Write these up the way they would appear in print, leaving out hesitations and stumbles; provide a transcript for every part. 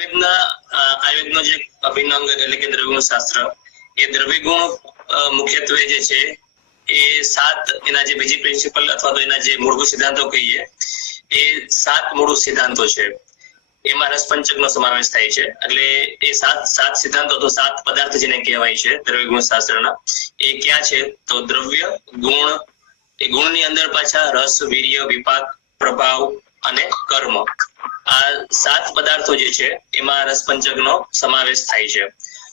આયુર્વેદનો જે અભિન્ન અંગ એટલે કે દ્રવ્યગુણ શાસ્ત્ર, એ દ્રવ્યગુણ મુખ્યત્વે જે છે એ 7 એના જે બીજી પ્રિન્સિપલ અથવા તો એના જે મૂળભૂત સિદ્ધાંતો કહીએ એ 7 મૂળ સિદ્ધાંતો છે. એમાં રસપંચકનો સમાવેશ થાય છે. એટલે એ 7 સિદ્ધાંતો તો 7 પદાર્થ જેને કહેવાય છે દ્રવ્યગુણ શાસ્ત્રના, એ ક્યાં છે તો દ્રવ્ય, ગુણ, એ ગુણની અંદર પાછા રસ, વીર્ય, વિપાક, પ્રભાવ અને કર્મ, આ 7 પદાર્થો જે છે એમાં રસપંચકનો સમાવેશ થાય છે.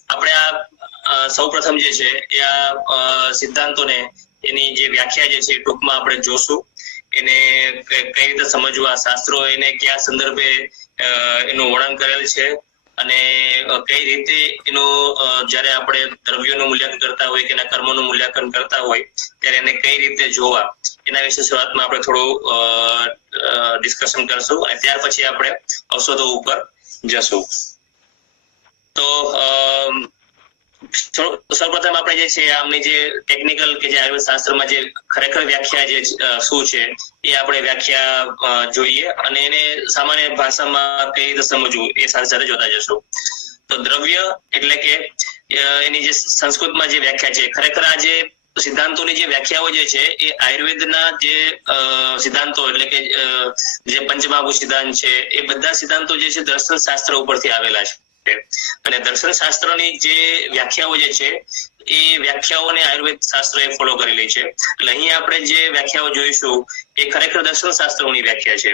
આપણે આ સૌપ્રથમ જે છે એ આ સિદ્ધાંતોને એની જે વ્યાખ્યા જે છે ટૂંકમાં આપણે જોશું. એને કઈ રીતે સમજવા, શાસ્ત્રો એને કયા સંદર્ભે એનું વર્ણન કરેલ છે અને કઈ રીતે એનું જ્યારે આપણે દ્રવ્યોનું મૂલ્યાંકન કરતા હોય કે એના કર્મોનું મૂલ્યાંકન કરતા હોય ત્યારે એને કઈ રીતે જોવા, એના વિશે શરૂઆતમાં આપણે થોડું ડિસ્કશન કરશું અને ત્યાર પછી આપણે ઔષધો ઉપર જશું. તો સૌપ્રથમ આપણે જે છે આમની જે ટેકનિકલ કે જે આયુર્વેદ શાસ્ત્રમાં જે ખરેખર વ્યાખ્યા જે શું છે એ આપણે વ્યાખ્યા જોઈએ અને એને સામાન્ય ભાષામાં કઈ રીતે સમજવું એ સાથે સાથે જોતા જશું. તો દ્રવ્ય એટલે કે એની જે સંસ્કૃતમાં જે વ્યાખ્યા છે, ખરેખર આ જે સિદ્ધાંતોની જે વ્યાખ્યાઓ જે છે એ આયુર્વેદના જે સિદ્ધાંતો એટલે કે જે પંચમહાભૂત સિદ્ધાંત છે એ બધા સિદ્ધાંતો જે છે દર્શન શાસ્ત્ર ઉપરથી આવેલા છે. અને દર્શન શાસ્ત્રની જે વ્યાખ્યાઓ જે છે એ વ્યાખ્યાઓને આયુર્વેદ શાસ્ત્ર એ ફોલો કરેલી છે. એટલે અહીં આપણે જે વ્યાખ્યાઓ જોઈશું એ ખરેખર દર્શન શાસ્ત્રોની વ્યાખ્યા છે.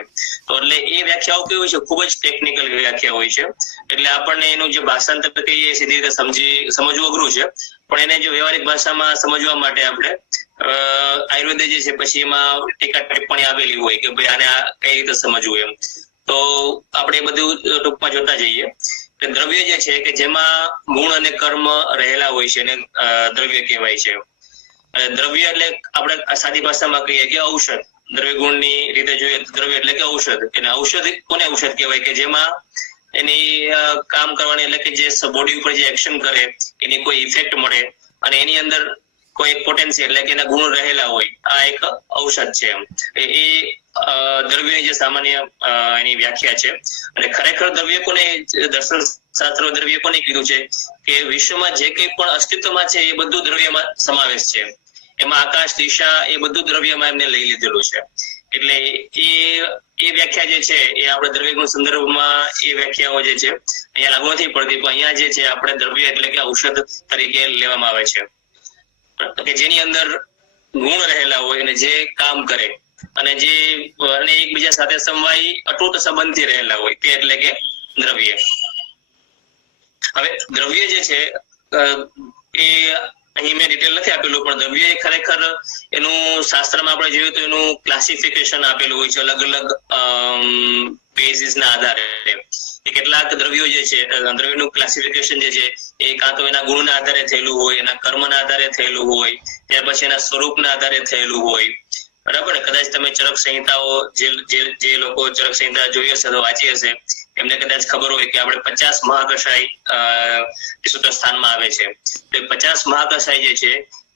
તો એટલે એ વ્યાખ્યાઓ કેવી છે, ખૂબ જ ટેકનિકલ વ્યાખ્યા હોય છે. એટલે આપણને એનું જે ભાષાંતર કહીએ સીધી રીતે સમજવું અઘરું છે, પણ એને જો વ્યવહારિક ભાષામાં સમજવા માટે આપણે આયુર્વેદ જે છે પછી એમાં ટીકા ટિપ્પણી આવેલી હોય કે ભાઈ આને આ કઈ રીતે સમજવું એમ. તો આપણે એ બધું ટૂંકમાં જોતા જઈએ. દ્રવ્ય જે છે કે જેમાં ગુણ અને કર્મ રહેલા હોય છે એને દ્રવ્ય કહેવાય છે. દ્રવ્ય એટલે આપણે સાદી ભાષામાં કહીએ કે ઔષધ. દ્રવ્ય ગુણની રીતે જોઈએ દ્રવ્ય એટલે કે ઔષધ. એટલે ઔષધ કોને ઔષધ કહેવાય કે જેમાં એની કામ કરવાની એટલે કે જે બોડી ઉપર જે એક્શન કરે એની કોઈ ઇફેક્ટ મળે અને એની અંદર કોઈ પોટેન્શિયલ એટલે કે એના ગુણ રહેલા હોય, આ એક ઔષધ છે. એ દ્રવ્યની જે સામાન્ય એની વ્યાખ્યા છે. અને ખરેખર દ્રવ્ય કોને, દર્શન શાસ્ત્ર દ્રવ્ય કોને કીધું છે કે વિશ્વમાં જે કંઈ પણ અસ્તિત્વમાં છે એ બધું દ્રવ્યમાં સમાવેશ છે. એમાં આકાશ, દિશા એ બધું દ્રવ્યમાં એમને લઈ લીધેલું છે. એટલે એ વ્યાખ્યા જે છે એ આપણે દ્રવ્યગુણ સંદર્ભમાં એ વ્યાખ્યાઓ જે છે અહીંયા લાગુ નથી પડતી, પણ અહીંયા જે છે આપણે દ્રવ્ય એટલે કે ઔષધ તરીકે લેવામાં આવે છે કે જેની અંદર ગુણ રહેલા હોય અને જે કામ કરે અને જે અને એકબીજા સાથે સમવાય અતૂટ સંબંધથી રહેલા હોય તે એટલે કે દ્રવ્ય. હવે દ્રવ્ય જે છે એ અહીં મેં ડિટેલ નથી આપેલું, પણ દ્રવ્ય એ ખરેખર એનું શાસ્ત્રમાં આપણે જોઈએ તો એનું ક્લાસિફિકેશન આપેલું હોય છે અલગ અલગ બેઝિસ ના આધારે. કેટલાક દ્રવ્યો જે છે દ્રવ્યનું ક્લાસિફિકેશન જે છે એ કાં તો એના ગુણના આધારે થયેલું હોય, એના કર્મના આધારે થયેલું હોય, ત્યાર પછી એના સ્વરૂપના આધારે થયેલું હોય. બરાબર ને? કદાચ તમે ચરક સંહિતાઓ જે લોકો ચરક સંહિતા જોઈ હશે તો વાંચી હશે, એમને કદાચ ખબર હોય કે આપણે 50 મહાકષાય સૂત્ર સ્થાનમાં આવે છે. તો 50 મહાકષાય જે છે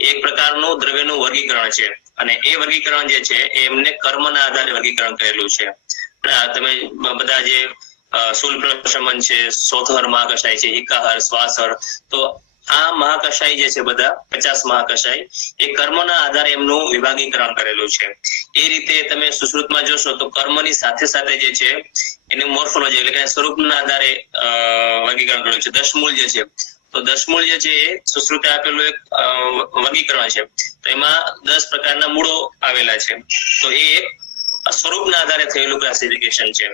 એક પ્રકારનું દ્રવ્યનું વર્ગીકરણ છે અને એ વર્ગીકરણ જે છે એ એમને કર્મના આધારે વર્ગીકરણ કરેલું છે. તમે બધા જે શૂલપ્રશમન છે, સોથહર મહાકષાય છે, હિકાહર, શ્વાસહર, તો આ મહાકષાય જે છે બધા 50 મહાકષાય એ કર્મના આધારે એમનું વિભાગીકરણ કરેલું છે. એ રીતે તમે સુશ્રુતમાં જોશો તો કર્મની સાથે સાથે જે છે એનું મોર્ફોલોજી એટલે કે સ્વરૂપના આધારે વર્ગીકરણ કરેલું છે. દશમૂળ જે છે તો દશમૂળ જે છે એ સુશ્રુતે આપેલું એક વર્ગીકરણ છે. તો એમાં 10 પ્રકારના મૂળો આવેલા છે. તો એ એક સ્વરૂપના આધારે થયેલું ક્લાસિફિકેશન છે.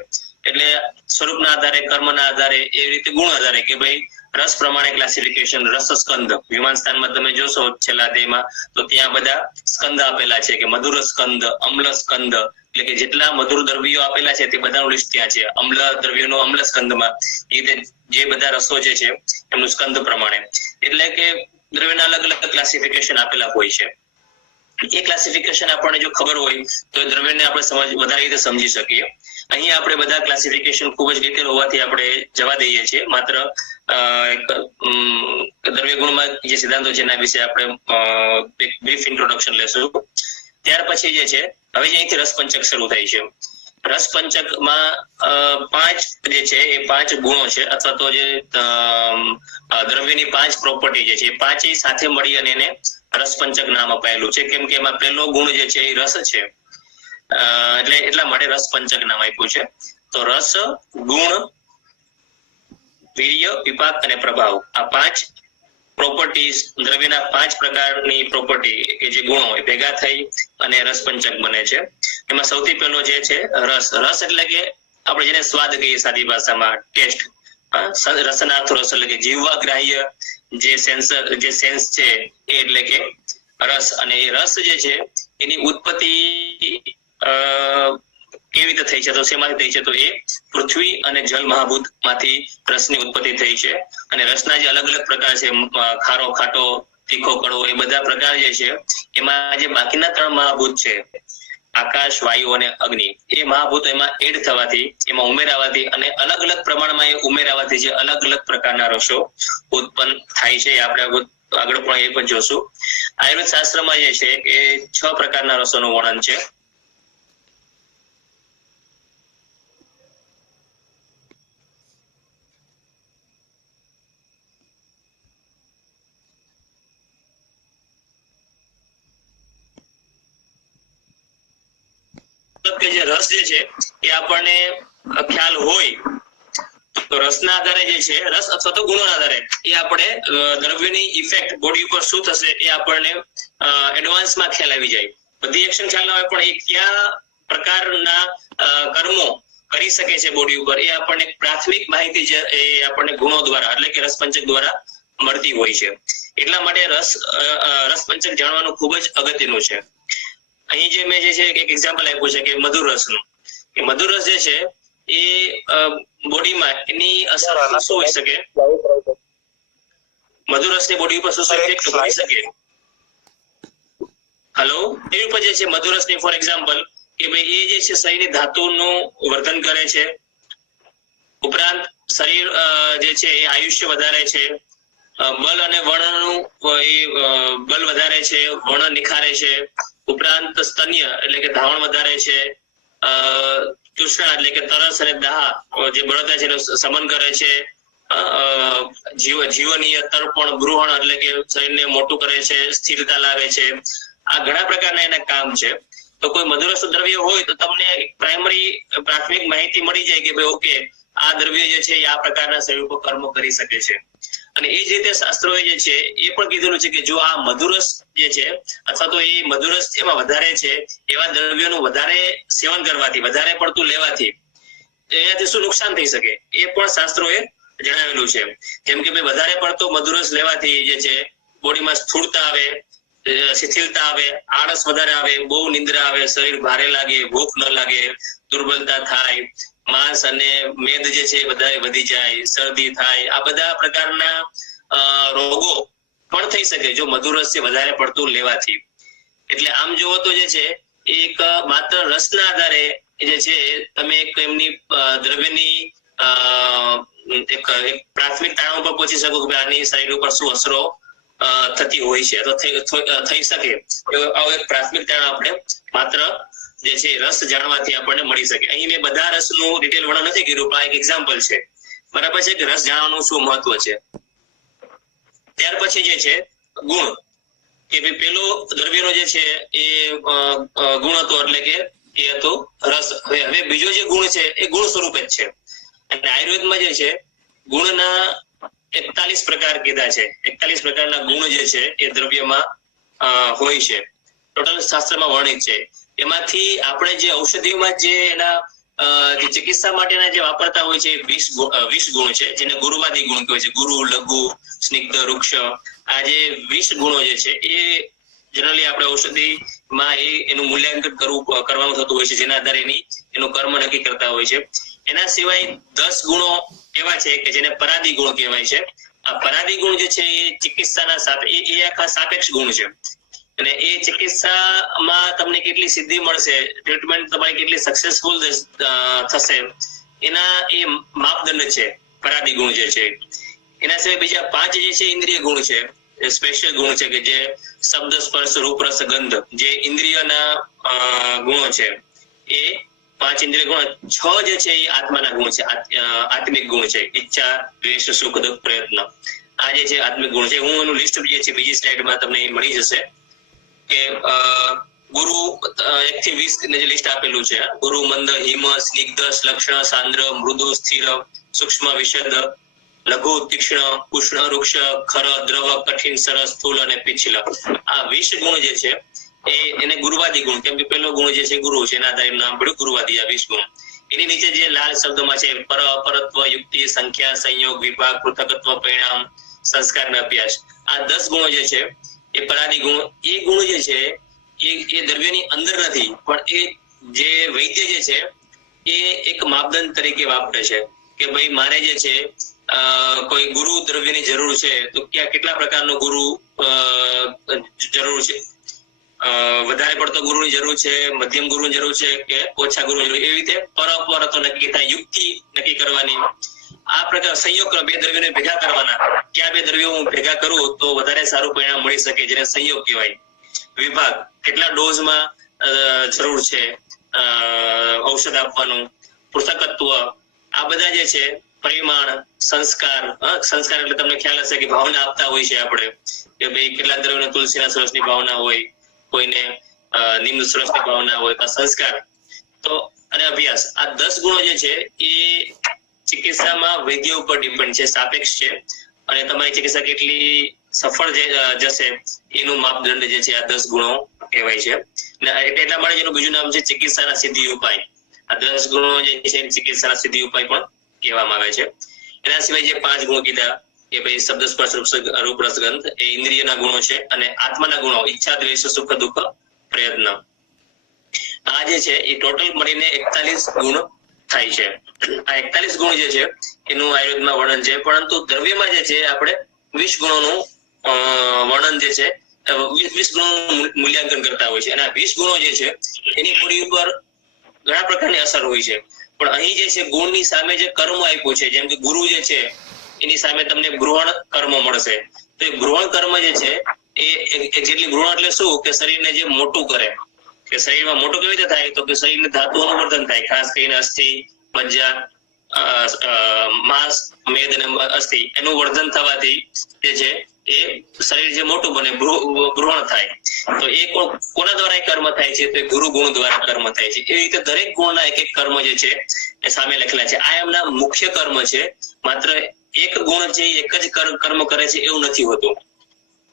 એટલે સ્વરૂપના આધારે, કર્મના આધારે, એવી રીતે ગુણ આધારે કે ભાઈ રસ પ્રમાણે ક્લાસિફિકેશન. રસ સ્કંદ વિમાન સ્થાનમાં તમે જોશો છેલ્લા અધ્યાયમાં તો ત્યાં બધા સ્કંદ આપેલા છે કે મધુર સ્કંદ, અમ્લ સ્કંદ, એટલે કે જેટલા મધુર દ્રવ્યો આપેલા છે તે બધાનું લિસ્ટ ત્યાં છે. અમ્લ દ્રવ્યોનું અમ્લ સ્કંદમાં એ રીતે જે બધા રસો જે છે એમનું સ્કંદ પ્રમાણે, એટલે કે દ્રવ્યના અલગ અલગ ક્લાસિફિકેશન આપેલા હોય છે. એ ક્લાસિફિકેશન આપણને જો ખબર હોય તો દ્રવ્યને આપણે વધારે રીતે સમજી શકીએ. અહીં આપણે બધા ક્લાસિફિકેશન ખૂબ જ ડિટેલ હોવાથી આપણે જવા દઈએ છીએ. માત્ર દ્રવ્ય ગુણમાં જે સિદ્ધાંતો છે એના વિશે આપણે બ્રીફ ઇન્ટ્રોડક્શન લેશું. ત્યાર પછી જે છે હવે અહીંથી રસપંચક શરૂ થાય છે. રસપંચકમાં 5 જે છે એ 5 ગુણો છે, અથવા તો જે દ્રવ્યની 5 પ્રોપર્ટી જે છે એ 5 સાથે મળી અને એને રસપંચક નામ અપાયેલું છે, કેમ કે એમાં પહેલો ગુણ જે છે એ રસ છે, એટલે એટલા માટે રસપંચક નામ આપ્યું છે. તો રસ, ગુણ, વીર્ય, વિપાક અને પ્રભાવ, આ 5 પ્રોપર્ટીઝ, દ્રવ્યના 5 પ્રકારની પ્રોપર્ટી કે જે ગુણો એ ભેગા થઈ અને રસપંચક બને છે. એમાં સૌથી પહેલો જે છે રસ. રસ એટલે કે આપણે જેને સ્વાદ કહીએ સાદી ભાષામાં, ટેસ્ટ. રસનાર્થ રસ એટલે કે જીવવા ગ્રાહ્ય જે સેન્સ છે એ એટલે કે રસ. અને એ રસ જે છે એની ઉત્પત્તિ કેવી રીતે થઈ છે, તો શેમાંથી થઈ છે, તો એ પૃથ્વી અને જલ મહાભૂત માંથી રસની ઉત્પત્તિ થઈ છે. અને રસના જે અલગ અલગ પ્રકાર છે, ખારો, ખાટો, તીખો, કડવો, એ બધા પ્રકાર જે છે એમાં જે બાકીના 3 મહાભૂત છે, આકાશ, વાયુ અને અગ્નિ, એ મહાભૂતો એમાં એડ થવાથી, એમાં ઉમેરાવાથી અને અલગ અલગ પ્રમાણમાં એ ઉમેરાવાથી જે અલગ અલગ પ્રકારના રસો ઉત્પન્ન થાય છે. આપણે આગળ પણ એ પણ જોશું. આયુર્વેદ શાસ્ત્રમાં જે છે એ 6 પ્રકારના રસોનું વર્ણન છે. કે જે રસ જે છે એ આપણને ખ્યાલ હોય તો રસના આધારે જે છે, રસ અથવા તો ગુણોના આધારે એ આપણે દ્રવ્યની ઇફેક્ટ બોડી ઉપર શું થશે એ આપણને એડવાન્સમાં ખ્યાલ આવી જાય. બધી એક્શન ખ્યાલ ના હોય પણ એ કયા પ્રકારના કર્મો કરી શકે છે બોડી ઉપર, એ આપણને પ્રાથમિક માહિતી છે એ આપણને ગુણો દ્વારા એટલે કે રસપંચક દ્વારા મળતી હોય છે. એટલા માટે રસપંચક જાણવાનું ખૂબ જ અગત્યનું છે. અહીં જે મેં જે છે એક એક્ઝામ્પલ આપ્યું છે કે મધુર રસનું, કે મધુર રસ જે છે એ બોડીમાં એની અસર શું હોઈ શકે, મધુર રસની બોડી ઉપર શું ઇફેક્ટ કરી શકે. હેલો, એની ઉપર જે છે મધુર રસની ફોર એક્ઝામ્પલ કે ભાઈ એ જે છે શરીરની ધાતુનું વર્ધન કરે છે, ઉપરાંત શરીર જે છે એ આયુષ્ય વધારે છે, બલ અને વર્ણનું બલ વધારે છે, વર્ણ નિખારે છે, ઉપરાંત સ્તન્ય એટલે કે ધાવણ વધારે છે, તૃષ્ણા એટલે કે તરસ અને દાહ જે બળતરા છે એનું શમન કરે છે, જીવનીય તર્પણ, બૃહણ એટલે કે શરીરને મોટું કરે છે, સ્થિરતા લાવે છે. આ ઘણા પ્રકારના એના કામ છે. તો કોઈ મધુરસ દ્રવ્ય હોય તો તમને પ્રાથમિક માહિતી મળી જાય કે ભાઈ ઓકે, આ દ્રવ્ય જે છે એ આ પ્રકારના શરીર ઉપર કર્મ કરી શકે છે. અને એ જ રીતે શાસ્ત્રોએ જે છે એ પણ કીધેલું છે કે જો આ મધુરસ જે છે અથવા તો એ મધુરસ એમાં વધારે છે એવા દ્રવ્યોનું વધારે સેવન કરવાથી, વધારે પડતું લેવાથી એનાથી શું નુકસાન થઈ શકે એ પણ શાસ્ત્રોએ જણાવેલું છે. કેમ કે ભાઈ વધારે પડતો મધુરસ લેવાથી જે છે બોડીમાં સ્થૂળતા આવે, શિથિલતા આવે, આળસ વધારે આવે, બહુ નિંદ્રા આવે, શરીર ભારે લાગે, ભૂખ ન લાગે, દુર્બલતા થાય, માંસ અને મેદ જે છે બધા વધી જાય, શરદી થાય, આ બધા પ્રકારના રોગો પણ થઈ શકે જો મધુરસ વધારે પડતું લેવાથી. એટલે આમ જોવો તો જે છે એક માત્ર રસના આધારે જે છે તમે એક એમની દ્રવ્યની એક પ્રાથમિક તારણ ઉપર પહોંચી શકો કે આની શરીર ઉપર શું અસરો થતી હોય છે, તો થઈ શકે આવો એક પ્રાથમિક તારણ આપણે માત્ર જે છે રસ જાણવાથી આપણને મળી શકે. અહીં મેં બધા રસનું ડિટેલ વર્ણન નથી કર્યું, પણ એક એક્ઝામ્પલ છે, બરાબર છે, કે રસ જાણવાનું શું મહત્વ છે. ત્યાર પછી જે છે ગુણ, કે ભાઈ પેલો દ્રવ્યનો જે છે એ ગુણ હતો એટલે કે એ હતો રસ. હવે બીજો જે ગુણ છે એ ગુણ સ્વરૂપે જ છે. અને આયુર્વેદમાં જે છે ગુણના 41 પ્રકાર કીધા છે. 41 પ્રકારના ગુણ જે છે એ દ્રવ્યમાં હોય છે, ટોટલ શાસ્ત્રમાં વર્ણિત છે. એમાંથી આપણે જે ઔષધિઓમાં જે એના જે ચિકિત્સા માટેના જે વાપરતા હોય છે 20 ગુણ છે, જેને ગુરુવાદી ગુણ કહેવાય છે. ગુરુ, લઘુ, સ્નિગ્ધ, વૃક્ષ, આ જે 20 ગુણો જે છે એ જનરલી આપણે ઔષધિમાં એનું મૂલ્યાંકન કરવાનું થતું હોય છે, જેના આધારે એનું કર્મ નક્કી કરતા હોય છે. એના સિવાય 10 ગુણો એવા છે કે જેને પરાદી ગુણ કહેવાય છે. આ પરાદી ગુણ જે છે એ ચિકિત્સાના એ આખા સાપેક્ષ ગુણ છે. અને એ ચિકિત્સામાં તમને કેટલી સિદ્ધિ મળશે, ટ્રીટમેન્ટ તમારી કેટલી સક્સેસફુલ થશે, એના એ માપદંડ છે પરાદી ગુણ જે છે. એના સિવાય બીજા 5 જે છે ઇન્દ્રિય ગુણ છે, સ્પેશિયલ ગુણ છે કે જે શબ્દ, સ્પર્શ, રૂપ, રસ, ગંધ જે ઇન્દ્રિયના ગુણો છે એ 5 ઇન્દ્રિય ગુણ, 6 જે છે એ આત્માના ગુણ છે, આત્મિક ગુણ છે, ઈચ્છા, દ્વેષ, સુખ, દુઃખ, પ્રયત્ન. આ જે છે આત્મિક ગુણ છે. હું એનું લિસ્ટ જે છે બીજી સ્લાઇડમાં તમને મળી જશે કે ગુરુ 1 થી 20 ને જે લિસ્ટ આપેલું છે, ગુરુ મંદ, હિમ, સ્નિગ્ધ, લક્ષણ, સાંદ્ર, મૃદુ, સ્થિર, સૂક્ષ્મ, વિશદ, લઘુ, તીક્ષ્ણ, ઉષ્ણ, રૂક્ષ, ખર, દ્રવ, કઠિન, સરસ, સ્થૂલ અને પિછલ. આ 20 ગુણ જે છે એને ગુરુવાદી ગુણ, કેમ કે પહેલો ગુણ જે છે ગુરુ છે, એના આધારે નામ પડ્યું ગુરુવાદી. આ 20 ગુણ. એની નીચે જે લાલ શબ્દોમાં છે પર, અપરત્વ, યુક્તિ, સંખ્યા, સંયોગ, વિભાગ, પૃથકત્વ, પરિણામ, સંસ્કાર અને અભ્યાસ. આ 10 ગુણો જે છે એ પરાદી ગુણ. એ ગુણ જે છે એ દ્રવ્યની અંદર નથી, પણ એ જે વૈદ્ય જે છે એ એક માપદંડ તરીકે વાપરે છે કે ભાઈ મારે જે છે કોઈ ગુરુ દ્રવ્યની જરૂર છે તો કેટલા પ્રકારનો ગુરુ જરૂર છે, વધારે પડતો ગુરુની જરૂર છે, મધ્યમ ગુરુની જરૂર છે કે ઓછા ગુરુની જરૂર, એવી રીતે પરઅપરતો નક્કી થાય, યુક્તિ નક્કી કરવાની. આ પ્રકાર સંયોગ બે દ્રવ્યોને ભેગા કરવાના, ક્યાં બે દ્રવ્યો હું ભેગા કરું તો વધારે સારું પરિણામ મળી શકે, જેને સંયોગ કહેવાય. વિભાગ, કેટલા ડોઝમાં જરૂર છે ઔષધ આપવાનું. પૃથકત્વ, આ બધા જે છે. પરિમાણ, સંસ્કાર, સંસ્કાર એટલે તમને ખ્યાલ હશે કે ભાવના આપતા હોય છે આપણે કે ભાઈ કેટલા દ્રવ્યને તુલસીના સરસની ભાવના હોય, કોઈને નિમ્ન સરસની ભાવના હોય, તો સંસ્કાર. તો અને અભ્યાસ, આ 10 ગુણો જે છે એ ચિકિત્સામાં વૈદ્ય ઉપર ડિપેન્ડ છે, સાપેક્ષ છે, અને તમારી ચિકિત્સા કેટલી સફળ જશે એનું માપદંડ જે છે આ 10 ગુણો કહેવાય છે. એટલા માટે એનું બીજું નામ છે ચિકિત્સાના સિદ્ધિ ઉપાય. આ 10 ગુણો જે છે ચિકિત્સાના સિદ્ધિ ઉપાય પણ કહેવામાં આવે છે. એના સિવાય જે 5 ગુણો કીધા કે ભાઈ શબ્દ, સ્પર્શ, રૂપ, રસ, ગંધ, એ ઇન્દ્રિયના ગુણો છે. અને આત્માના ગુણો ઈચ્છા, દ્વેષ, સુખ, દુઃખ, પ્રયત્ન. આ જે છે એ ટોટલ મળીને 41 ગુણ થાય છે. આ 41 ગુણ જે છે એનું આયુર્વેદમાં વર્ણન છે, પરંતુ દ્રવ્યમાં જે છે આપણે 20 ગુણોનું વર્ણન જે છે 20 ગુણોનું મૂલ્યાંકન કરતા હોય છે. અને આ 20 ગુણો જે છે એની બોડી ઉપર ઘણા પ્રકારની અસર હોય છે. પણ અહીં જે છે ગુણની સામે જે કર્મ આપ્યું છે, જેમ કે ગુરુ જે છે એની સામે તમને ગૃહણ કર્મ મળશે. તો એ ગૃહણ કર્મ જે છે એ જેટલી ગૃહણ એટલે શું કે શરીરને જે મોટું કરે, કે શરીરમાં મોટું કેવી રીતે થાય તો કે શરીરને ધાતુઓનું વર્ધન થાય, ખાસ કરીને અસ્થિ, મજ્જા, માંસ, મેદ અને અસ્થિ, એનું વર્ધન થવાથી જે છે એ શરીર જે મોટું બને, ગૃહણ થાય. તો એ કોના દ્વારા એ કર્મ થાય છે તો એ ગુરુ ગુણ દ્વારા કર્મ થાય છે. એવી રીતે દરેક ગુણના એક એક કર્મ જે છે એ સામે લખેલા છે. આ એમના મુખ્ય કર્મ છે. માત્ર એક ગુણ છે એક જ કર્મ કરે છે એવું નથી હોતું.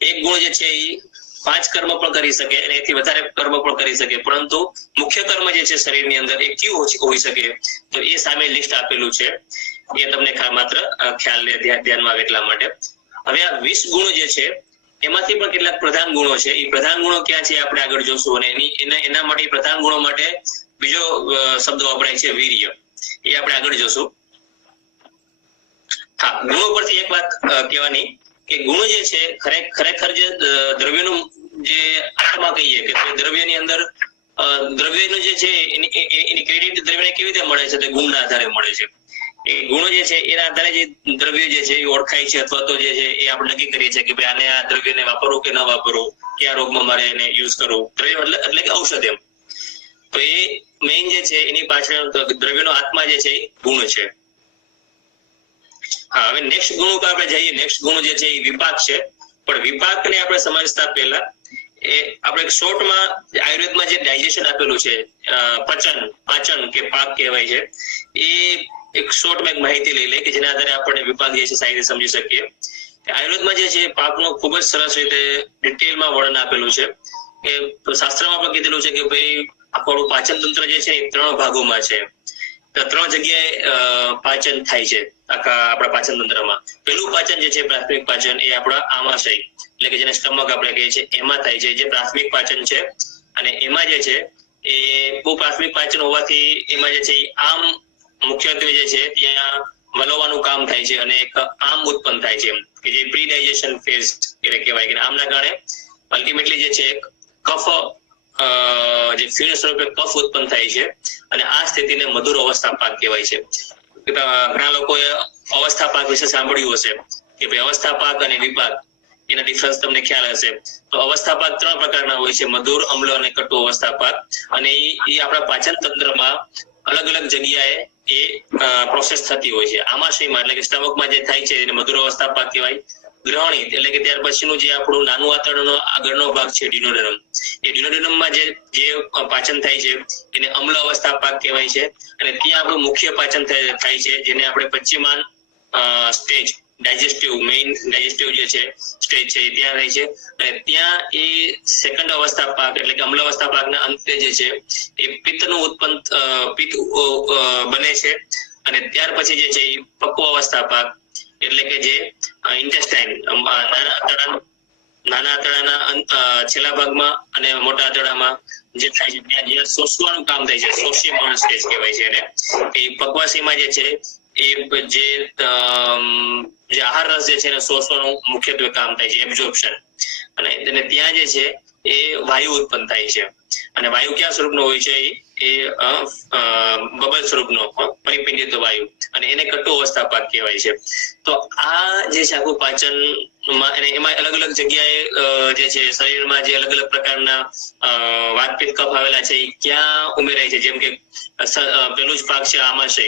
એક ગુણ જે છે એ 5 કર્મ પણ કરી શકે અને એથી વધારે કર્મ પણ કરી શકે, પરંતુ મુખ્ય કર્મ જે છે શરીરની અંદર એ કયું હોઈ શકે તો એ સામે લિસ્ટ આપેલું છે. એ તમને માત્ર ખ્યાલ ધ્યાનમાં આવે એટલા માટે. હવે આ 20 ગુણો જે છે એમાંથી પણ કેટલાક પ્રધાન ગુણો છે. એ પ્રધાન ગુણો ક્યાં છે આપણે આગળ જોશું. અને એના માટે પ્રધાન ગુણો માટે બીજો શબ્દ વપરાય છે વીર્ય. એ આપણે આગળ જોશું. હા, ગુણો પરથી એક વાત કહેવાની કે ગુણ જે છે ખરેખર જે દ્રવ્યનું જે આત્મા કહીએ કે દ્રવ્યની અંદર દ્રવ્યનું જે છે એની ક્રેડિટ દ્રવ્યને કેવી રીતે મળે છે તો ગુણના આધારે મળે છે. એ ગુણો જે છે એના આધારે જે દ્રવ્ય જે છે એ ઓળખાય છે, અથવા તો જે છે એ આપણે નક્કી કરીએ છીએ કે ભાઈ આને આ દ્રવ્યને વાપરવું કે ન વાપરવું, કયા રોગમાં મારે એને યુઝ કરવું. દ્રવ્ય એટલે કે ઔષધ એમ. તો એ મેઇન જે છે એની પાછળ દ્રવ્યનો આત્મા જે છે એ ગુણ છે. હા, હવે નેક્સ્ટ ગુણ ઉપર આપણે જઈએ. નેક્સ્ટ ગુણ જે છે એ વિપાક છે. પણ વિપાકને આપણે સમજતા પહેલા એ આપણે શોર્ટમાં આયુર્વેદમાં જે ડાયજેશન આપેલું છે, પાચન કે પાક કહેવાય છે, એ એક શોર્ટમાં એક માહિતી લઈ લે કે જેના આધારે આપણે વિપાક જે છે સારી રીતે સમજી શકીએ. આયુર્વેદમાં જે છે પાકનું ખૂબ જ સરસ રીતે ડિટેલમાં વર્ણન આપેલું છે. કે શાસ્ત્રમાં પણ કીધેલું છે કે ભાઈ આપણું પાચન તંત્ર જે છે એ 3 ભાગોમાં છે. તો 3 જગ્યાએ પાચન થાય છે આખા આપણા પાચન તંત્રમાં. પેલું પાચન જે છે પ્રાથમિક પાચન એ આપણા આમાશય એટલે કે જેને સ્ટમક આપણે કહીએ છીએ એમાં થાય છે, જે પ્રાથમિક પાચન છે. અને એમાં જે છે એ બહુ પ્રાથમિક પાચન હોવાથી એમાં જે છે આમ મુખ્યત્વે જે છે ત્યાં વલોવાનું કામ થાય છે અને એક આમ ઉત્પન્ન થાય છે કે જે પ્રી ડાયજેશન ફેઝ એટલે કહેવાય. કે આમના કારણે અલ્ટિમેટલી જે છે કફ જે ફીણ સ્વરૂપે કફ ઉત્પન્ન થાય છે અને આ સ્થિતિને મધુર અવસ્થા પાક કહેવાય છે. ઘણા લોકોએ અવસ્થા પાક વિશે સાંભળ્યું હશે કે ભાઈ અવસ્થા પાક અને વિપાક એના ડિફરન્સ તમને ખ્યાલ હશે. તો અવસ્થા પાક 3 પ્રકારના હોય છે, મધુર, અમ્લ અને કટુ અવસ્થા પાક. અને એ આપણા પાચન તંત્રમાં અલગ અલગ જગ્યાએ એ પ્રોસેસ થતી હોય છે. આમાશયમાં એટલે કે સ્ટમકમાં જે થાય છે એને મધુર અવસ્થા પાક કહેવાય. ગ્રહણી એટલે કે ત્યાર પછીનું જે આપણું નાનું આંતરડાનો આગળનો ભાગ છે ડિનોડેનમ, એ ડિનોડેનમમાં જે પાચન થાય છે એને અમ્લ અવસ્થા પાક કહેવાય છે. અને ત્યાં આપણું મુખ્ય પાચન થાય છે જેને આપણે પશ્ચિમાન સ્ટેજ મેઇન ડાયજેસ્ટિવ જે છે સ્ટેજ છે એ ત્યાં રહે છે. અને ત્યાં એ સેકન્ડ અવસ્થા પાક એટલે કે અમ્લ અવસ્થા પાકના અંતે જે છે એ પિત્તનું પિત્ત બને છે. અને ત્યાર પછી જે છે એ પક્વ અવસ્થા પાક એટલે કે જે ઇન્ટેસ્ટાઇન નાના આંતરડાના છેલ્લા ભાગમાં અને મોટા આંતરડામાં જે થાય છે ત્યાં જે શોષવાનું કામ થાય છે, શોષ્યમાન સ્ટેજ કહેવાય છે એને. એ પક્વાશયમાં જે છે એ જે આહાર રસ જે છે એને શોષવાનું મુખ્યત્વે કામ થાય છે, એબ્ઝોર્પ્શન. અને ત્યાં જે છે એ વાયુ ઉત્પન્ન થાય છે. અને વાયુ કયા સ્વરૂપનો હોય છે? એ બબલ સ્વરૂપનો પરિપિંડિત વાયુ, અને એને કટુ અવસ્થા પાક કહેવાય છે. તો આ જે છે આખું પાચનમાં અને એમાં અલગ અલગ જગ્યાએ જે છે શરીરમાં જે અલગ અલગ પ્રકારના વાતપિત્ત કફ આવેલા છે એ ક્યાં ઉમેરાય છે. જેમ કે પેલું જ પાક છે આમાશય.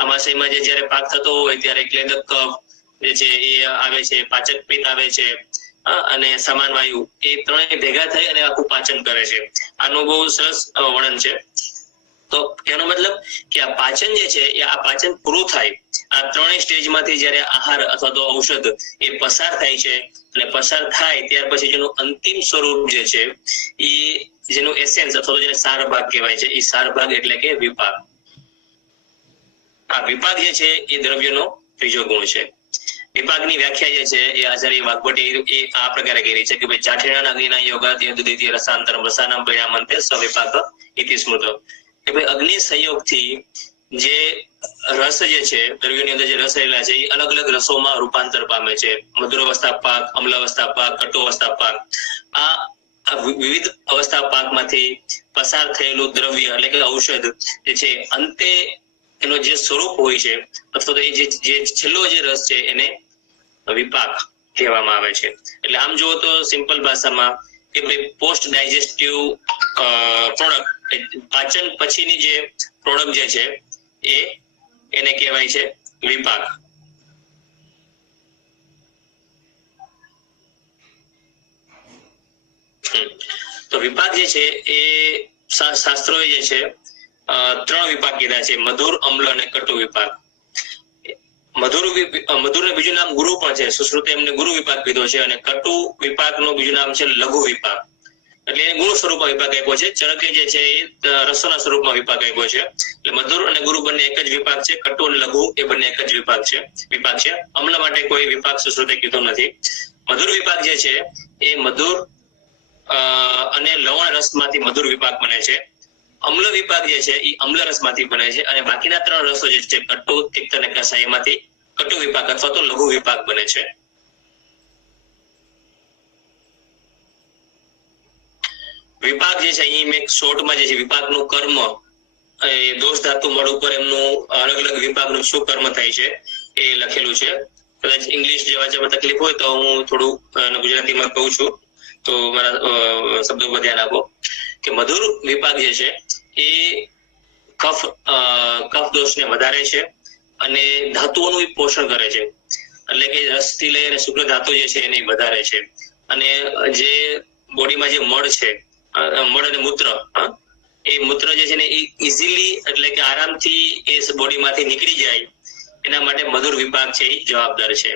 આમાશયમાં જે જયારે પાક થતો હોય ત્યારે ક્લેદક કફ જે છે એ આવે છે, પાચક પિત્ત આવે છે, અને સમાન વાયુ, એ ત્રણેય ભેગા થઈ અને આખું પાચન કરે છે. આનું બહુ સરસ વર્ણન છે. તો એનો મતલબ કે આ પાચન જે છે એ આ પાચન પૂરું થાય, આ ત્રણેય સ્ટેજમાંથી જયારે આહાર અથવા તો ઔષધ એ પસાર થાય છે, અને પસાર થાય ત્યાર પછી જેનું અંતિમ સ્વરૂપ જે છે એ જેનું એસેન્સ અથવા તો જેને સાર ભાગ કહેવાય છે, એ સાર ભાગ એટલે કે વિપાક. આ વિપાક જે છે એ દ્રવ્યનો ત્રીજો ગુણ છે. વિપાકની વ્યાખ્યા જે છે એ આચાર્ય વાઘભટ્ટી એ આ પ્રકારે કરી છે કે ભાઈ ચાઠેણાના અગ્નિના યોગાદિ દ્વિતીય રસાંતરમ રસાનામ પરિણામંતે સ્વવિપાક ઇતિ સ્મૃત. કે ભાઈ અગ્નિ સંયોગથી જે રસ જે છે દ્રવ્યોની અંદર જે રસ રહેલા છે એ અલગ અલગ રસોમાં રૂપાંતર પામે છે. મધુર અવસ્થા પાક, અમ્લ અવસ્થા પાક, કટુ અવસ્થા પાક. આ વિવિધ અવસ્થા પાકમાંથી પસાર થયેલું દ્રવ્ય એટલે કે ઔષધ જે છે અંતે એનો જે સ્વરૂપ હોય છે અથવા તો એ જે છેલ્લો જે રસ છે એને વિપાક કહેવામાં આવે છે. એટલે આમ જુઓ તો સિમ્પલ ભાષામાં કે ભાઈ પોસ્ટ ડાયજેસ્ટિવ પ્રોડક્ટ, પાચન પછીની જે પ્રોડક્ટ જે છે એને કહેવાય છે વિપાક. તો વિપાક જે છે એ શાસ્ત્રોએ જે છે ત્રણ વિપાક કીધા છે: મધુર, અમ્લ અને કટુ વિપાક. મધુર નું બીજું નામ ગુરુ પણ છે. સુશ્રુતે એમને ગુરુ વિપાક કીધો છે. અને કટુ વિપાક નું બીજું નામ છે લઘુ વિપાક. એટલે એને ગુરુ સ્વરૂપમાં વિપાક આપ્યો છે. ચરકે જે છે એ રસોના સ્વરૂપમાં વિપાક આપ્યો છે. એટલે મધુર અને ગુરુ બંને એક જ વિપાક છે. કટુ અને લઘુ એ બંને એક જ વિપાક છે. અમ્લ માટે કોઈ વિપાક સુશ્રુતે કીધો નથી. મધુર વિપાક જે છે એ મધુર અને લવણ રસમાંથી મધુર વિપાક બને છે. અમ્લ વિપાક જે છે એ અમ્લ રસમાંથી બને છે. અને બાકીના ત્રણ રસો જે છે કટુ, તિક્ત અને કસાય, એમાંથી કટુ વિપાક અથવા તો લઘુ વિપાક બને છે. વિપાક જે છે અહીં મેં શોર્ટમાં જે છે વિપાકનું કર્મ, એ દોષ ધાતુ મળ ઉપર એમનું અલગ અલગ વિપાકનું શું કર્મ થાય છે એ લખેલું છે. કદાચ ઇંગ્લિશ જે વાંચવામાં તકલીફ હોય તો હું થોડું ગુજરાતીમાં કહું છું, તો મારા શબ્દો પર ધ્યાન આપો. કે મધુર વિપાક જે છે એ કફ દોષને વધારે છે અને ધાતુઓનું પોષણ કરે છે. એટલે કે રસથી લઈ અને શુક્ર ધાતુ જે છે એને વધારે છે. અને જે બોડીમાં જે મળ છે, મળ અને મૂત્ર, એ મૂત્ર જે છે ને એ ઇઝીલી એટલે કે આરામથી એ બોડીમાંથી નીકળી જાય એના માટે મધુર વિપાક છે એ જવાબદાર છે.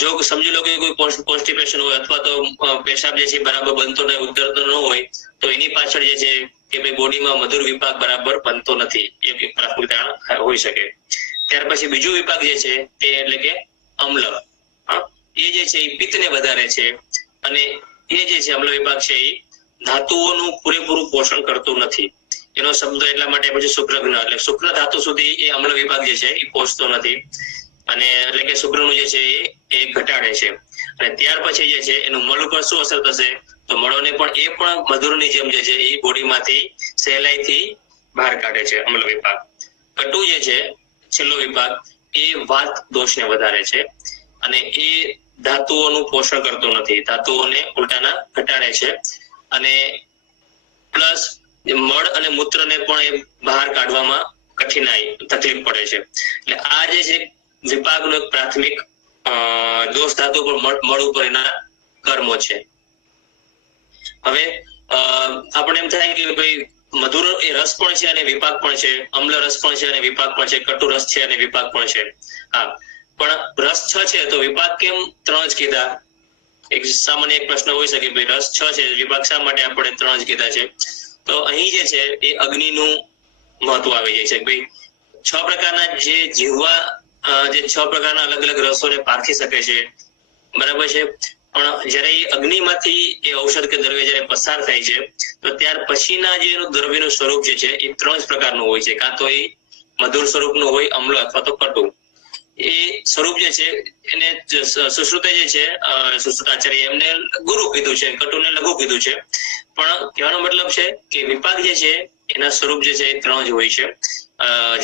જો સમજી લો કે કોઈ કોન્સ્ટિપેશન હોય અથવા તો પેશાબ જે છે બરાબર બનતો નહીં, ઉતરતો ન હોય, તો એની પાછળ જે છે કે ભાઈ બોડીમાં મધુર વિપાક બરાબર બનતો નથી, એ એક પ્રાથમિક કારણ હોઈ શકે. ત્યાર પછી બીજું વિપાક જે છે તે એટલે કે અમ્લ. એ જે છે એ પિત્તને વધારે છે. અને એ જે છે અમ્લ વિપાક છે એ ધાતુઓનું પૂરેપૂરું પોષણ કરતું નથી. એનો શબ્દ એટલા માટે પછી શુક્રઘ્ન, એટલે શુક્ર ધાતુ સુધી એ અમ્લ વિપાક જે છે એ પહોંચતો નથી. અને એટલે કે શુક્રનું જે છે એ ઘટાડે છે. અને ત્યાર પછી જે છે એનું મળ ઉપર શું અસર થશે, તો મળોને પણ એ પણ મધુરની જેમ જે છે એ બોડીમાંથી સહેલાઈથી બહાર કાઢે છે અમ્લ વિપાક. કટુ જે છે છેલ્લો વિપાક એ વાત દોષને વધારે છે. અને એ ધાતુઓનું પોષણ કરતો નથી, ધાતુઓને ઉલટાના ઘટાડે છે. અને પ્લસ મળ અને મૂત્રને પણ એ બહાર કાઢવામાં કઠિનાઈ તકલીફ પડે છે. એટલે આ જે છે વિપાકનો એક પ્રાથમિક દોષ ધાતુ પર મળ ઉપર એના કર્મો છે. હવે આપણે એમ થાય કે ભાઈ મધુર એ રસ પણ છે અને વિપાક પણ છે, અમ્લ રસ પણ છે અને વિપાક પણ છે, કટુ રસ છે અને વિપાક પણ છે. હા, પણ રસ 6 છે તો વિપાક કેમ 3 જ કીધા? એક સામાન્ય એક પ્રશ્ન હોઈ શકે, ભાઈ રસ 6 છે, વિપાક શા માટે આપણે 3 જ કીધા છે? તો અહીં જે છે એ અગ્નિનું મહત્વ આવી જાય છે. ભાઈ 6 પ્રકારના જે જીવવા જે 6 પ્રકારના અલગ અલગ રસોને પારખી શકે છે, બરાબર છે, પણ જ્યારે એ અગ્નિમાંથી એ ઔષધ કે દ્રવ્ય જ્યારે પસાર થાય છે તો ત્યાર પછીના જે એનું દ્રવ્યનું સ્વરૂપ જે છે એ 3 જ પ્રકારનું હોય છે. કાં તો એ મધુર સ્વરૂપનું હોય, અમ્લ અથવા તો કટુ. એ સ્વરૂપ જે છે એને સુશ્રુતે જે છે સુશ્રુતાચાર્ય એમને ગુરુ કીધું છે, કટુને લઘુ કીધું છે. પણ કહેવાનો મતલબ છે કે વિપાક જે છે એના સ્વરૂપ જે છે એ 3 જ હોય છે,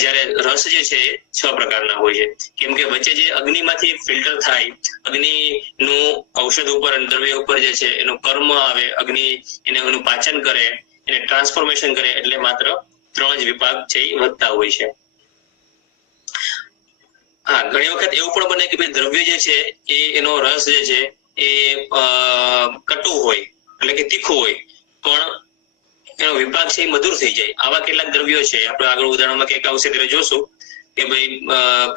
જ્યારે રસ જે છે એ 6 પ્રકારના હોય છે. કેમ કે વચ્ચે જે અગ્નિમાંથી ફિલ્ટર થાય, અગ્નિનું ઔષધ ઉપર અને દ્રવ્ય ઉપર જે છે એનું કર્મ આવે, અગ્નિ એનું પાચન કરે, એને ટ્રાન્સફોર્મેશન કરે, એટલે માત્ર 3 જ વિપાક છે એ વધતા હોય છે. હા, ઘણી વખત એવું પણ બને કે ભાઈ દ્રવ્ય જે છે એ એનો રસ જે છે એ કટુ હોય એટલે કે તીખું હોય, પણ એનો વિપાક છે એ મધુર થઈ જાય. આવા કેટલાક દ્રવ્યો છે, આપણે આગળ ઉદાહરણમાં ક્યાંક આવશે ત્યારે જોશું કે ભાઈ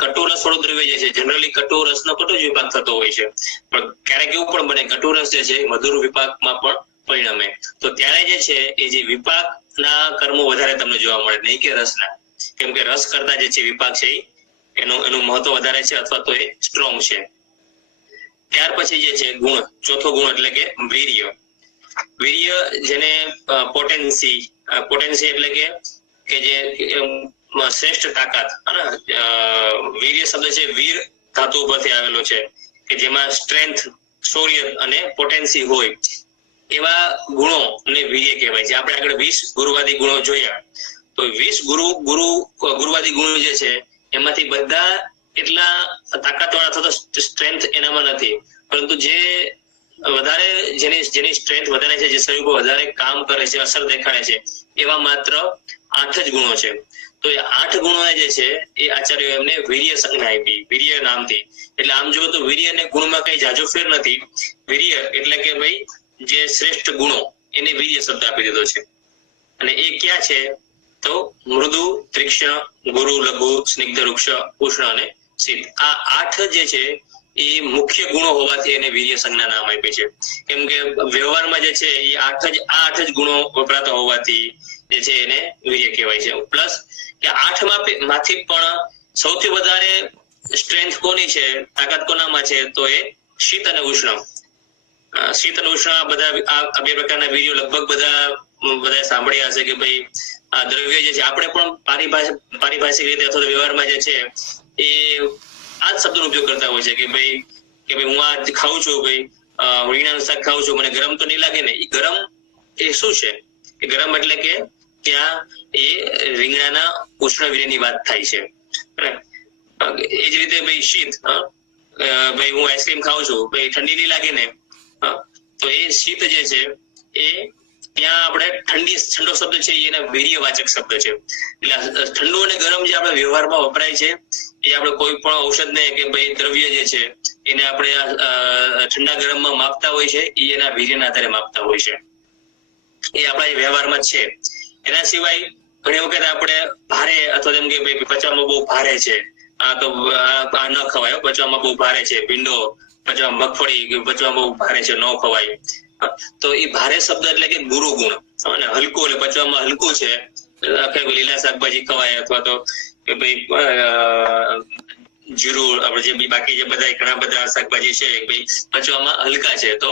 કટુ રસ વાળું દ્રવ્ય જે છે જનરલી કટુ રસનો કટુ જ વિપાક થતો હોય છે, પણ ક્યારેક એવું પણ બને કટુ રસ જે છે મધુર વિપાકમાં પણ પરિણમે. તો ત્યારે જે છે એ જે વિપાકના કર્મો વધારે તમને જોવા મળે, નહીં કે રસના. કેમ કે રસ કરતા જે છે વિપાક છે એનું મહત્વ વધારે છે અથવા તો એ સ્ટ્રોંગ છે. ત્યાર પછી જે છે ગુણ, ચોથો ગુણ એટલે કે વીર્ય. વીર્ય જેને પોટેન્સી એટલે કે જે શ્રેષ્ઠ તાકાત, વીર્ય શબ્દ છે વીર ધાતુ ઉપરથી આવેલો છે કે જેમાં સ્ટ્રેન્થ, શૌર્ય અને પોટેન્સી હોય, એવા ગુણો ને વીર્ય કહેવાય છે. આપણે આગળ 20 ગુરુવાદી ગુણો જોયા, તો 20 ગુરુવાદી ગુણો જે છે એમાંથી બધા એટલા તાકાતવાળા અથવા તો સ્ટ્રેન્થ એનામાં નથી, પરંતુ જે વધારે જેની સ્ટ્રેન્થ વધારે છે, જે શરીર પર વધારે કામ કરે છે, અસર દેખાડે છે, એવા માત્ર 8 જ ગુણો છે. તો એ 8 ગુણો જે છે એ આચાર્યો એમને વીર્ય સંજ્ઞા આપી, વીર્ય નામથી. એટલે આમ જો તો વીર્ય અને ગુણમાં કઈ જાજો ફેર નથી. વીર્ય એટલે કે ભાઈ જે શ્રેષ્ઠ ગુણો એને વીર્ય શબ્દ આપી દીધો છે. અને એ ક્યાં છે? તો મૃદુ, તીક્ષ્ણ, ગુરુ, લઘુ, સ્નિગ્ધ, રૂક્ષ, ઉષ્ણ અને શીત. આ 8 જે છે એ મુખ્ય ગુણો હોવાથી એને વીર્ય સંજ્ઞા નામ આપી છે. કેમ કે વ્યવહારમાં જે છે એ 8 જ ગુણો વપરાતા હોવાથી જે છે એને વીર્ય કહેવાય છે. પ્લસ કે 8 માંથી પણ સૌથી વધારે સ્ટ્રેન્થ કોની છે, તાકાત કોનામાં છે? તો એ શીત અને ઉષ્ણ. શીત અને ઉષ્ણ બધા આ 2 પ્રકારના વીર્યો લગભગ બધા સાંભળ્યા હશે કે ભાઈ આ દ્રવ્ય જે છે, આપણે પણ પારિભાષિક રીતે અથવા વ્યવહારમાં જે છે એ આ જ શબ્દનો ઉપયોગ કરતા હોય છે કે ભાઈ હું આ ખાઉં છું, ભાઈ રીંગણાનું શાક ખાઉં છું, મને ગરમ તો નહીં લાગે ને? એ ગરમ એ શું છે? એ ગરમ એટલે કે ત્યાં એ રીંગણાના ઉષ્ણવીર્યની વાત થાય છે. એ જ રીતે ભાઈ શીત, ભાઈ હું આઈસ્ક્રીમ ખાઉં છું, ભાઈ ઠંડી નહીં લાગે ને? તો એ શીત જે છે એ ત્યાં આપણે ઠંડો શબ્દ છે એના વીર્યવાચક શબ્દ છે. એટલે ઠંડુ અને ગરમ જે આપણે વ્યવહારમાં વપરાય છે એ આપણે કોઈ પણ ઔષધને કે ભાઈ દ્રવ્ય જે છે એને આપણે ઠંડા ગરમમાં માપતા હોય છે, એ એના વીર્યના આધારે માપતા હોય છે. એ આપણા વ્યવહારમાં છે. એના સિવાય ઘણી વખત આપણે ભારે અથવા જેમ કે ભાઈ પચવામાં બહુ ભારે છે, આ તો આ ન ખવાય, પચવામાં બહુ ભારે છે, ભીંડો પચવામાં, મગફળી પચવામાં બહુ ભારે છે, ન ખવાય. તો એ ભારે શબ્દ એટલે કે ગુરુ ગુણ. અને હલકું એટલે પચવામાં હલકું છે, લીલા શાકભાજી ખવાય, અથવા તો કે ભાઈ જીરું, આપણે જે બાકી જે બધા ઘણા બધા શાકભાજી છે ભાઈ પચવામાં હલકા છે, તો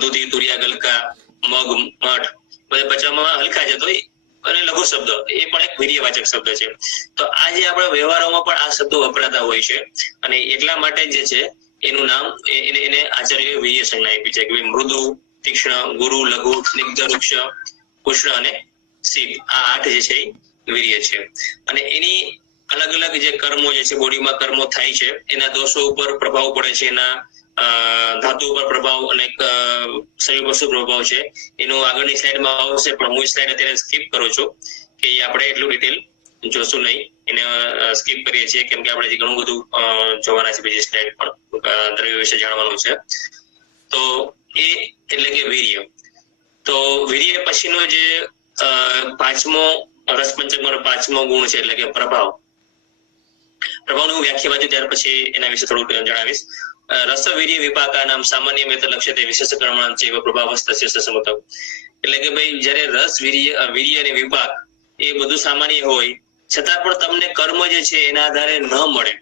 દૂધી, તુરિયા, ગલકા, મગ, મઠ બધા પચવામાં હલકા છે, તો અને લઘુ શબ્દ એ પણ એક વીર્યવાચક શબ્દ છે. તો આ જે આપણા વ્યવહારોમાં પણ આ શબ્દો વપરાતા હોય છે, અને એટલા માટે જે છે એનું નામ એને આચાર્ય વીર્ય સંજ્ઞા આપી છે કે મૃદુ, તીક્ષ્ણ, ગુરુ, લઘુ, સ્નિગ્ધ, રૂક્ષ, ઉષ્ણ અને શીત. આ 8 જે છે એ વીર્ય છે. અને એની અલગ અલગ જે કર્મો જે છે, બોડીમાં કર્મો થાય છે, એના દોષો ઉપર પ્રભાવ પડે છે, એના ધાતુ ઉપર પ્રભાવ અને શરીર પર શું પ્રભાવ છે એનું આગળની સ્લાઇડમાં આવશે, પણ હું સ્લાઇડ અત્યારે સ્કીપ કરું છું કે આપણે એટલું ડિટેલ જોશું નહીં, એને સ્કીપ કરીએ છીએ કેમ કે આપણે જે ઘણું બધું જોવાના છે બીજી સ્લાઇડ પણ દ્રવ્ય વિશે જાણવાનું છે. તો એ એટલે કે વીર્ય. તો વીર્ય પછીનો જે પાંચમો રસપંચકનો પાંચમો ગુણ છે એટલે કે પ્રભાવ. પ્રભાવનું વ્યાખ્યા બાજુ ત્યાર પછી એના વિશે થોડું જણાવીશ. રસવીર્ય વિપાકાનામ સામાન્યમેત લક્ષ્યતે વિશેષકર્મણાં ચૈવ પ્રભાવસ્તસ્ય સમતઃ. એટલે કે ભાઈ જ્યારે રસ વીર્ય અને વિપાક એ બધું સામાન્ય હોય છતાં પણ તમને કર્મ જે છે એના આધારે ન મળે,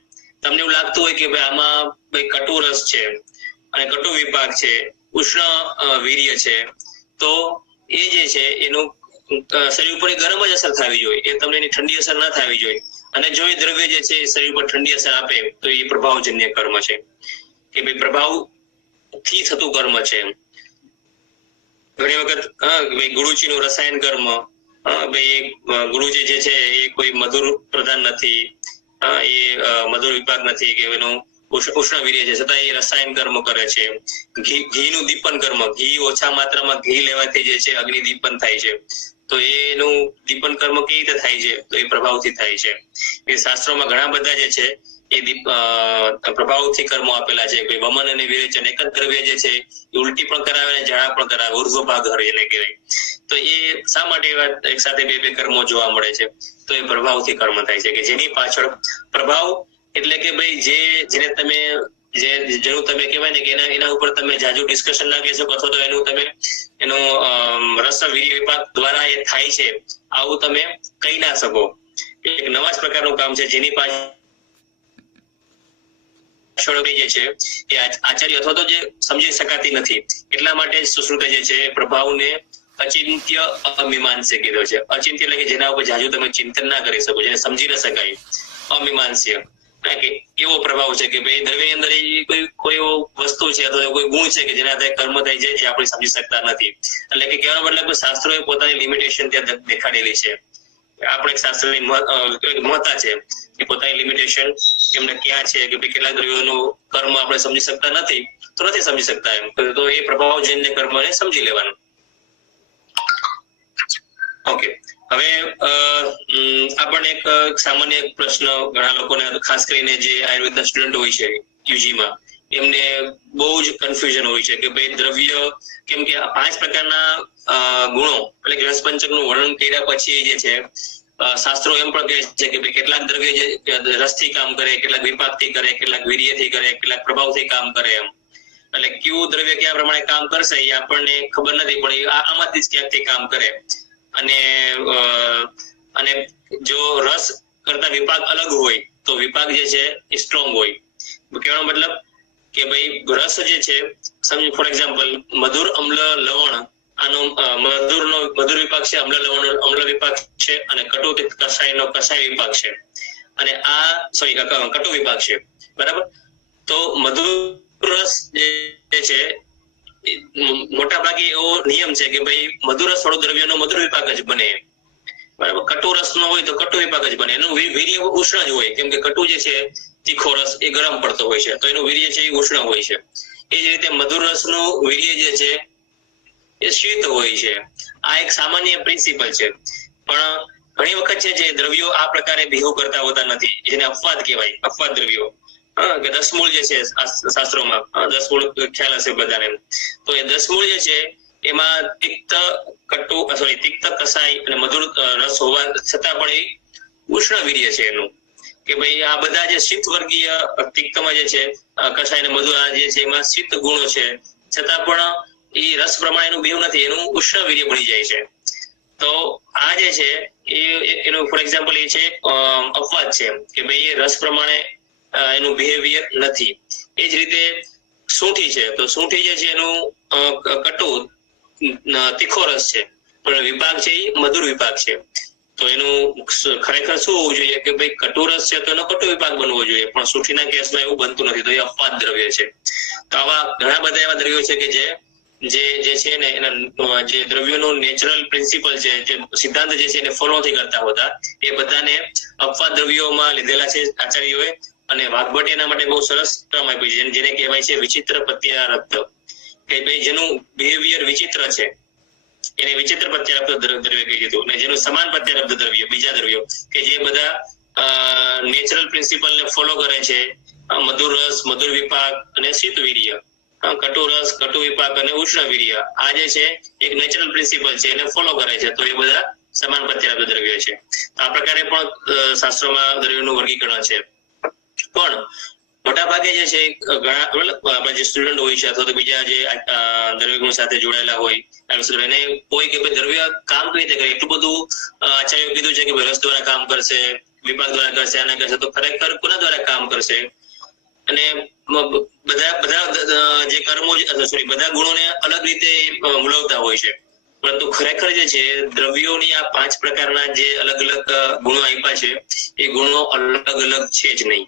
તમને એવું લાગતું હોય કે ભાઈ આમાં ભાઈ કટુ રસ છે અને કટુ વિપાક છે, ઉષ્ણ વીર્ય છે, તો એ જે છે એનું શરીર ઉપર ગરમ જ અસર થવી જોઈએ, એ તમને એની ઠંડી અસર ના થવી જોઈએ. અને જો એ દ્રવ્ય જે છે શરીર પર ઠંડી અસર આપે તો એ પ્રભાવજન્ય કર્મ છે કે ભાઈ પ્રભાવ થી થતું કર્મ છે. ઘણી વખત ભાઈ ગુરુચીનું રસાયણ કર્મ, ભાઈ ગુરુજી જે છે એ કોઈ મધુર પ્રધાન નથી, એ મધુર વિપાક નથી કે એનું ઉષ્ણ વીર્ય છે, છતાં એ રસાયણ કર્મ કરે છે. ઘીનું દીપન કર્મ, ઘી ઓછા માત્રામાં ઘી લેવાથી જે છે અગ્નિ દીપન થાય છે, તો એનું દીપન કર્મ કેવી રીતે થાય છે તો એ પ્રભાવથી થાય છે. એ શાસ્ત્રોમાં ઘણા બધા જે છે એ પ્રભાવથી કર્મો આપેલા છે. કોઈ વમન અને વિરેચન એક જ દ્રવ્ય જે છે એ ઉલટી પણ કરાવે અને ઝાડા પણ કરાવે, ઉર્ધ્વ ભાગ હરે એને કહેવાય. તો એ શા માટે એક સાથે બે કર્મો જોવા મળે છે તો એ પ્રભાવથી કર્મ થાય છે કે જેની પાછળ પ્રભાવ એટલે કે ભાઈ જેને તમે જેનું તમે કહેવાય ને કે એના ઉપર તમે જાજુ ડિસ્કશન ના કહી શકો અથવા તો એનું રસ વીર્ય વિપાક દ્વારા એ થાય છે આવું તમે કહી ના શકો. એક નવા જ પ્રકારનું કામ છે જેની પાછળ જે છે એ આચાર્ય અથવા તો જે સમજી શકાતી નથી, એટલા માટે સુશ્રુતે જે છે પ્રભાવને અચિંત્ય અમીમાંસ્ય કીધો છે. અચિંત્ય એટલે કે જેના ઉપર જાજુ તમે ચિંતન ના કરી શકો, જેને સમજી ન શકાય, અમીમાંસ્ય કે એવો પ્રભાવ છે કે ભાઈ દ્રવ્યની અંદર કોઈ એવો વસ્તુ છે અથવા કોઈ ગુણ છે કે જેના આધારે કર્મ થઈ જાય જે આપણે સમજી શકતા નથી. એટલે કે કહેવાનો મતલબ શાસ્ત્રોએ પોતાની લિમિટેશન ત્યાં દેખાડેલી છે. આપણે શાસ્ત્રની મહત્તા છે કે પોતાની લિમિટેશન એમને ક્યાં છે કે ભાઈ કેટલાક દ્રવ્યોનું કર્મ આપણે સમજી શકતા નથી તો નથી સમજી શકતા એમ, તો એ પ્રભાવજન્ય કર્મને સમજી લેવાનું. ઓકે, હવે આપણને એક સામાન્ય પ્રશ્ન ઘણા લોકોને, ખાસ કરીને જે આયુર્વેદના સ્ટુડન્ટ હોય છે યુજીમાં, એમને બહુ જ કન્ફ્યુઝન હોય છે કે ભાઈ દ્રવ્ય કેમ કે આ 5 પ્રકારના ગુણો એટલે કે રસપંચકનું વર્ણન કર્યા પછી જે છે શાસ્ત્રો એમ પણ કહે છે કે ભાઈ કેટલાક દ્રવ્ય જે રસથી કામ કરે, કેટલાક વિપાકથી કરે, કેટલાક વીર્યથી કરે, કેટલાક પ્રભાવથી કામ કરે એમ. એટલે કયું દ્રવ્ય કયા પ્રમાણે કામ કરશે એ આપણને ખબર નથી, પણ આમાંથી જ ક્યાંકથી કામ કરે. અને જો રસ કરતા વિપાક અલગ હોય તો વિપાક જે છે એ સ્ટ્રોંગ હોય. કહેવાનો મતલબ કે ભાઈ રસ જે છે સમજો ફોર એક્ઝામ્પલ મધુર અમ્લ લવણ, આનો મધુર વિપાક છે, અમ્લ વિપાક છે, અને કટુ કષાયનો કષાય વિપાક છે, અને આ કટુ વિપાક છે, બરાબર. તો મધુર રસ જે છે મોટા ભાગે એવો નિયમ છે કે ભાઈ મધુર રસ વાળું દ્રવ્યનો મધુર વિપાક જ બને, બરાબર. કટુ રસ નો હોય તો કટુ વિપાક જ બને. એનું વીર્ય ઉષ્ણ જ હોય કેમ કે કટુ જે છે તીખો રસ એ ગરમ પડતો હોય છે તો એનું વીર્ય છે એ ઉષ્ણ હોય છે. એ જ રીતે મધુર રસનું વીર્ય જે છે એ શીત હોય છે. આ એક સામાન્ય પ્રિન્સિપલ છે, પણ ઘણી વખત છે જે દ્રવ્યો આ પ્રકારે બિહેવ કરતા હોતા નથી, જેને અપવાદ કહેવાય, અપવાદ દ્રવ્યો. કે દસમૂળ જે છે શાસ્ત્રોમાં, દસમૂળ ખ્યાલ હશે બધાને. તો એ દસમૂળ જે છે એમાં તિક્ત કસાય અને મધુર રસ હોવા છતાં પણ એ ઉષ્ણ વીર્ય છે એનું, કે ભાઈ આ બધા જે શીત વર્ગીય તિક્તમાં જે છે કસાય અને મધુર જે છે એમાં શીત ગુણો છે, છતાં પણ એ રસ પ્રમાણેનું બિહેવ નથી, એનું ઉષ્ણ વીર્ય બની જાય છે. તો આ જે છે એનું ફોર એક્ઝામ્પલ એ છે અપવાદ છે કે ભાઈ એ રસ પ્રમાણે એનું બિહેવિયર નથી. એ જ રીતે સૂંઠી છે, તો સૂંઠી જે છે એનું કટુ તીખો રસ છે પણ વિપાક છે એ મધુર વિપાક છે. તો એનું ખરેખર શું હોવું જોઈએ કે ભાઈ કટુ રસ છે તો એનો કટુ વિપાક બનવો જોઈએ, પણ સૂંઠીના કેસમાં એવું બનતું નથી, તો એ અપવાદ દ્રવ્ય છે. તો આવા ઘણા બધા એવા દ્રવ્યો છે કે જે છે ને એના જે દ્રવ્યોનું નેચરલ પ્રિન્સિપલ છે, જે સિદ્ધાંત જે છે એને ફોલો નથી કરતા હોતા, એ બધાને અપવાદ દ્રવ્યોમાં લીધેલા છે આચાર્યોએ, અને વાઘભટ્ટ એના માટે બહુ સરસ ટર્મ આપી છે જેને કહેવાય છે વિચિત્ર પ્રત્યારબ્ધ, કે ભાઈ જેનું બિહેવિયર વિચિત્ર છે એને વિચિત્ર પ્રત્યારબ્ધ દ્રવ્ય કહી દીધું. અને જેનું સમાન પ્રત્યારબ્ધ દ્રવ્ય, બીજા દ્રવ્યો કે જે બધા નેચરલ પ્રિન્સિપલ ને ફોલો કરે છે, મધુર રસ, મધુર વિપાક અને શીત વીર્ય, કટુ રસ, કટુ વિપાક અને ઉષ્ણ વીર્ય, આ જે છે એક નેચરલ પ્રિન્સિપલ છે એને ફોલો કરે છે, તો એ બધા સમાન પ્રત્યારબ્ધ દ્રવ્ય છે. આ પ્રકારે પણ શાસ્ત્રોમાં દ્રવ્યોનું વર્ગીકરણ છે. પણ મોટા ભાગે જે છે ઘણા આપણા જે સ્ટુડન્ટ હોય છે અથવા તો બીજા જે દ્રવ્યગુણ સાથે જોડાયેલા હોય એને કોઈ કે દ્રવ્ય કામ કઈ રીતે કરે, એટલું બધું આચાર્ય કીધું છે કે રસ દ્વારા કામ કરશે, વિપાક દ્વારા કરશે, આના કરશે, તો ખરેખર કોના દ્વારા કામ કરશે? અને બધા જે કર્મો બધા ગુણોને અલગ રીતે મૂલવતા હોય છે, પરંતુ ખરેખર જે છે દ્રવ્યોની આ 5 પ્રકારના જે અલગ અલગ ગુણો આપ્યા છે એ ગુણો અલગ અલગ છે જ નહીં.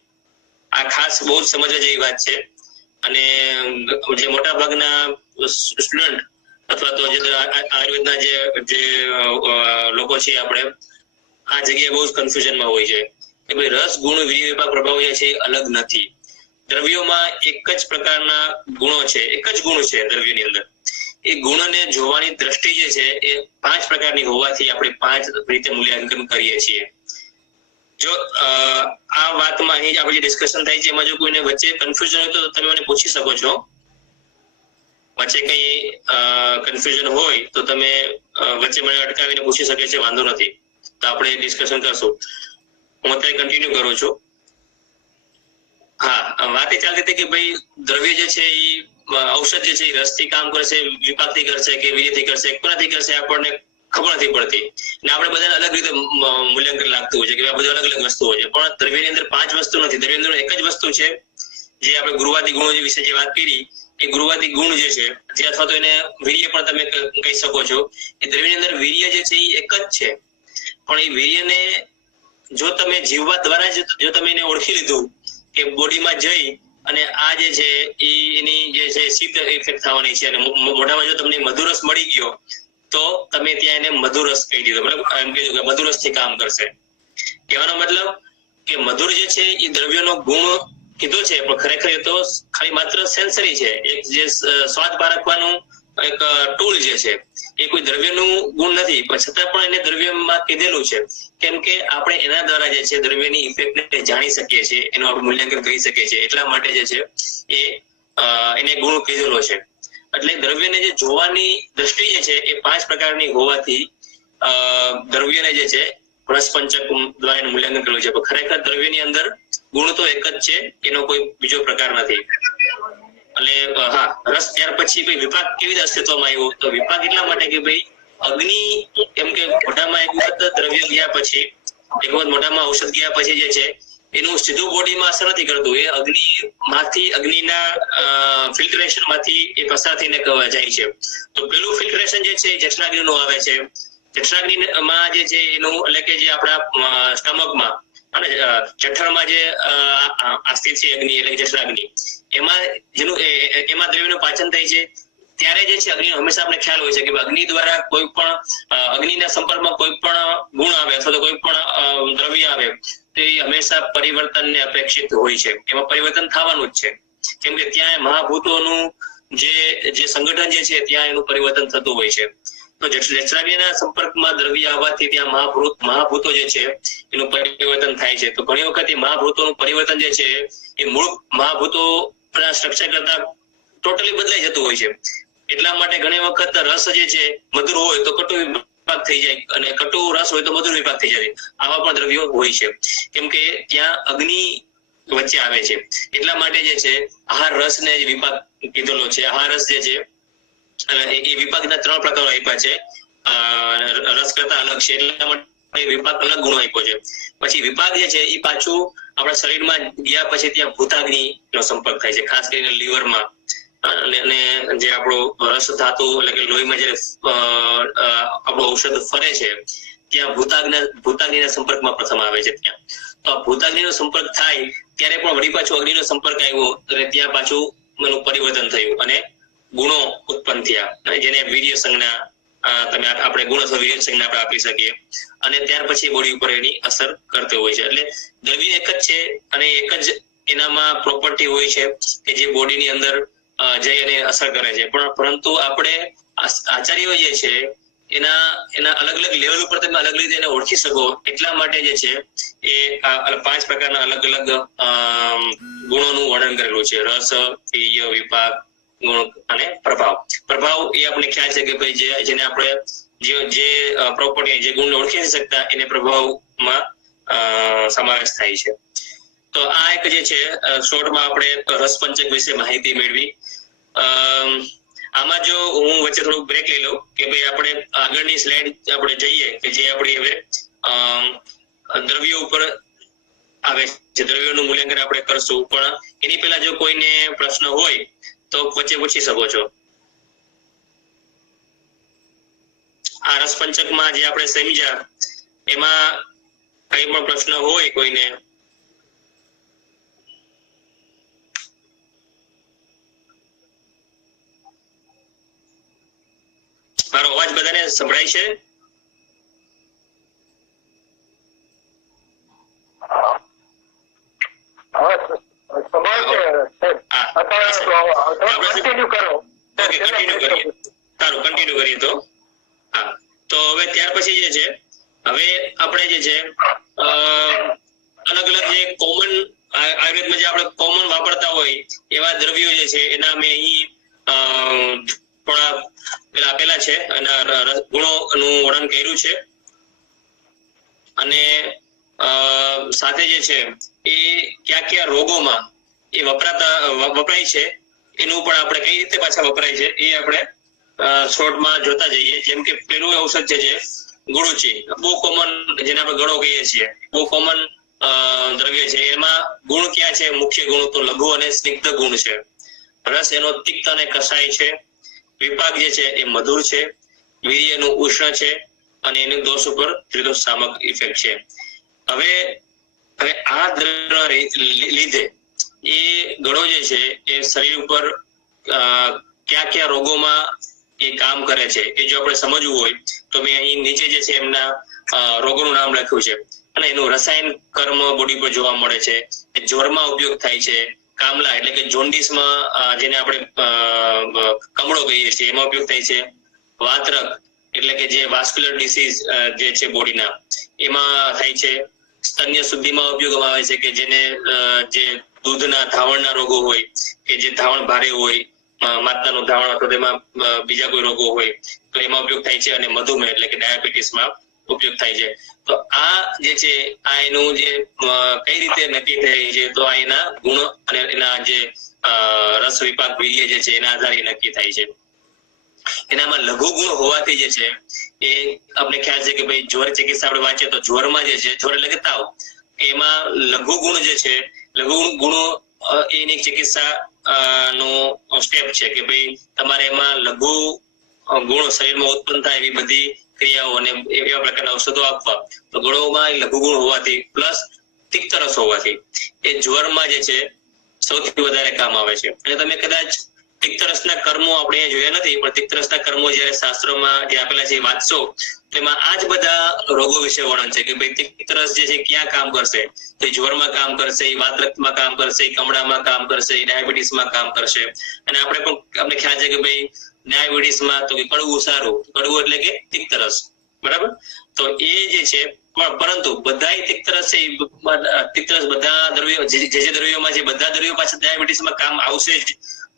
આ ખાસ બહુ જ સમજવા જેવી વાત છે. અને જે મોટા ભાગના સ્ટુડન્ટ અથવા તો જે આયુર્વેદના જે લોકો છે આપણે આ જગ્યાએ બહુ જ કન્ફ્યુઝનમાં હોય છે કે ભાઈ રસ, ગુણ, વીર્ય, વિપાક, પ્રભાવ જે છે એ અલગ નથી. દ્રવ્યોમાં એક જ પ્રકારના ગુણો છે, એક જ ગુણ છે દ્રવ્યની અંદર. એ ગુણને જોવાની દ્રષ્ટિ જે છે એ 5 પ્રકારની હોવાથી આપણે 5 રીતે મૂલ્યાંકન કરીએ છીએ. જો આ વાતમાં અહીં આપણે જે ડિસ્કશન થાય છે એમાં જો કોઈને વચ્ચે કન્ફ્યુઝન હોય તો તમે મને પૂછી શકો છો. વચ્ચે કઈ કન્ફ્યુઝન હોય તો તમે વચ્ચે મને અટકાવીને પૂછી શકે છે, વાંધો નથી, તો આપણે ડિસ્કશન કરશું. હું અત્યારે કન્ટિન્યુ કરું છું. હા, વાત એ ચાલતી હતી કે ભાઈ દ્રવ્ય જે છે એ ઔષધ જે છે એ રસથી કામ કરશે, વિપાકથી કરશે કે વીર્યથી કરશે, કોનાથી કરશે આપણને ખબર નથી પડતી. ને આપણે બધાને અલગ રીતે મૂલ્યાંકન લાગતું હોય છે કે આ બધું અલગ અલગ વસ્તુઓ છે, પણ દ્રવ્યની અંદર 5 વસ્તુ નથી. દ્રવ્યની અંદર એક જ વસ્તુ છે જે આપણે ગુરુવાદી ગુણો વિશે જે વાત કરી, એ ગુરુવાદી ગુણ જે છે, જે અથવા તો એને વીર્ય પણ તમે કહી શકો છો, એ દ્રવ્યની અંદર વીર્ય જે છે એ એક જ છે. પણ એ વીર્યને જો તમે જીવવા દ્વારા જો તમે એને ઓળખી લીધું કે બોડીમાં જઈ અને આ જે છે એની જે છે શીત ઇફેક્ટ થવાની છે અને મોઢામાં જો તમને મધુરસ મળી ગયો તો તમે ત્યાં એને મધુરસ કહી દીધો, મતલબ એમ કીધું કે મધુરસ થી કામ કરશે. કહેવાનો મતલબ કે મધુર જે છે એ દ્રવ્યનો ગુણ કીધો છે, પણ ખરેખર એ તો ખાલી માત્ર સેન્સરી છે, એક જે સ્વાદ પારખવાનું એક ટૂલ જે છે, એ કોઈ દ્રવ્યનું ગુણ નથી, પણ છતાં પણ એને દ્રવ્યમાં કીધેલું છે કેમ કે આપણે એના દ્વારા જે છે દ્રવ્યની ઇફેક્ટને જાણી શકીએ છીએ, એનું આપણે મૂલ્યાંકન કરી શકીએ છીએ, એટલા માટે જે છે એ એને ગુણ કીધેલો છે. એટલે દ્રવ્યને જે જોવાની દ્રષ્ટિ જે છે એ 5 પ્રકારની હોવાથી દ્રવ્યને જે છે રસપંચક દ્વારા એનું મૂલ્યાંકન કરેલું છે. પણ ખરેખર દ્રવ્યની અંદર ગુણ તો એક જ છે, એનો કોઈ બીજો પ્રકાર નથી. એટલે હા, રસ ત્યાર પછી ભાઈ વિપાક કેવી રીતે અસ્તિત્વમાં આવ્યો? તો વિપાક એટલા માટે કે ભાઈ અગ્નિ એમ કે મોઢામાં એક વખત દ્રવ્ય ગયા પછી, એક વખત મોઢામાં ઔષધ ગયા પછી જે છે એનું સીધું બોડીમાં અસર નથી કરતું, એ અગ્નિમાંથી અગ્નિના ફિલ્ટરેશન માંથી એ પસાર થઈને જાય છે. તો પેલું ફિલ્ટરેશન જે છે જઠરાગ્નિનું આવે છે. જઠરાગ્નિમાં જે છે એનું એટલે કે જે આપણા સ્ટમકમાં અને જઠરમાં જે આસ્થિત છે અગ્નિ એટલે જઠરાગ્નિ, એમાં દ્રવ્યનું પાચન થાય છે. ત્યારે જે છે અગ્નિનો હંમેશા આપણે ખ્યાલ હોય છે કે અગ્નિ દ્વારા કોઈ પણ અગ્નિના સંપર્કમાં કોઈ પણ ગુણ આવે અથવા તો કોઈ પણ દ્રવ્ય આવે તો એ હંમેશા પરિવર્તનને અપેક્ષિત હોય છે, એમાં પરિવર્તન થવાનું જ છે, કેમ કે ત્યાં મહાભૂતોનું જે સંગઠન જે છે ત્યાં એનું પરિવર્તન થતું હોય છે. તો જઠરાગ્નિના સંપર્કમાં દ્રવ્ય આવવાથી ત્યાં મહાભૂતો જે છે એનું પરિવર્તન થાય છે. તો ઘણી વખત એ મહાભૂતોનું પરિવર્તન જે છે એ મૂળ મહાભૂતોના સ્ટ્રક્ચર કરતા ટોટલી બદલાઈ જતું હોય છે. એટલા માટે ઘણી વખત રસ જે છે મધુર હોય તો કટુ વિપાક થઈ જાય અને કટુ રસ હોય તો મધુર વિપાક થઈ જાય. આવા પણ દ્રવ્યો હોય છે, કેમ કે ત્યાં અગ્નિ વચ્ચે આવે છે. એટલા માટે જે છે આહાર રસ ને વિપાક કીધેલો છે. આહાર રસ જે છે એ વિપાકના 3 પ્રકારો આપ્યા છે, રસ કરતા અલગ છે, એટલા માટે વિપાક અલગ ગુણો આપ્યો છે. પછી વિપાક જે છે એ પાછું આપણા શરીરમાં ગયા પછી ત્યાં ભૂતાગ્નિ નો સંપર્ક થાય છે, ખાસ કરીને લીવરમાં અને જે આપણો રસ ધાતુ એટલે કે લોહીમાં જે આપણો ઔષધ ફરે છે ત્યાં ભૂતાગ્નિના સંપર્કમાં પ્રથમ આવે છે. ત્યાં તો આ ભૂતાગ્નિનો સંપર્ક થાય ત્યારે પણ વળી પાછું અગ્નિનો સંપર્ક આવ્યો અને ત્યાં પાછું એનું પરિવર્તન થયું અને ગુણો ઉત્પન્ન થયા, જેને વીર્ય સંજ્ઞા તમે આપણે ગુણ અથવા વીર્ય સંજ્ઞા આપણે આપી શકીએ, અને ત્યાર પછી બોડી ઉપર એની અસર કરતી હોય છે. એટલે દ્રવ્ય એક જ છે અને એક જ એનામાં પ્રોપર્ટી હોય છે કે જે બોડીની અંદર જઈ અને અસર કરે છે, પણ પરંતુ આપણે આચાર્યો જે છે એના અલગ અલગ લેવલ ઉપર તમે અલગ રીતે એને ઓળખી શકો એટલા માટે જે છે એ 5 પ્રકારના અલગ અલગ ગુણોનું વર્ણન કરેલું છે: રસ, વીર્ય, વિપાક, ગુણ અને પ્રભાવ. પ્રભાવ એ આપણે ખ્યાલ છે કે ભાઈ જેને આપણે જે પ્રોપર્ટી જે ગુણ ઓળખી નથી શકતા એને પ્રભાવમાં સમાવેશ થાય છે. તો આ એક જે છે શોર્ટમાં આપણે રસપંચક વિશે માહિતી મેળવી. આમાં જો હું વચ્ચે થોડું બ્રેક લઈ લઉં કે ભાઈ આપણે આગળની સ્લાઇડ આપણે જઈએ કે જે આપણી હવે દ્રવ્યો ઉપર આવે છે, દ્રવ્યોનું મૂલ્યાંકન આપણે કરશું, પણ એની પહેલા જો કોઈને પ્રશ્ન હોય તો વચ્ચે પૂછી શકો છો. આ રસપંચકમાં જે આપણે સમજ્યા એમાં કઈ પણ પ્રશ્ન હોય કોઈને? મારો અવાજ બધાને સંભળાય છે? કન્ટિન્યુ કરીએ તો હા. તો હવે ત્યાર પછી જે છે હવે આપણે જે છે અલગ અલગ જે કોમન આયુર્વેદમાં જે આપણે કોમન વાપરતા હોય એવા દ્રવ્યો જે છે એના મેં અહીં થોડા પેલા આપેલા છે, એના ગુણોનું વર્ણન કર્યું છે, અને સાથે જે છે એ કયા કયા રોગોમાં એ વપરાય છે એનું પણ આપણે કઈ રીતે પાછા વપરાય છે એ આપણે શોર્ટમાં જોતા જઈએ. જેમ કે પેલું ઔષધ છે ગુળુચી, બહુ કોમન, જેને આપણે ગળો કહીએ છીએ, બહુ કોમન દ્રવ્ય છે. એમાં ગુણ ક્યાં છે? મુખ્ય ગુણ તો લઘુ અને સ્નિગ્ધ ગુણ છે. રસ એનો તિક્ત અને કષાય છે. વિપાક જે છે એ મધુર છે. વીર્ય એનું ઉષ્ણ છે અને એનું દોષ ઉપર ત્રિદોષાત્મક ઇફેક્ટ છે. હવે આ દ્રવ્યના લીધે એ ગળો જે છે એ શરીર ઉપર કયા કયા રોગોમાં એ કામ કરે છે એ જો આપણે સમજવું હોય તો મેં અહીં નીચે જે છે એમના રોગોનું નામ લખ્યું છે, અને એનું રસાયણ કર્મ બોડી પર જોવા મળે છે. જ્વરમાં ઉપયોગ થાય છે. કામલા એટલે કે જોન્ડિસમાં જેને આપણે કમળો કહીએ છીએ એમાં ઉપયોગ થાય છે. વાતરક એટલે કે જે વાસ્ક્યુલર ડિસીઝ જે છે બોડીના એમાં થાય છે. સ્તન્ય શુદ્ધિમાં ઉપયોગમાં આવે છે કે જેને જે દૂધના ધાવણના રોગો હોય કે જે ધાવણ ભારે હોય, માતાનું ધાવણ અથવા તેમાં બીજા કોઈ રોગો હોય તો એમાં ઉપયોગ થાય છે. અને મધુમેહ એટલે કે ડાયાબિટીસમાં ઉપયોગ થાય છે. તો આ જે છે આ એનું જે કઈ રીતે નક્કી થાય છે તો આ એના ગુણ અને એના જે રસ વિપાક વીર્ય જે છે એના આધારે નક્કી થાય છે. એનામાં લઘુ ગુણ હોવાથી જે છે એ આપણે ખ્યાલ છે કે ભાઈ જ્વર ચિકિત્સા આપણે વાંચીએ તો જ્વરમાં જે છે જ્વર એટલે કે તાવ, એમાં લઘુ ગુણ જે છે લઘુ ગુણો એની ચિકિત્સા નો સ્ટેપ છે કે ભાઈ તમારે એમાં લઘુ ગુણો શરીરમાં ઉત્પન્ન થાય એવી બધી ક્રિયાઓ અને એવા પ્રકારના ઔષધો આપવા. તો ગળોમાં લઘુ ગુણ હોવાથી પ્લસ તિક્ત રસ હોવાથી એ જ્વરમાં જે છે સૌથી વધારે કામ આવે છે. અને તમે કદાચ તિક્તરસના કર્મો આપણે જોયા નથી, પણ તિક્તરસના કર્મો જયારે શાસ્ત્રોમાં જે આપેલા છે વાંચશો તો એમાં આ જ બધા રોગો વિશે વર્ણન છે કે ભાઈ તિક્તરસ જે છે ક્યાં કામ કરશે, તો જ્વરમાં કામ કરશે, વાતરક્તમાં કામ કરશે, કમળામાં કામ કરશે, ડાયાબિટીસમાં કામ કરશે. અને આપણે ખ્યાલ છે કે ભાઈ ડાયાબિટીસમાં તો કડવું સારું, કડવું એટલે કે તિક્તરસ, બરાબર. તો એ જે છે પરંતુ બધા તિક્તરસ છે તિક્તરસ બધા દ્રવ્યો જે દ્રવ્યોમાં છે બધા દ્રવ્યો પાછા ડાયાબિટીસમાં કામ આવશે જ,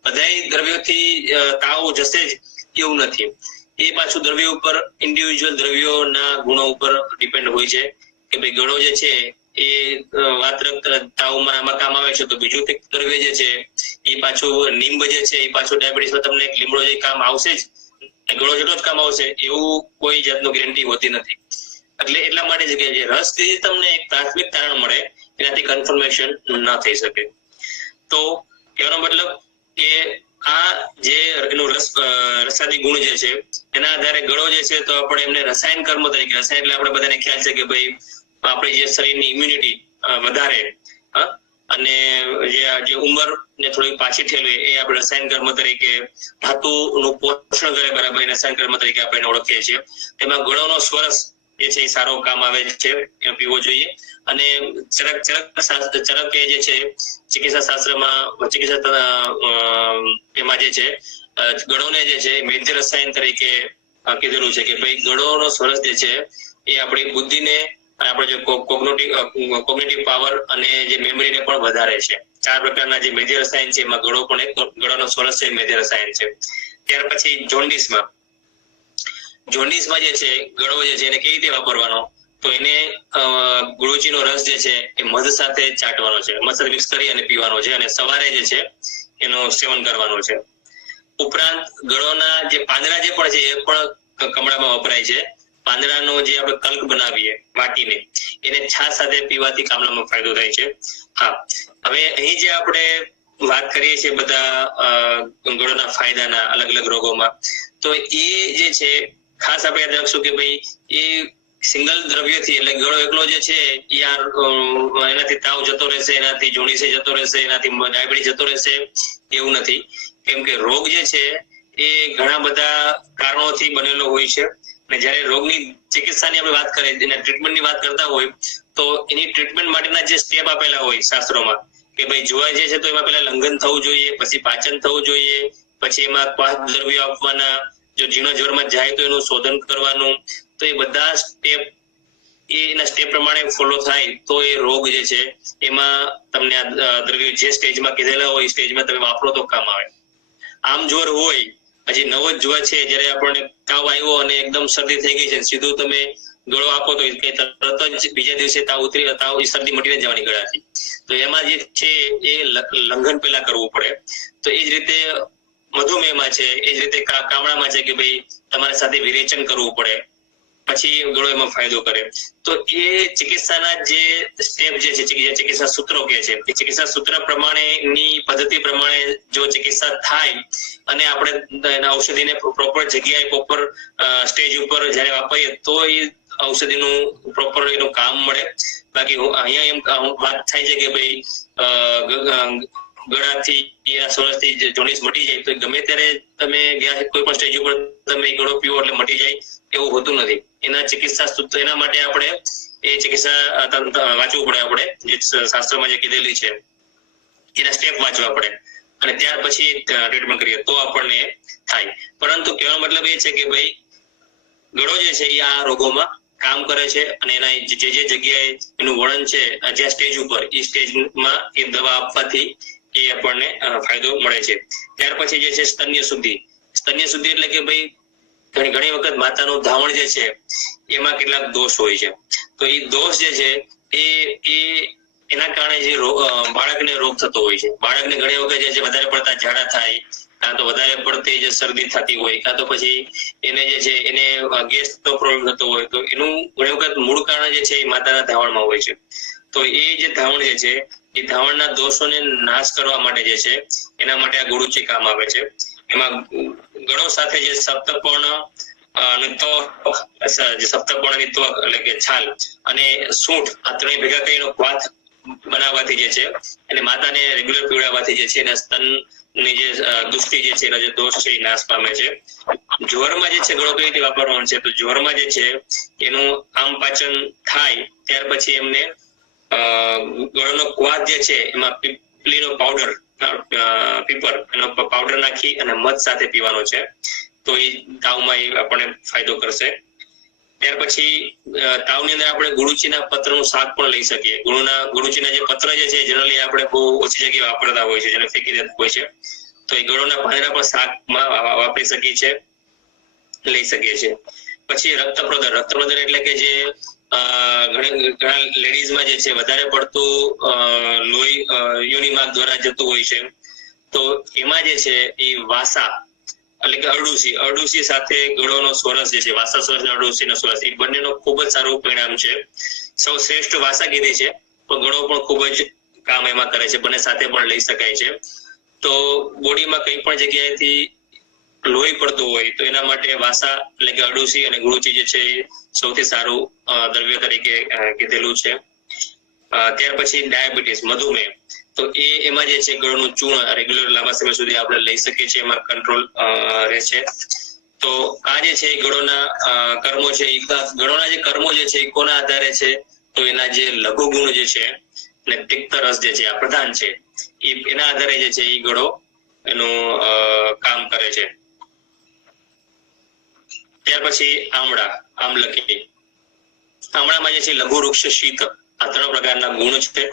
બધા દ્રવ્યોથી તાવ જશે જ એવું નથી. એ પાછું દ્રવ્યો ઉપર ઇન્ડિવિજ્યુઅલ દ્રવ્યોના ગુણો ઉપર ડિપેન્ડ હોય છે કે ભાઈ ગળો જે છે એ વાતરક્ત તાવમાં આમાં કામ આવે છે તો બીજું દ્રવ્ય જે છે એ પાછું નિંબ જે છે એ પાછું ડાયાબિટીસમાં તમને લીમડો જે કામ આવશે જ, ગળો જેટલો જ કામ આવશે એવું કોઈ જાતનું ગેરંટી હોતી નથી. એટલે એટલા માટે જ કે જે રસથી તમને એક પ્રાથમિક તારણ મળે એનાથી કન્ફર્મેશન ન થઈ શકે. તો કહેવાનો મતલબ કે આ જે એનું રસાદી ગુણ જે છે એના આધારે ગળો જે છે તો આપણે એમને રસાયણ કર્મ તરીકે, રસાયણ એટલે આપણે બધાને ખ્યાલ છે કે ભાઈ આપણી જે શરીરની ઇમ્યુનિટી વધારે અને જે ઉંમર ને થોડી પાછી ઠેલવે એ આપણે રસાયણ કર્મ તરીકે, ધાતુનું પોષણ કરે બરાબર રસાયણ કર્મ તરીકે આપણે ઓળખીએ છીએ. તેમાં ગળોનો સ્વરસ જે છે એ સારો કામ આવે છે, એ પીવો જોઈએ. અને ચરક એ જે છે ચિકિત્સા શાસ્ત્રમાં એમાં જે છે ગળોને જે છે મેજર રસાયણ તરીકે કીધેલું છે કે ભાઈ ગળોનો સ્વરસ જે છે એ આપણી બુદ્ધિને, આપણે જે કોગ્નિટિવ પાવર અને જે મેમરીને પણ વધારે છે. 4 પ્રકારના જે મેજર રસાયણ છે એમાં ગળો પણ એક ગળોનો સ્વરસ છે મેજર રસાયણ છે. ત્યાર પછી જોન્ડિસમાં જે છે ગળો જે છે એને કેવી રીતે વાપરવાનો, તો એને ગુળુચીનો રસ જે છે એ મધ સાથે ચાટવાનો છે, મધ સાથે મિક્સ કરી અને પીવાનો છે, અને સવારે જે છે એનું સેવન કરવાનું છે. ઉપરાંત ગળોના જે પાંદડા જે પણ છે એ પણ કમળામાં વપરાય છે. પાંદડાનો જે આપણે કલ્ક બનાવીએ વાટીને, એને છાશ સાથે પીવાથી કામળામાં ફાયદો થાય છે. હા, હવે અહીં જે આપણે વાત કરીએ છીએ બધા ગળોના ફાયદાના અલગ અલગ રોગોમાં, તો એ જે છે ખાસ આપણે યાદ રાખશું કે ભાઈ એ સિંગલ દ્રવ્યથી, એટલે ગળો એકલો જે છે એનાથી તાવ જતો રહેશે, એનાથી જોન્ડિસ જતો રહેશે, એનાથી ડાયાબિટીસ જતો રહેશે, એવું નથી. કેમ કે રોગ જે છે એ ઘણા બધા કારણોથી બનેલો હોય છે. અને જયારે રોગની ચિકિત્સાની આપણે વાત કરીએ, એના ટ્રીટમેન્ટની વાત કરતા હોય, તો એની ટ્રીટમેન્ટ માટેના જે સ્ટેપ આપેલા હોય શાસ્ત્રોમાં કે ભાઈ જોવા જે છે તો એમાં પેલા લંઘન થવું જોઈએ, પછી પાચન થવું જોઈએ, પછી એમાં ક્વાસ દ્રવ્યો આપવાના, જો ઝીણો જ્વરમાં જાય તો એનું શોધન કરવાનું. તો એ બધા સ્ટેપ એના સ્ટેપ પ્રમાણે ફોલો થાય તો એ રોગ જે છે એમાં તમને આ દ્રવ્યો જે સ્ટેજમાં કીધેલા હોય એ સ્ટેજમાં તમે વાપરો તો કામ આવે. આમ જોર હોય, હજી નવો જ જોર છે, જયારે આપણને તાવ આવ્યો અને એકદમ શરદી થઈ ગઈ છે, સીધું તમે ગળો આપો તો તરત જ બીજા દિવસે તાવ શરદી મટીને જવાની ગળાથી. તો એમાં જે છે એ લંઘન પેલા કરવું પડે. તો એ જ રીતે મધુમેહમાં છે, એ જ રીતે કામળામાં છે કે ભાઈ તમારે સાથે વિરેચન કરવું પડે, પછી ગળો એમાં ફાયદો કરે. તો એ ચિકિત્સાના જે સ્ટેપ જે છે, ચિકિત્સા સૂત્રો કે છે, એ ચિકિત્સા સૂત્ર પ્રમાણેની પદ્ધતિ પ્રમાણે જો ચિકિત્સા થાય અને આપણે એના ઔષધિને પ્રોપર જગ્યાએ, પ્રોપર સ્ટેજ ઉપર જયારે વાપરીએ તો એ ઔષધિનું પ્રોપર એનું કામ મળે. બાકી અહીંયા એમ વાત થાય છે કે ભાઈ ગળાથી સ્વરસથી જોન્ડિસ મટી જાય, તો ગમે ત્યારે તમે ગયા કોઈ પણ સ્ટેજ ઉપર તમે ગળો પીવો એટલે મટી જાય એવું હોતું નથી. એના ચિકિત્સા સૂત્ર, એના માટે આપણે એ ચિકિત્સા વાંચવું પડે, આપણે જે શાસ્ત્રમાં જે કીધેલી છે એના સ્ટેપ વાંચવા પડે, અને ત્યાર પછી ટ્રીટમેન્ટ કરીએ તો આપણને થાય. પરંતુ કહેવાનો મતલબ એ છે કે ભાઈ ગળો જે છે એ આ રોગોમાં કામ કરે છે, અને એના જે જગ્યાએ એનું વર્ણન છે, જ્યાં સ્ટેજ ઉપર એ સ્ટેજમાં એ દવા આપવાથી એ આપણને ફાયદો મળે છે. ત્યાર પછી જે છે સ્તન્ય શુદ્ધિ એટલે કે ભાઈ ઘણી વખત માતાનું ધાવણ જે છે એમાં કેટલાક દોષ હોય છે. તો એ દોષ જે છે એ એના કારણે જે બાળકને રોગ થતો હોય છે. બાળકને ઘણી વખત જે છે વધારે પડતા ઝાડા થાય, કાં તો વધારે પડતી જે શરદી થતી હોય, કાં તો પછી એને જે છે એને ગેસનો પ્રોબ્લેમ થતો હોય, તો એનું ઘણી વખત મૂળ કારણ જે છે એ માતાના ધાવણમાં હોય છે. તો એ જે ધાવણ જે છે એ ધાવણના દોષોને નાશ કરવા માટે જે છે એના માટે આ ગુળુચી કામ આવે છે. એમાં ગળો સાથે જે સપ્તપર્ણ અને સપ્તપર્ણની ત્વક એટલે કે છાલ અને સૂંઠ, આ ત્રણેય ભેગા કરીને ભાત બનાવવાથી જે છે અને માતાને રેગ્યુલર પીવડાવવાથી જે છે એના સ્તનની જે દુષ્ટિ જે છે એનો જે દોષ છે એ નાશ પામે છે. જ્વરમાં જે છે ગળો કઈ રીતે વાપરવાનો છે, તો જ્વરમાં જે છે એનું આમ પાચન થાય ત્યાર પછી એમને ગળોનો ક્વાથ જે છે એમાં પીપલીનો પાવડર, પીપર એનો પાવડર નાખી અને મધ સાથે પીવાનો છે, તો એ તાવમાં એ આપણને ફાયદો કરશે. ત્યાર પછી તાવની અંદર આપણે ગુળુચીના પત્રનું શાક પણ લઈ શકીએ. ગુળુચીના જે પત્ર જે છે જનરલી આપણે બહુ ઓછી જગ્યાએ વાપરતા હોય છે, જેને ફેંકી દેતા હોય છે, તો એ ગળોના પાંદડા પણ શાકમાં વાપરી શકીએ છીએ, લઈ શકીએ છીએ. પછી રક્તપ્રદન એટલે કે જે ઘણા લેડીઝમાં જે છે વધારે પડતું લોહી યોની માર્ગ દ્વારા જતું હોય છે, તો એમાં જે છે એ વાસા એટલે કે અરડુસી સાથે ગળોનો સ્વરસ જે છે, વાસા સ્વરસ અને અરડુસીનો સ્વરસ, એ બંનેનો ખૂબ જ સારું પરિણામ છે. સૌ શ્રેષ્ઠ વાસા કીધી છે, પણ ગળો પણ ખૂબ જ કામ એમાં કરે છે, બંને સાથે પણ લઈ શકાય છે. તો બોડીમાં કઈ પણ જગ્યાએથી લોહી પડતું હોય તો એના માટે વાસા એટલે કે અરડુસી અને ગુળુચી જે છે એ સૌથી સારું દ્રવ્ય તરીકે કીધેલું છે. ત્યાર પછી ડાયાબિટીસ, મધુમેહ, તો એમાં જે છે ગળોનું ચૂર્ણ રેગ્યુલર લાંબા સમય સુધી આપણે લઈ શકીએ છીએ, એમાં કંટ્રોલ રહે છે. તો આ જે છે ગળોના કર્મો છે, ગળોના જે કર્મો જે છે એ કોના આધારે છે? તો એના જે લઘુ ગુણ જે છે અને તિક્ત રસ જે છે આ પ્રધાન છે, એના આધારે જે છે એ ગળો એનું કામ કરે છે. ત્યાર પછી આમલકી. આમળામાં જે છે લઘુ, વૃક્ષ, શીત આ 3 પ્રકારના ગુણ છે.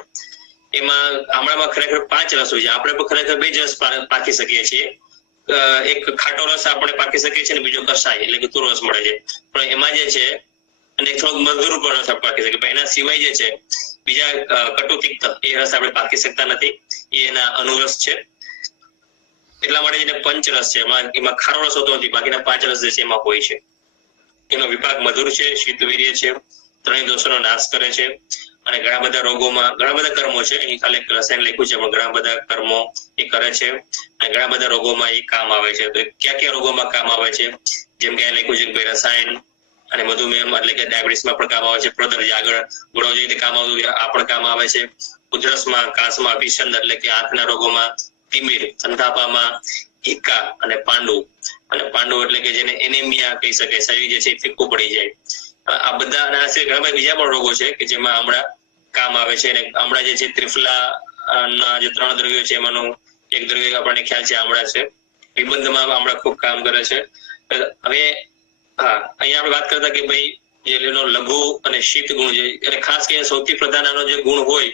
એમાં આમળામાં ખરેખર 5 રસ હોય છે. આપણે પણ ખરેખર 2 જ રસ પાકી શકીએ છીએ. એક ખાટો રસ આપણે પાકી શકીએ છીએ અને બીજો કસાય એટલે કે તુરો રસ મળે છે. પણ એમાં જે છે અને થોડોક મધુર પણ રસ પાકી શકીએ, પણ એના સિવાય જે છે બીજા કટુ, તિક્ત એ રસ આપણે પાકી શકતા નથી. એ એના અનુરસ છે. એટલા માટે જેને પંચરસ છે, એમાં ખારો રસ હોતો નથી, બાકીના 5 રસ જે છે એમાં હોય છે. એનો વિપાક મધુર છે, શીતવીર્ય છે, 3 દોષોનો નાશ કરે છે અને ઘણા બધા રોગોમાં ઘણા બધા કર્મો છે. અહીં ખાલી એક રસાયણ લખ્યું છે, પણ ઘણા બધા કર્મો એ કરે છે અને ઘણા બધા રોગોમાં એ કામ આવે છે. તો કયા રોગોમાં કામ આવે છે? જેમ કે લખ્યું છે કે ભાઈ રસાયણ અને મધુમેહમાં એટલે કે ડાયાબિટીસમાં પણ કામ આવે છે. પ્રદર જે આગળ ગળો જે રીતે કામ આવતું આ પણ કામ આવે છે. ઉધરસમાં, કાશમાં, અભિસંધ એટલે કે આંખના રોગોમાં, તિમિર, સંતાપામાં, હિક્કા અને પાંડુ એટલે કે જેને એનેમિયા કહી શકાય, શરીર જે છે ફીક્કું પડી જાય. આ બધા ઘણા બધા બીજા પણ રોગો છે કે જેમાં આમળા કામ આવે છે. અને આમળા જે છે ત્રિફલા ના જે 3 દ્રવ્યો છે એમાંનું એક દ્રવ્ય આપણને ખ્યાલ છે આમળા છે. નિબંધમાં આમળા ખૂબ કામ કરે છે. હવે અહીંયા આપણે વાત કરતા કે ભાઈ એનો લઘુ અને શીત ગુણ છે, એટલે ખાસ કરીને સૌથી પ્રધાન આનો જે ગુણ હોય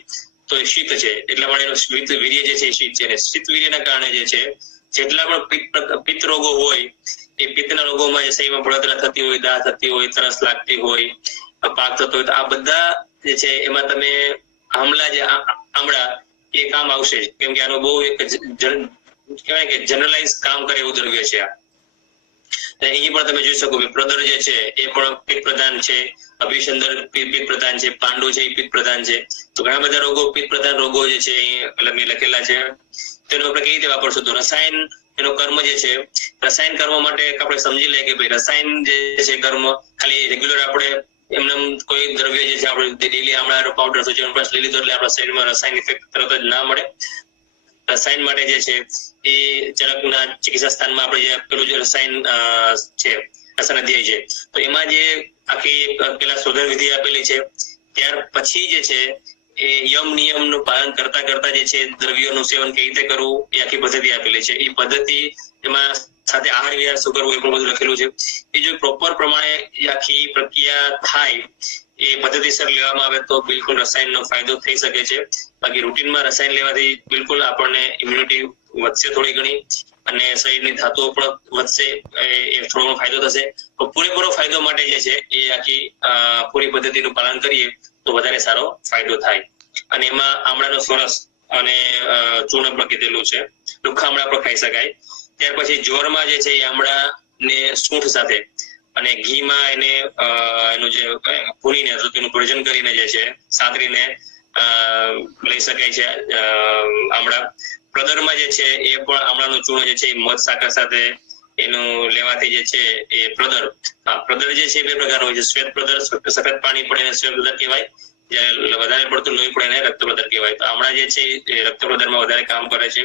તો એ શીત છે. એટલા માટે એનો શીત વીર્ય જે છે એ શીત છે. અને શીત વીર્યના કારણે જે છે જેટલા પણ પિત્ત રોગો હોય એ પિત્તના રોગોમાં જે શરીરમાં બળતરા થતી હોય, દાહ થતી હોય, તરસ લાગતી હોય, પાક થતો હોય, તો આ બધા જે છે એમાં તમે આમળા એ કામ આવશે જ. કેમ કે આનો બહુ એક કહેવાય કે જનરલાઇઝ કામ કરે એવું દ્રવ્ય છે આ. અહીં પણ તમે જોઈ શકો કે પ્રદર જે છે એ પણ પિત્ત પ્રધાન છે, અભિસંદર પિત્ત પ્રધાન છે, પાંડુ છે એ પિત્ત પ્રધાન છે. તો ઘણા બધા રોગો પિત્ત પ્રધાન રોગો જે છે એ લખેલા છે. તેનો આપણે કઈ રીતે વાપરશું? તો રસાયણ એનો કર્મ જે છે, રસાયણ કર્મ માટે આપણે સમજી લઈએ કે ભાઈ રસાયણ જે છે કર્મ ખાલી રેગ્યુલર આપણે એમને કોઈ દ્રવ્ય જે છે આપણે ડેલી આમળાનો પાવડર સોજન પ્લસ લઈ લીધો એટલે આપણા શરીરમાં રસાયણ ઇફેક્ટ તરત જ ના મળે. રસાયણ માટે જે છે એ ચરકના ચિકિત્સા સ્થાનમાં આપણે જે પેલું જે રસાયણ છે રસાયણ અધ્યાય છે, તો એમાં જે આખી પેલા શોધન વિધિ આપેલી છે. ત્યાર પછી જે છે એ યમ નિયમનું પાલન કરતા કરતા જે છે દ્રવ્યોનું સેવન કેવી રીતે કરવું એ આખી પદ્ધતિ આપેલી છે. એ પદ્ધતિ એમાં સાથે આહાર વિહાર શું કરવું એ પણ બધું લખેલું છે. એ જો પ્રોપર પ્રમાણે આખી પ્રક્રિયા થાય એ પદ્ધતિસર લેવામાં આવે તો બિલકુલ રસાયણનો ફાયદો થઈ શકે છે. બાકી રૂટીનમાં રસાયણ લેવાથી બિલકુલ આપણને ઇમ્યુનિટી વધશે થોડી ઘણી અને શરીરની ધાતુઓ પણ વધશે, એ થોડો ફાયદો થશે. તો પૂરેપૂરો ફાયદો માટે જે છે એ આખી પૂરી પદ્ધતિનું પાલન કરીએ તો વધારે સારો ફાયદો થાય. અને એમાં આમળાનો સરસ અને ચૂર્ણ પણ કીધેલું છે. રૂખા આમળા પણ ખાઈ શકાય. ત્યાર પછી જ્વરમાં જે છે એ આમળા ને સૂંઠ સાથે અને ઘીમાં એને એનું જે ભૂનીને તેનું ભોજન કરીને જે છે સાતરીને લઈ શકાય છે આમળા. પ્રદરમાં જે છે એ પણ આમળાનું ચૂર્ણ જે છે એ મધ સાકર સાથે એનું લેવાથી જે છે એ પ્રદર જે છે 2 પ્રકાર હોય છે. શ્વેત પ્રદર, સફેદ પાણી પડે એને શ્વેત પ્રદર કહેવાય. જ્યારે વધારે પડતું લોહી પડે એને રક્ત પ્રદર કહેવાય. તો આમળા જે છે એ રક્ત પ્રદરમાં વધારે કામ કરે છે.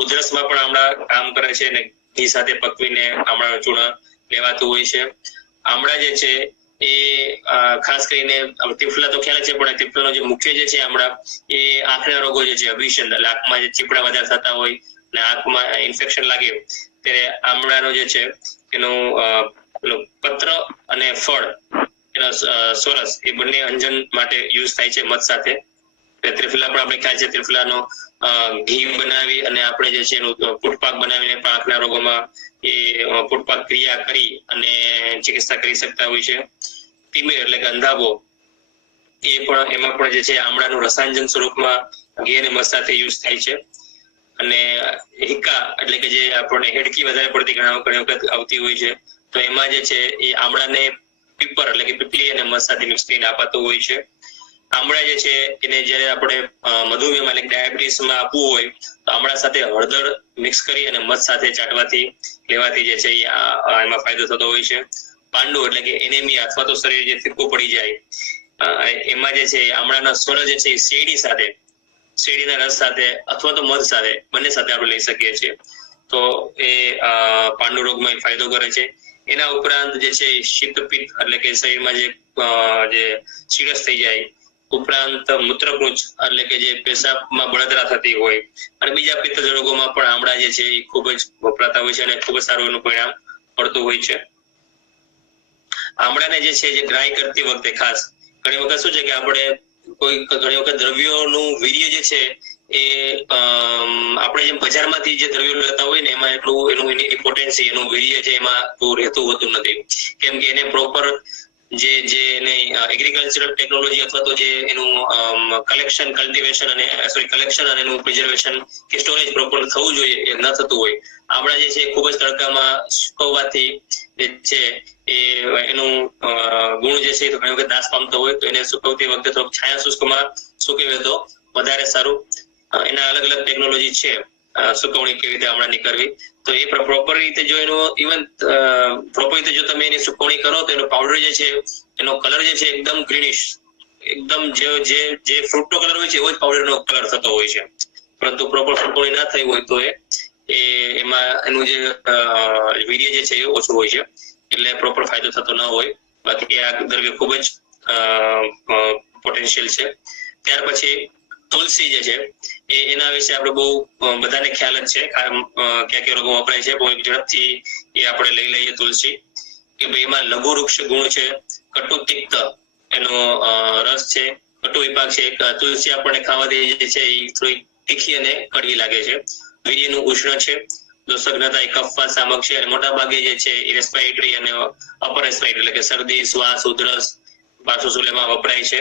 ઉધરસમાં પણ આમળા કામ કરે છે અને ઘી સાથે પકવીને આમળાનું ચૂર્ણ લેવાતું હોય છે. આમળા જે છે એ ખાસ કરીને ત્રિફલા તો ખ્યાલ છે, પણ ત્રિફલાનો જે મુખ્ય જે છે આમળા એ આંખના રોગો જે છે અભિસંધ એટલે આંખમાં જે ચીપડા વધારે થતા હોય અને આંખમાં ઇન્ફેક્શન લાગે ત્યારે આમળાનો જે છે એનું પત્ર અને ફળ એના સોરસ એ બંને અંજન માટે યુઝ થાય છે મધ સાથે. ત્રિફલા પણ આપણે ખ્યાલ છે, ત્રિફલાનો ઘી બનાવી અને આપણે જે છે એનું પુટપાક બનાવીને પણ આંખના રોગોમાં એ પુટપાક ક્રિયા કરી અને ચિકિત્સા કરી શકતા હોય છે. તિમિર એટલે કે અંધાપો એ પણ એમાં પણ જે છે આમળાનું રસાયણ સ્વરૂપમાં ઘી અને મધ સાથે યુઝ થાય છે. અને હિક્કા એટલે કે જે આપણને હેડકી વધારે પડતી ઘણી વખત આવતી હોય છે, તો એમાં જે છે એ આમળાને પીપર એટલે કે પીપલી અને મધ સાથે મિક્સ કરીને અપાતું હોય છે. આમળા જે છે એને જયારે આપણે મધુમેહમાં એટલે ડાયાબિટીસમાં આપવું હોય તો આમળા સાથે હળદર મિક્સ કરી અને મધ સાથે ચાટવાથી લેવાથી જે છે એમાં ફાયદો થતો હોય છે. પાંડુ એટલે કે એનેમિયા અથવા તો શરીર જે ફીક્કું પડી જાય એમાં જે છે આમળાના સ્વર જે છે શેરડીના રસ સાથે અથવા તો મધ સાથે બંને સાથે આપણે લઈ શકીએ છીએ. તો એ પાંડુ રોગમાં ફાયદો કરે છે. એના ઉપરાંત જે છે શીતપિત્ત એટલે કે શરીરમાં જે સીરસ થઈ જાય, ઉપરાંત મૂત્રકુંજ એટલે કે જે પેશાબમાં બળતરા થતી હોય, અને બીજા પિત્ત રોગોમાં પણ આમળા જે છે એ ખૂબ જ વપરાતા હોય છે અને ખૂબ જ સારું એનું પરિણામ મળતું હોય છે. આમળાને જે છે જે ડ્રાય કરતી વખતે ખાસ ઘણી વખત શું છે કે આપણે ઘણી વખત દ્રવ્યોનું વીર્ય જે છે એ આપણે જેમ બજારમાંથી જે દ્રવ્યો લેતા હોય ને એમાં એટલું એની પોટેન્સી એનું વીર્ય છે એમાં રહેતું હોતું નથી, કેમ કે એને પ્રોપર જે એગ્રીકલ્ચરલ ટેકનોલોજી અથવા તો જે એનું કલેક્શન અને એનું પ્રિઝર્વેશન કે સ્ટોરેજ પ્રોપર થવું જોઈએ એ ન થતું હોય. આપણા જે છે ખૂબ જ તડકામાં સુકવવાથી જે છે એનું ગુણ જે છે ઘણી વખત નાશ પામતો હોય, તો એને સુકવતી વખતે થોડુંક છાયા શુષ્કમાં સુકવે તો વધારે સારું. એના અલગ અલગ ટેકનોલોજી છે સુકવણી કેવી રીતે આમળાની કરવી, તો એ પ્રોપર રીતે જો એનું પ્રોપર રીતે જો તમે એની સુકવણી કરો તો એનો પાવડર જે છે એનો કલર જે છે એકદમ ગ્રીનિશ, એકદમ જે ફ્રૂટનો કલર હોય છે એવો જ પાવડરનો કલર થતો હોય છે. પરંતુ પ્રોપર સુકવણી ના થઈ હોય તો એમાં એનું જે વીર્ય જે છે એ ઓછું હોય છે, એટલે પ્રોપર ફાયદો થતો ન હોય. બાકી આ દ્રવ્ય ખૂબ જ પોટેન્શિયલ છે. ત્યાર પછી તુલસી જે છે એના વિશે આપણે બહુ બધાને ખ્યાલ જ છે ક્યાં રોગો વપરાય છે. બહુ ઝડપથી એ આપણે લઈ લઈએ તુલસી, કે ભાઈ એમાં લઘુ વૃક્ષ ગુણ છે, કટુ તિક્ત એનો રસ છે, કટુ વિપાક છે. તુલસી આપણને ખાવાથી જે છે એ થોડી તીખી અને કડવી લાગે છે. વીર્યનું ઉષ્ણ છે, દોષગ્નતા એ કફવાત સામક છે, અને મોટા ભાગે જે છે એ રેસ્પિરેટરી અને અપર રેસ્પિરેટરી એટલે કે શરદી, શ્વાસ, ઉધરસ, શ્વાસોચ્છ્વાસમાં વપરાય છે.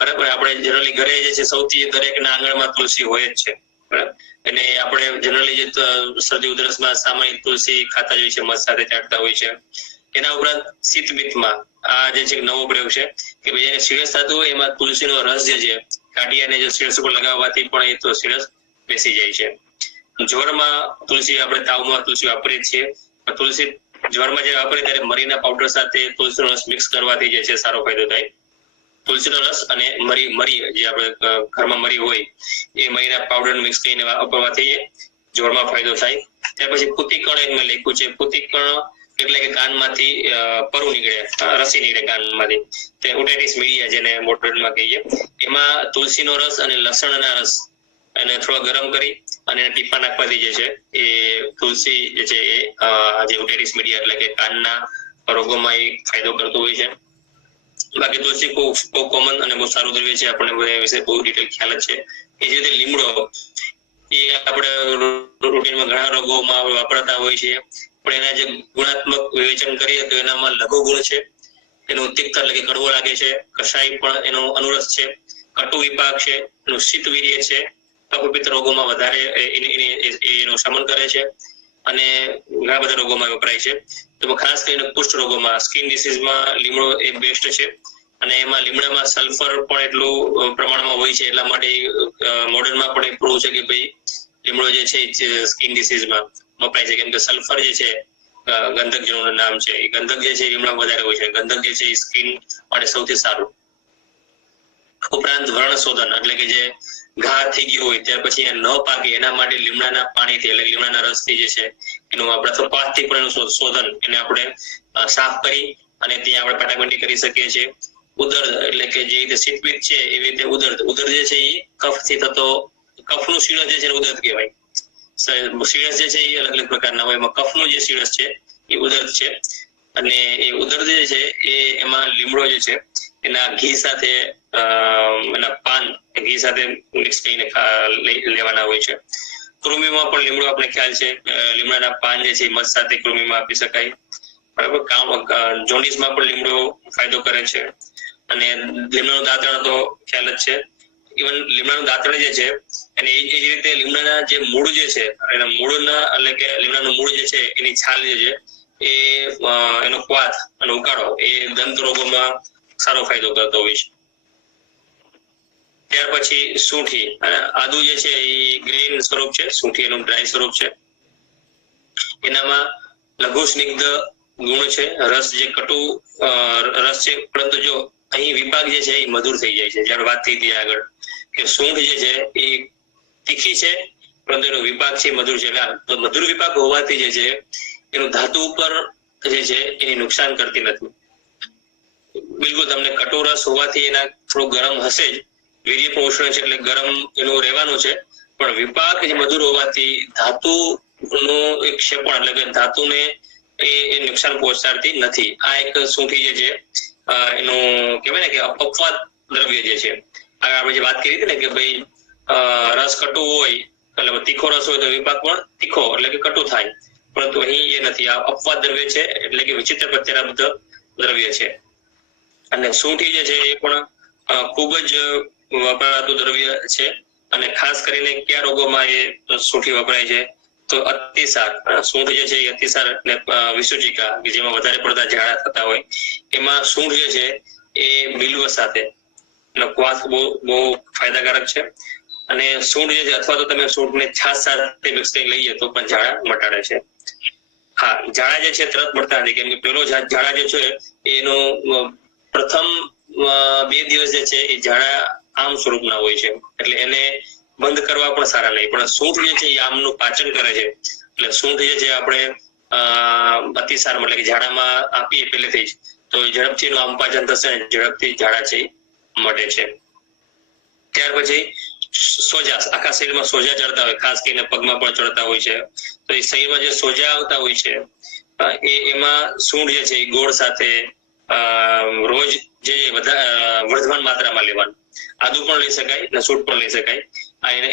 બરાબર. આપણે જનરલી ઘરે જે છે સૌથી દરેકના આંગણમાં તુલસી હોય જ છે. બરાબર. અને આપણે જનરલી જે શરદી ઉધરસમાં સામાન્ય તુલસી ખાતા જ હોય છે, મધ સાથે ચાટતા હોય છે. એના ઉપરાંત શીતપિત્તમાં આ જે છે નવો પ્રયોગ છે કે ભાઈ એને સીરસ થતું હોય એમાં તુલસીનો રસ જે છે કાઢી અને જો સીરસ ઉપર લગાવવાથી પણ એ તો સીરસ બેસી જાય છે. જ્વરમાં તુલસી, આપણે તાવમાં તુલસી વાપરીએ છીએ, તુલસી જ્વરમાં જે વાપરીએ ત્યારે મરીના પાવડર સાથે તુલસીનો રસ મિક્સ કરવાથી જે છે સારો ફાયદો થાય. તુલસીનો રસ અને મરી જે આપણે ઘરમાં મરી હોય એ મરીના પાવડર મિક્સ કરીને વાપરવાથી જ્વરમાં ફાયદો થાય. ત્યાર પછી પૂતિકણ મેં લખ્યું છે. પૂતિકણ એટલે કે કાનમાંથી પરુ નીકળે, રસી નીકળે કાનમાંથી, તે ઓટાઇટિસ મીડિયા જેને મોડર્નમાં કહીએ. એમાં તુલસીનો રસ અને લસણના રસ એને થોડો ગરમ કરી અને ટીપા નાખવાથી જે છે એ તુલસી જે છે એ જે ઓટાઇટિસ મીડિયા એટલે કે કાનના રોગોમાં એ ફાયદો કરતો હોય છે. બાકી તુલસી બહુ કોમન અને બહુ સારું દ્રવ્ય છે, આપણને બધા વિશે બહુ ડિટેલ ખ્યાલ જ છે. એ જ રીતે લીમડો એ આપણે રૂટીનમાં ઘણા રોગોમાં વાપરતા હોય છે, પણ એના જે ગુણાત્મક વિવેચન કરીએ તો એનામાં લઘુ ગુણ છે, એનું તિક્ત એટલે કે કડવો લાગે છે, કષાય પણ એનો અનુરસ છે, કટુ વિપાક છે, એનું શીતવીર્ય છે, કફપિત્ત રોગોમાં વધારે એનું શમન કરે છે, અને ઘણા બધા રોગોમાં વપરાય છે. તો ખાસ કરીને કુષ્ઠ રોગોમાં, સ્કિન ડિસીઝમાં લીમડો એ બેસ્ટ છે. અને એમાં લીમડામાં સલ્ફર પણ એટલું પ્રમાણમાં હોય છે, એટલા માટે મોડર્નમાં પણ પ્રૂવ છે કે ભાઈ લીમડો જે છે સ્કિન ડિસીઝમાં વપરાય છે, કેમ કે સલ્ફર જે છે ગંધક જેનું નામ છે, એ ગંધક જે છે લીમડામાં વધારે હોય છે. ગંધક જે છે એ સ્કિન માટે સૌથી સારું. ઉપરાંત વર્ણશોધન એટલે કે જે ઘા થઈ ગયો હોય ત્યાર પછી ન પાકે એના માટે લીમડાના પાણીથી એટલે લીમડાના રસથી જે છે એનું આપણે પાથથી પણ એનું શોધન એને આપણે સાફ કરી અને ત્યાં આપણે પાટાપટ્ટી કરી શકીએ છીએ. ઉદર એટલે કે જે રીતે શીતપિત્ત છે એવી રીતે ઉદર જે છે એ કફથી થતો, કફનું શીરસ જે છે ઉદર કહેવાય. શીરસ જે છે એ અલગ અલગ પ્રકારના હોય, એમાં કફનું જે શીરસ છે એ ઉદર છે. અને એ ઉદર જે છે એ એમાં લીમડો જે છે એના ઘી સાથે એના પાન ઘી સાથે મિક્સ કરીને લેવાના હોય છે. કૃમિમાં પણ લીમડો આપણે ખ્યાલ છે, લીમડાના પાન જે છે મધ સાથે કૃમિમાં આપી શકાય. બરાબર. જોન્ડિસમાં પણ લીમડો ફાયદો કરે છે. અને લીમડાનું દાંતણ તો ખ્યાલ જ છે. ઇવન લીમડાનું દાંતણ જે છે અને એ જ રીતે લીમડાના જે મૂળ જે છે એના મૂળના એટલે કે લીમડાનું મૂળ જે છે એની છાલ જે છે એ એનો ક્વાથ અને ઉકાળો એ દંત રોગોમાં સારો ફાયદો કરતો હોય છે. ત્યાર પછી સૂંઠી, આદુ જે છે એ ગ્રીન સ્વરૂપ છે, સૂંઠી એનું ડ્રાય સ્વરૂપ છે. એનામાં લઘુ સ્નિગ્ધ ગુણ છે, રસ જે કટુ રસ છે, પરંતુ જો અહીં વિપાક જે છે એ મધુર થઈ જાય છે. જ્યારે વાત થઈ હતી આગળ કે સૂંઠ જે છે એ તીખી છે પરંતુ એનો વિપાક છે મધુર છે. તો મધુર વિપાક હોવાથી જે છે એનું ધાતુ ઉપર જે છે એની નુકસાન કરતી નથી. બિલકુલ તમને કટોરસ હોવાથી એના થોડું ગરમ હશે જ, વીર્ય પણ ઉષ્ણ છે એટલે ગરમ એનું રહેવાનું છે, પણ વિપાક જે મધુર હોવાથી ધાતુનું એક ક્ષેપણ એટલે કે ધાતુને એ નુકસાન પહોંચાડતી નથી. આ એક સૂંઠી જે છે એનું કહેવાય ને કે અપવાદ દ્રવ્ય જે છે. આપણે જે વાત કરી હતી ને કે ભાઈ રસ કટુ હોય એટલે તીખો રસ હોય તો વિપાક પણ તીખો એટલે કે કટુ થાય, પરંતુ અહીં એ નથી. આ અપવાદ દ્રવ્ય છે એટલે કે વિચિત્ર પ્રત્યારોપ દ્રવ્ય છે. અને સૂંઠી જે છે એ પણ ખૂબ જ વપરાતું દ્રવ્ય છે. અને ખાસ કરીને કયા રોગોમાં એ સૂંઠી વપરાય છે તો અતિસાર. સૂંઠ જે છે એ અતિસાર અને વિસુચિકા કે જેમાં વધારે પડતા ઝાડા થતા હોય એમાં સૂંઠ જે છે એ બિલ્વ સાથે ક્વાસ બહુ ફાયદાકારક છે. અને સૂંઠ જે છે અથવા તો તમે સૂંઠને છાશ સાથે મિક્સ કરી લઈએ તો પણ ઝાડા મટાડે છે. હા, ઝાડા જે છે તરત મળતા નથી, કેમ કે પેલો ઝાડા જે છે એનો પ્રથમ 2 દિવસ જે છે એ ઝાડા આમ સ્વરૂપના હોય છે, એટલે એને બંધ કરવા પણ સારા નહીં. પણ સૂંઠ જે છે એ આમનું પાચન કરે છે, એટલે સૂંઠ જે છે આપણે અતિસાર એટલે કે ઝાડામાં આપીએ પહેલેથી જ તો ઝડપથી એનું આમ પાચન થશે અને ઝડપથી ઝાડા છે મટે છે. ત્યાર પછી સોજા, આખા શરીરમાં સોજા ચડતા હોય, ખાસ કરીને પગમાં પણ ચડતા હોય છે. તો એ શરીરમાં જે સોજા આવતા હોય છે એમાં સૂંઠ જે છે એ ગોળ સાથે રોજ જે વર્ધમાન માત્રામાં લેવાનું. આદુ પણ લઈ શકાય અને સૂંઠ પણ લઈ શકાય.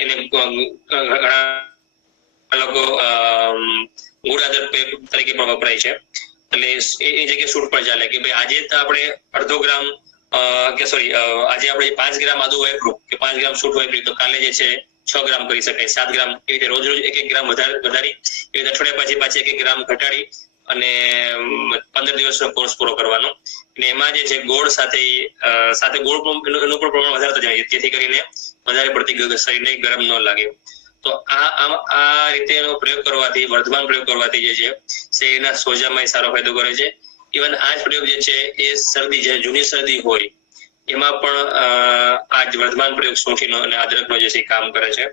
એને ઘણા લોકો ગુડાદર તરીકે પણ વપરાય છે, એટલે એ જગ્યાએ સૂંઠ પણ ચાલે કે ભાઈ આજે તો આપણે અડધો ગ્રામ આજે આપણે 5 ગ્રામ આદુ વાપર્યું કે 5 ગ્રામ સૂંઠ વાપરી તો કાલે જે છે 6 ગ્રામ કરી શકાય, 7 ગ્રામ, એ રીતે રોજ 1 ગ્રામ વધારી, એ રીતે અઠવાડિયા પાછી 1 ગ્રામ ઘટાડી અને 15 દિવસનો કોર્સ પૂરો કરવાનો. અને એમાં જે છે ગોળ સાથે ગોળ પણ એનું પણ પ્રમાણ વધારતા જાય જેથી કરીને વધારે પડતી શરીરને ગરમ ન લાગે. તો આ રીતેનો પ્રયોગ કરવાથી, વર્ધમાન પ્રયોગ કરવાથી જે છે શરીરના સોજામાં સારો ફાયદો કરે છે. ઇવન આ જ પ્રયોગ જે છે એ શરદી, જે જૂની શરદી હોય એમાં પણ આ જ વર્ધમાન પ્રયોગ સૂંઠીનો અને અદરકનો જે છે કામ કરે છે.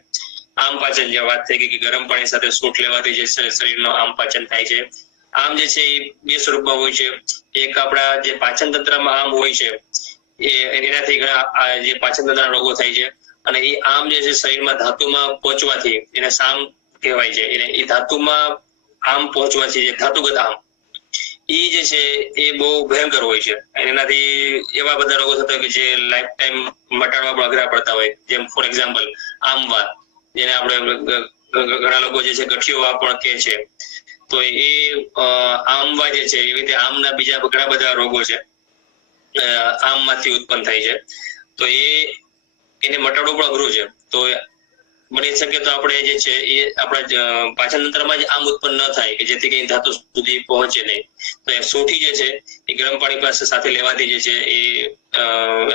આમ પાચન, જે વાત થઈ ગઈ કે ગરમ પાણી સાથે સૂંઠ લેવાથી જે શરીરનો આમ પાચન થાય છે. આમ જે છે એ 2 સ્વરૂપમાં હોય છે. એક આપણા જે પાચન તંત્રમાં આમ હોય છે એનાથી ઘણા જે પાચન તંત્રના રોગો થાય છે. અને એ આમ જે છે શરીરમાં ધાતુમાં પહોંચવાથી એને સામ કહેવાય છે. એ ધાતુમાં આમ પહોંચવાથી જે ધાતુગત આમ એ જે છે એ બહુ ભયંકર હોય છે. એનાથી એવા બધા રોગો થતા હોય કે જે લાઈફ ટાઈમ મટાડવા પણ અઘરા પડતા હોય. જેમ ફોર એક્ઝામ્પલ આમવા, જેને આપણે ઘણા લોકો જે છે ગઠિયો પણ કહે છે. તો એ આમવા જે છે એવી રીતે આમના બીજા ઘણા બધા રોગો છે આમમાંથી ઉત્પન્ન થાય છે. તો એને મટાડવું પણ અઘરું છે. તો બની શકે તો આપણે જે છે એ આપણા પાચન તંત્રમાં જ આમ ઉત્પન્ન ન થાય કે જેથી કરીને ધાતુ સુધી પહોંચે નહીં. તો એ સૂંઠી જે છે એ ગરમ પાણી પાસે સાથે લેવાથી જે છે એ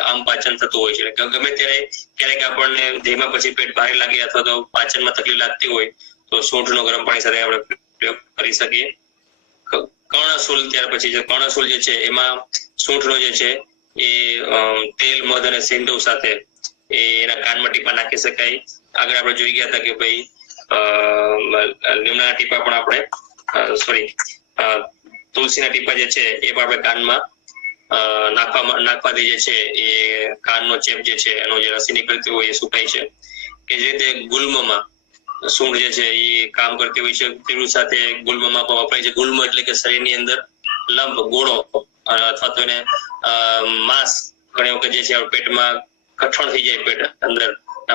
આમ પાચન થતું હોય છે. ગમે ત્યારે ક્યારેક આપણને ધીમા પછી પેટ ભારે લાગે અથવા તો પાચનમાં તકલીફ લાગતી હોય તો સૂંઠનો ગરમ પાણી સાથે આપણે પ્રયોગ કરી શકીએ. કર્ણશૂલ, ત્યાર પછી જે કર્ણશૂલ જે છે એમાં સૂંઠનો જે છે એ તેલ, મધ અને સિંધુ સાથે એના કાનમાં ટીપા નાખી શકાય. આગળ આપણે જોઈ ગયા હતા કે ભાઈ લીમડાના ટીપા પણ આપણે તુલસીના ટીપા જે છે એ પણ આપણે કાનમાં નાખવાથી જે છે એ કાનનો ચેપ જે છે એનો જે રસી નીકળતી હોય એ સુકાય છે. કે જે રીતે ગુલ્મમાં સૂંઠ જે છે એ કામ કરતી હોય છે. તેની સાથે ગુલ્મમાં પણ વપરાય છે. ગુલ્મ એટલે કે શરીરની અંદર લંપ, ગોળો અથવા તો એને માંસ ઘણી વખત જે છે પેટમાં કઠણ થઈ જાય, પેટ અંદર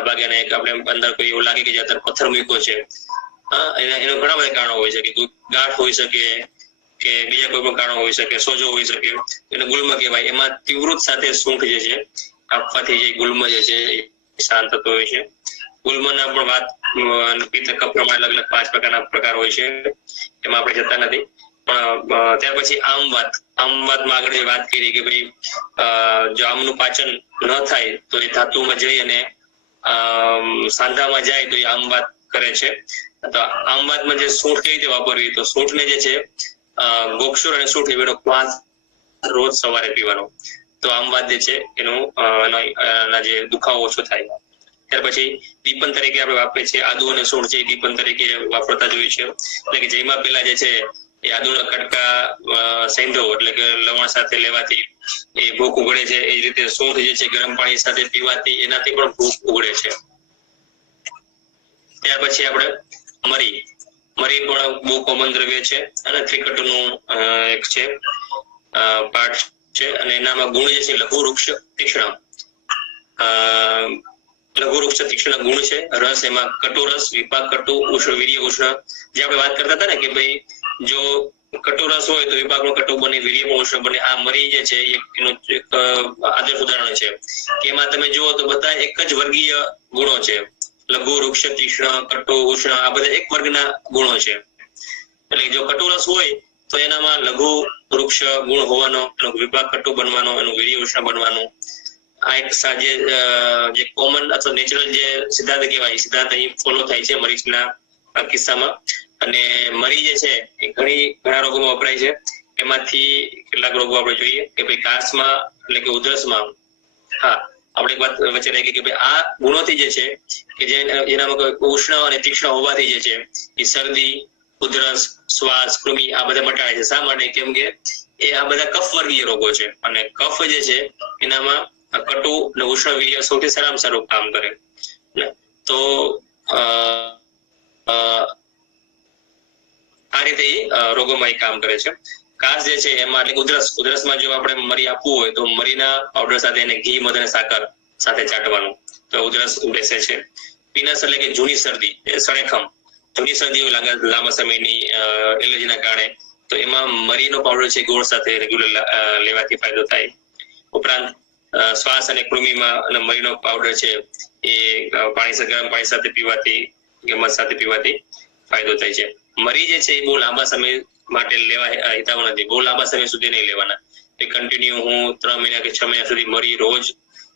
ભાગે આપણે અંદર કોઈ એવું લાગે કે જે અંદર પથ્થર મૂક્યો છે. એના ઘણા બધા કારણો હોય છે કે કોઈ ગાંઠ હોઈ શકે કે બીજા કોઈ પણ કારણો હોઈ શકે, સોજો હોઈ શકે, એને ગુલ્મ કહેવાય. એમાં તીવ્રત સાથે સૂંઠ જે છે આપવાથી જે ગુલ્મ જે છે એ શાંત થતો હોય છે. ગુલ્મના પણ વાત પિત્ત કફ પ્રમાણે અલગ અલગ 5 પ્રકારના પ્રકાર હોય છે, એમાં આપણે જતા નથી. પણ ત્યાર પછી આમવાતમાં આગળ વાત કરી કે ભાઈ જો આમનું પાચન ન થાય તો એ ધાતુમાં જઈ અને સાંધામાં જાય તો એ આમવાત કરે છે. તો આમવાતમાં જે સૂંઠ કઈ રીતે વાપરવી, તો સૂંઠને જે છે ગોક્ષુર અને સૂંઠ એનો ક્વાસ રોજ સવારે પીવાનો, તો આમવાત જે છે એના જે દુખાવો ઓછો થાય. ત્યાર પછી દીપન તરીકે આપણે વાપરીએ છીએ આદુ અને સૂંઠ છે, દીપન તરીકે વાપરતા જોઈએ છે. એટલે કે જેમાં પેલા જે છે એ આદુના કટકા સૈંધવ એટલે કે લવણ સાથે લેવાથી એ ભૂખ ઉગડે છે. એ જ રીતે સૂંઠ જે છે ગરમ પાણી સાથે પીવાથી એનાથી પણ ભૂખ ઉગડે છે. ત્યાર પછી આપણે મરી પણ બહુ કોમન દ્રવ્ય છે અને ત્રિકટુનું એક છે પાઠ છે અને એનામાં ગુણ જે છે લઘુ વૃક્ષ તીક્ષ્ણ ગુણ છે. રસ એમાં કટુ રસ, વિપાક કટુ, ઉષ્ણ વીર્ય ઉષ્ણ, જે આપણે વાત કરતા હતા ને કે ભાઈ જો કટુ રસ હોય તો વિપાક નું કટુ બને, વીર્ય પણ ઉષ્ણ બને. આ મરી જે છે એનું એક આદર્શ ઉદાહરણ છે કે એમાં તમે જુઓ તો બધા એક જ વર્ગીય ગુણો છે. લઘુ વૃક્ષ તીક્ષ્ણ કટુ ઉષ્ણ આ બધા એક વર્ગના ગુણો છે. એટલે જો કટુ રસ હોય તો એનામાં લઘુ વૃક્ષ ગુણ હોવાનો, એનો વિપાક કટુ બનવાનો, એનું વીર્ય ઉષ્ણ બનવાનું. આ એક જે કોમન અથવા નેચરલ જે સિદ્ધાંત કહેવાય સિદ્ધાંત અહીં ફોલો થાય છે મરીચના કિસ્સામાં. અને મરી જે છે એ ઘણા રોગોમાં વપરાય છે. એમાંથી કેટલાક રોગો આપણે જોઈએ કે ભાઈ કાશમાં એટલે કે ઉધરસમાં આપણે એક વાત વચ્ચે રહી ગઈ કે ભાઈ આ ગુણોથી જે છે કે જેનામાં ઉષ્ણ અને તીક્ષ્ણ હોવાથી જે છે એ શરદી, ઉધરસ, શ્વાસ, કૃમિ આ બધા મટાડે છે. શા માટે? કેમ કે એ આ બધા કફ વર્ગીય રોગો છે અને કફ જે છે એનામાં કટુ અને ઉષ્ણ વીર્ય સૌથી સારામાં સારું કામ કરે. તો આ રીતે રોગોમાં એ કામ કરે છે. કાશ જે છે એમાં એટલે ઉધરસમાં જો આપણે મરી આપવું હોય તો મરીના પાવડર સાથે એને ઘી, મધ અને સાકર સાથે ચાટવાનું તો ઉધરસ બેસે છે. પીનસ એટલે કે જૂની શરદી, સળેખમ, જૂની શરદી હોય લાંબા સમયની એલર્જીના કારણે તો એમાં મરીનો પાવડર છે ગોળ સાથે રેગ્યુલર લેવાથી ફાયદો થાય. ઉપરાંત શ્વાસ અને કૃમિમાં અને મરીનો પાવડર છે એ ગરમ પાણી સાથે પીવાથી કે મધ સાથે પીવાથી ફાયદો થાય છે. મરી જે છે એ બહુ લાંબા સમય માટે લેવા હિતાવ નથી. બહુ લાંબા સમય સુધી નહીં લેવાના. એ કન્ટિન્યુ હું 3 મહિના કે 6 મહિના સુધી મરી રોજ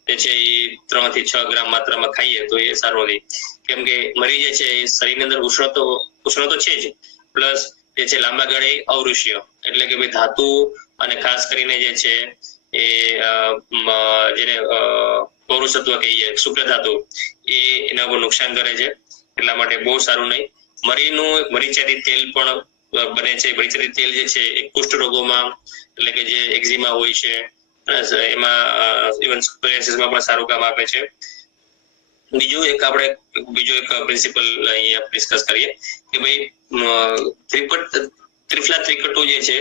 જે છે એ 3 થી 6 ગ્રામ માત્રામાં ખાઈએ તો એ સારું નથી. કેમ કે મરી જે છે એ શરીરની અંદર ઉષ્ણ તો છે જ, પ્લસ જે છે લાંબા ગાળે અવૃષ્ય એટલે કે ભાઈ ધાતુ અને ખાસ કરીને જે છે એ જેને પૌરુષત્વ કહીએ શુક્ર ધાતુ એના ઉપર નુકસાન કરે છે. એટલા માટે બહુ સારું નહીં. મરીનું મરીચાદી તેલ પણ બને છે. મરીચાદી તેલ જે છે એ કુષ્ઠ રોગોમાં એટલે કે જે એક્ઝિમા હોય છે એમાં ઇવન સોરિયાસિસમાં પણ સારું કામ આપે છે. બીજો એક પ્રિન્સિપલ અહીંયા ડિસ્કસ કરીએ કે ભાઈ ત્રિફલા ત્રિકટુ જે છે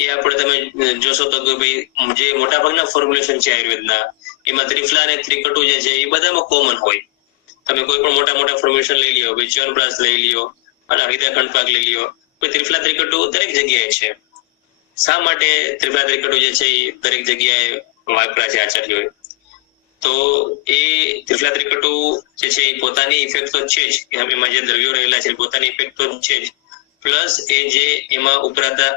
એ આપણે તમે જોશો તો કે ભાઈ જે મોટાભાગના ફોર્મ્યુલેશન છે આયુર્વેદના એમાં ત્રિફલા અને ત્રિકટુ જે છે એ બધામાં કોમન હોય. તમે કોઈ પણ મોટા ફોર્મ્યુલેશન લઈ લ્યો, ભાઈ ચ્યવનપ્રાશ લઈ લ્યો અને હૃદય ખંડપાક લઈ લ્યો, કોઈ ત્રિફલા ત્રિકટુ દરેક જગ્યાએ છે. શા માટે ત્રિફલા ત્રિકટુ જે છે એ દરેક જગ્યાએ વાપરા છે આચાર્યોએ? તો એ ત્રિફલા ત્રિકટુ જે છે એ પોતાની ઇફેક્ટ તો છે જ, એમાં જે દ્રવ્યો રહેલા છે પોતાની ઇફેક્ટ તો છે જ, પ્લસ એ જે એમાં ઉપરાતા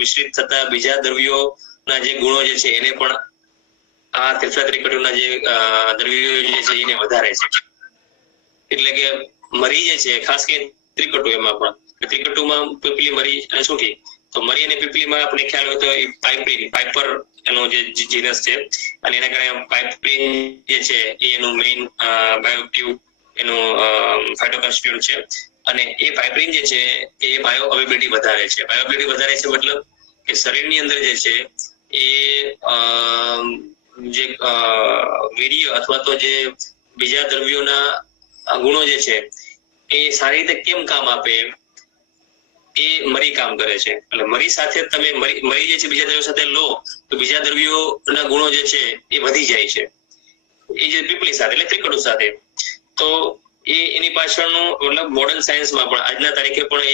મિશ્રિત થતા બીજા દ્રવ્યોના જે ગુણો જે છે એને પણ આ ત્રિફલા ત્રિકટુના જે દ્રવ્યો જે છે એને વધારે છે. એટલે કે મરી જે છે ખાસ કરીને ત્રિકટુ એમાં પણ ત્રિકટુમાં પીપલી, મરી અને સૂંઠી. તો મરી અને પીપલીમાં આપણે ખ્યાલ હોય તો પાઇપર એનો જે જીનસ છે અને એના કારણે પાઇપરીન જે છે એનું મેઇન બાયોએક્ટિવ એનું ફાઇટોકન્સ્ટિટ્યુઅન્ટ છે અને એ પાઇપરીન જે છે એ બાયો અવેબિલિટી વધારે છે. બાયોએબિલિટી વધારે છે મતલબ કે શરીરની અંદર જે છે એ જે વીર્ય અથવા તો જે બીજા દ્રવ્યોના ગુણો જે છે એ સારી રીતે કેમ કામ આપે એ મરી કામ કરે છે. એટલે મરી સાથે તમે મરી જે છે બીજા દ્રવ્યો સાથે લો તો બીજા દ્રવ્યોના ગુણો જે છે એ વધી જાય છે એ જે પીપળી સાથે એટલે ત્રિકટુ સાથે. તો એની પાછળનું મતલબ મોડર્ન સાયન્સમાં પણ આજના તારીખે પણ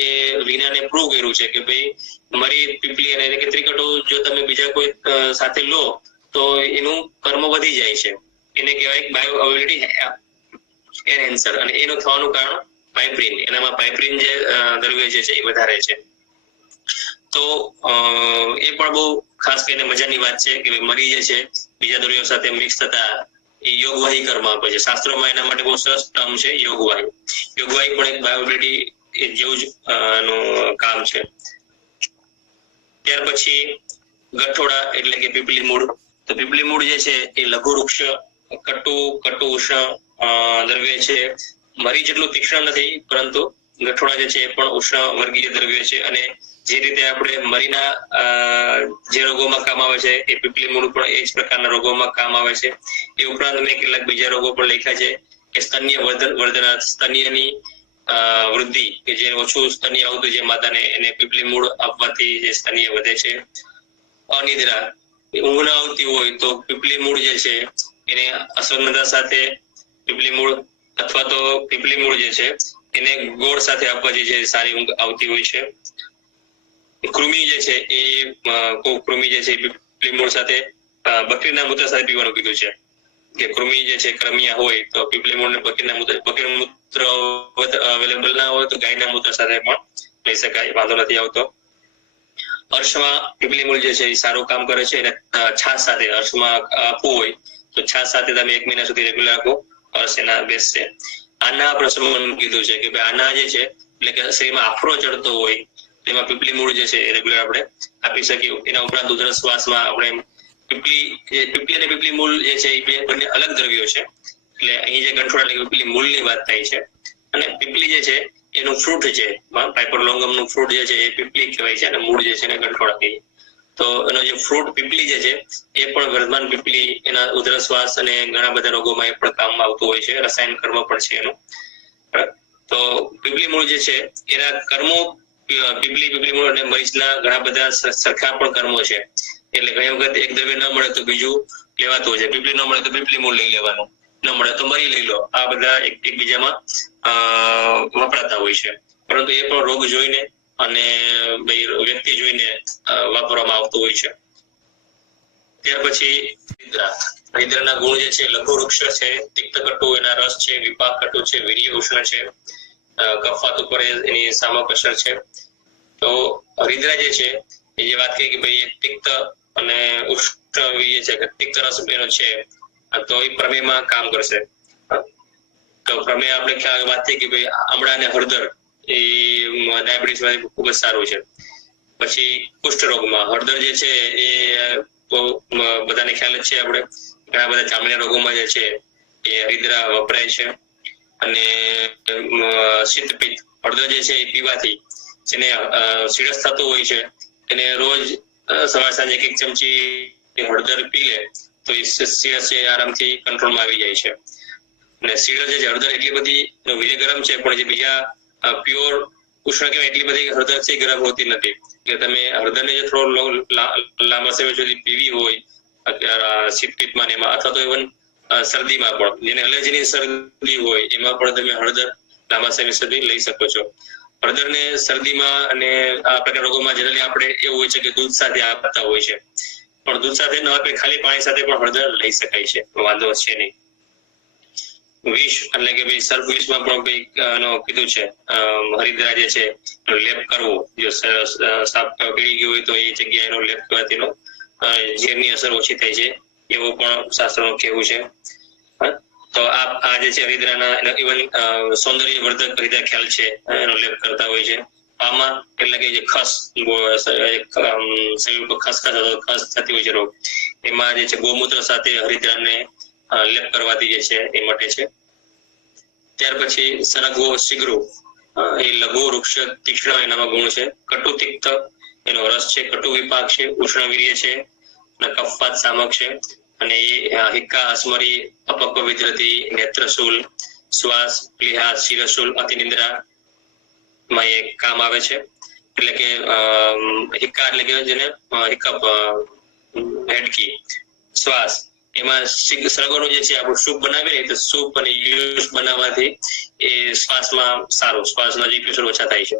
એ વિજ્ઞાને પ્રૂવ કર્યું છે કે ભાઈ મરી, પીપળી અને એટલે કે ત્રિકટુ જો તમે બીજા કોઈ સાથે લો તો એનું કર્મ વધી જાય છે. એને કહેવાય બાયો અવેબિલિટી એનહેન્સર અને એનું થવાનું કારણ પાઇપરીન. એનામાં પાઇપરીન જે દ્રવ્ય જે છે એ વધારે છે. તો એ પણ બહુ ખાસ કરીને મજાની વાત છે કે મરી જે છે બીજા દ્રવ્યો સાથે મિક્સ થતા એ યોગવાહી કર્મ આપે છે. શાસ્ત્રોમાં એના માટે બહુ સરસ ટર્મ છે યોગવાહી. યોગવાહી પણ એક બાયોએબિલિટી જેવું જ નું કામ છે. ત્યાર પછી ગઠોડા એટલે કે પીપલી મૂળ. તો પીપલી મૂળ જે છે એ લઘુ વૃક્ષ કટુ ઉષ્ણ દ્રવ્ય છે. મરી જેટલું તીક્ષ્ણ નથી પરંતુ ગઠોડા જે છે એ પણ ઉષ્ણ વર્ગીય દ્રવ્ય છે, અને જે રીતે આપણે મરીના જે રોગોમાં કામ આવે છે એ પીપલી મૂળ પણ એ જ પ્રકારના રોગોમાં કામ આવે છે. એ ઉપરાંત મેં કેટલાક બીજા રોગો પણ લખ્યા છે કે સ્તન્ય વર્ધન સ્તન્યની વૃદ્ધિ, કે જે ઓછું સ્તન્ય આવતું જે માતાને, એને પીપલી મૂળ આપવાથી જે સ્તન્ય વધે છે. અનિદ્રા, ઊંઘ ન આવતી હોય તો પીપલી મૂળ જે છે એને અસંગતા સાથે પીપલી મૂળ અથવા તો પીપલી મૂળ જે છે એને ગોળ સાથે આપવાથી જે સારી ઊંઘ આવતી હોય છે. કૃમિ જે છે એ કૃમિ જે છે પીપલી મૂળ સાથે બકરીના મૂત્ર સાથે પીવાનું કીધું છે, કે કૃમિ જે છે ક્રમિયા હોય તો પીપલી મૂળ ને બકરીના મૂત્ર અવેલેબલ ના હોય તો ગાયના મૂત્ર સાથે પણ લઈ શકાય, વાંધો નથી આવતો. અર્શમાં પીપલી મૂળ જે છે એ સારું કામ કરે છે, અને છાશ સાથે અર્શમાં આપવું હોય તો છાશ સાથે તમે 1 મહિના સુધી રેગ્યુલર આપો, અર્શ એના બેસશે. આના પ્રશ્ન કીધું છે કે ભાઈ આના જે છે એટલે કે શરીરમાં આફરો ચડતો હોય તેમાં પીપલી મૂળ જે છે એ રેગ્યુલર આપણે આપી શકીએ. એના ઉપરાંત ઉધરસ શ્વાસમાં આપણે પીપલી અને પીપલી મૂળ જે છે એ બંને અલગ દ્રવ્યો છે, એટલે અહીં જે ગંઠોડા એટલે પીપલી મૂળની વાત થાય છે, અને પીપલી જે છે એનું ફ્રૂટ છે, પાઇપરલોંગમ નું ફ્રૂટ જે છે એ પીપલી કહેવાય છે, અને મૂળ જે છે એને ગંઠોડા કહીએ. તો એનો જે ફ્રૂટ પીપલી જે છે એ પણ વર્ધમાન પીપલી એના ઉધરસ શ્વાસ અને ઘણા બધા રોગોમાં એ પણ કામમાં આવતું હોય છે, રસાયણ કર્મ પણ છે એનું. તો પીપલી મૂળ જે છે એના કર્મો પીપલી મૂળ અને મરીચના ઘણા બધા સરખા પણ કર્મો છે, એટલે ઘણી વખત એક દ્રવ્ય ન મળે તો બીજું લેવાતું હોય છે. પીપલી ન મળે તો પીપલી મૂળ લઈ લેવાનું, ન મળે તો મરી લઈ લો, આ બધા એકબીજામાં વપરાતા હોય છે. પરંતુ એ પણ રોગ જોઈને અને વ્યક્તિ જોઈને વાપરવામાં આવતું હોય છે. ત્યાર પછી હરિદ્રાના ગુણ જે છે લઘુ વૃક્ષ છે, તિક્ત કટુ એના રસ છે, વિપાક કટુ છે, વીર્ય ઉષ્ણ છે, કફવાત ઉપર એની સામક અસર છે. તો હરિદ્રા જે છે એ જે વાત કરી કે ભાઈ તિક્ત અને ઉષ્ણ વીર્ય છે, કે તિક્ત રસ એનો છે તો એ પ્રમેયમાં કામ કરશે. તો પ્રમેય આપણે વાત થઈ કે ભાઈ આમળા અને હળદર એ ડાયાબિટીસ માટે ખૂબ જ સારું છે. પછી કુષ્ઠ રોગમાં હળદર જે છે એ બધાને ખ્યાલ જ છે, આપણે ઘણા બધા ચામડીના રોગોમાં જે છે એ હરિદ્રા વપરાય છે. અને શીતપિત્ત, હળદર જે છે એ પીવાથી જેને સીરસ થતું હોય છે એને રોજ સવાર સાંજે 1 ચમચી હળદર પી લે તો એ સીરસ છે આરામથી કંટ્રોલમાં આવી જાય છે. અને સીરસ જે હળદર એટલી બધી વીર્ય ગરમ છે, પણ જે બીજા પ્યોર ઉષ્ણ કહેવાય એટલી બધી હળદર છે ગરમ હોતી નથી. એટલે તમે હળદરને જે થોડો લાંબા સમય સુધી પીવી હોય શીતપિત્તમાં એમાં, અથવા તો ઇવન શરદીમાં પણ, જેને એલર્જીની શરદી હોય એમાં પણ તમે હળદર લાંબા સમય સુધી લઈ શકો છો. હળદરને શરદીમાં અને આ પ્રકારના રોગોમાં જનરલી આપણે એવું હોય છે કે દૂધ સાથે આપતા હોય છે, પણ દૂધ સાથે ન આપે ખાલી પાણી સાથે પણ હળદર લઈ શકાય છે, વાંધો છે નહીં. વિષ એટલે કે ભાઈ સર્પ વિષમાં પણ ભાઈ કીધું છે હરિદ્રા જે છે લેપ કરવો, જો સાપ પીડી ગયો હોય તો એ જગ્યાએ એનો લેપ કરવાથી એનો ઝેરની અસર ઓછી થાય છે, એવું પણ શાસ્ત્રનું કહેવું છે. તો આ જે છે હરિદ્રાના ઇવન સૌંદર્ય વર્ધક હરિદ્રા ખ્યાલ છે એનો લેપ કરતા હોય છે. આમાં એટલે કે જે ખસ શરીર ઉપર ખસ થતી હોય છે રોગ, એમાં જે છે ગૌમૂત્ર સાથે હરિદ્રાને લેપ કરવાથી જે છે એ મટે છે. ત્યાર પછી સરગવો શીઘ્રો, એ લઘુ વૃક્ષ તીક્ષ્ણ એનામાં ગુણ છે. કટુ તિક્ત એનો રસ છે, કટુ વિપાક છે, ઉષ્ણ વીર્ય છે, અને કફવાત સામક છે. અને હિક્કા, અસ્મરી, અપક્વ વિદ્રતિ, નેત્રશૂલ, શ્વાસ, પ્લીહા, શિરશૂલ, અતિનિદ્રા માં એ કામ આવે છે. એટલે કે હિક્કા એટલે કે જેને હિક્કપ, હેડકી, શ્વાસ, એમાં સરગવાનું જે છે આપણું સૂપ બનાવીએ તો સૂપ અને યુસ બનાવવાથી એ શ્વાસમાં સારું, શ્વાસના જે પ્રેશર ઓછા થાય છે.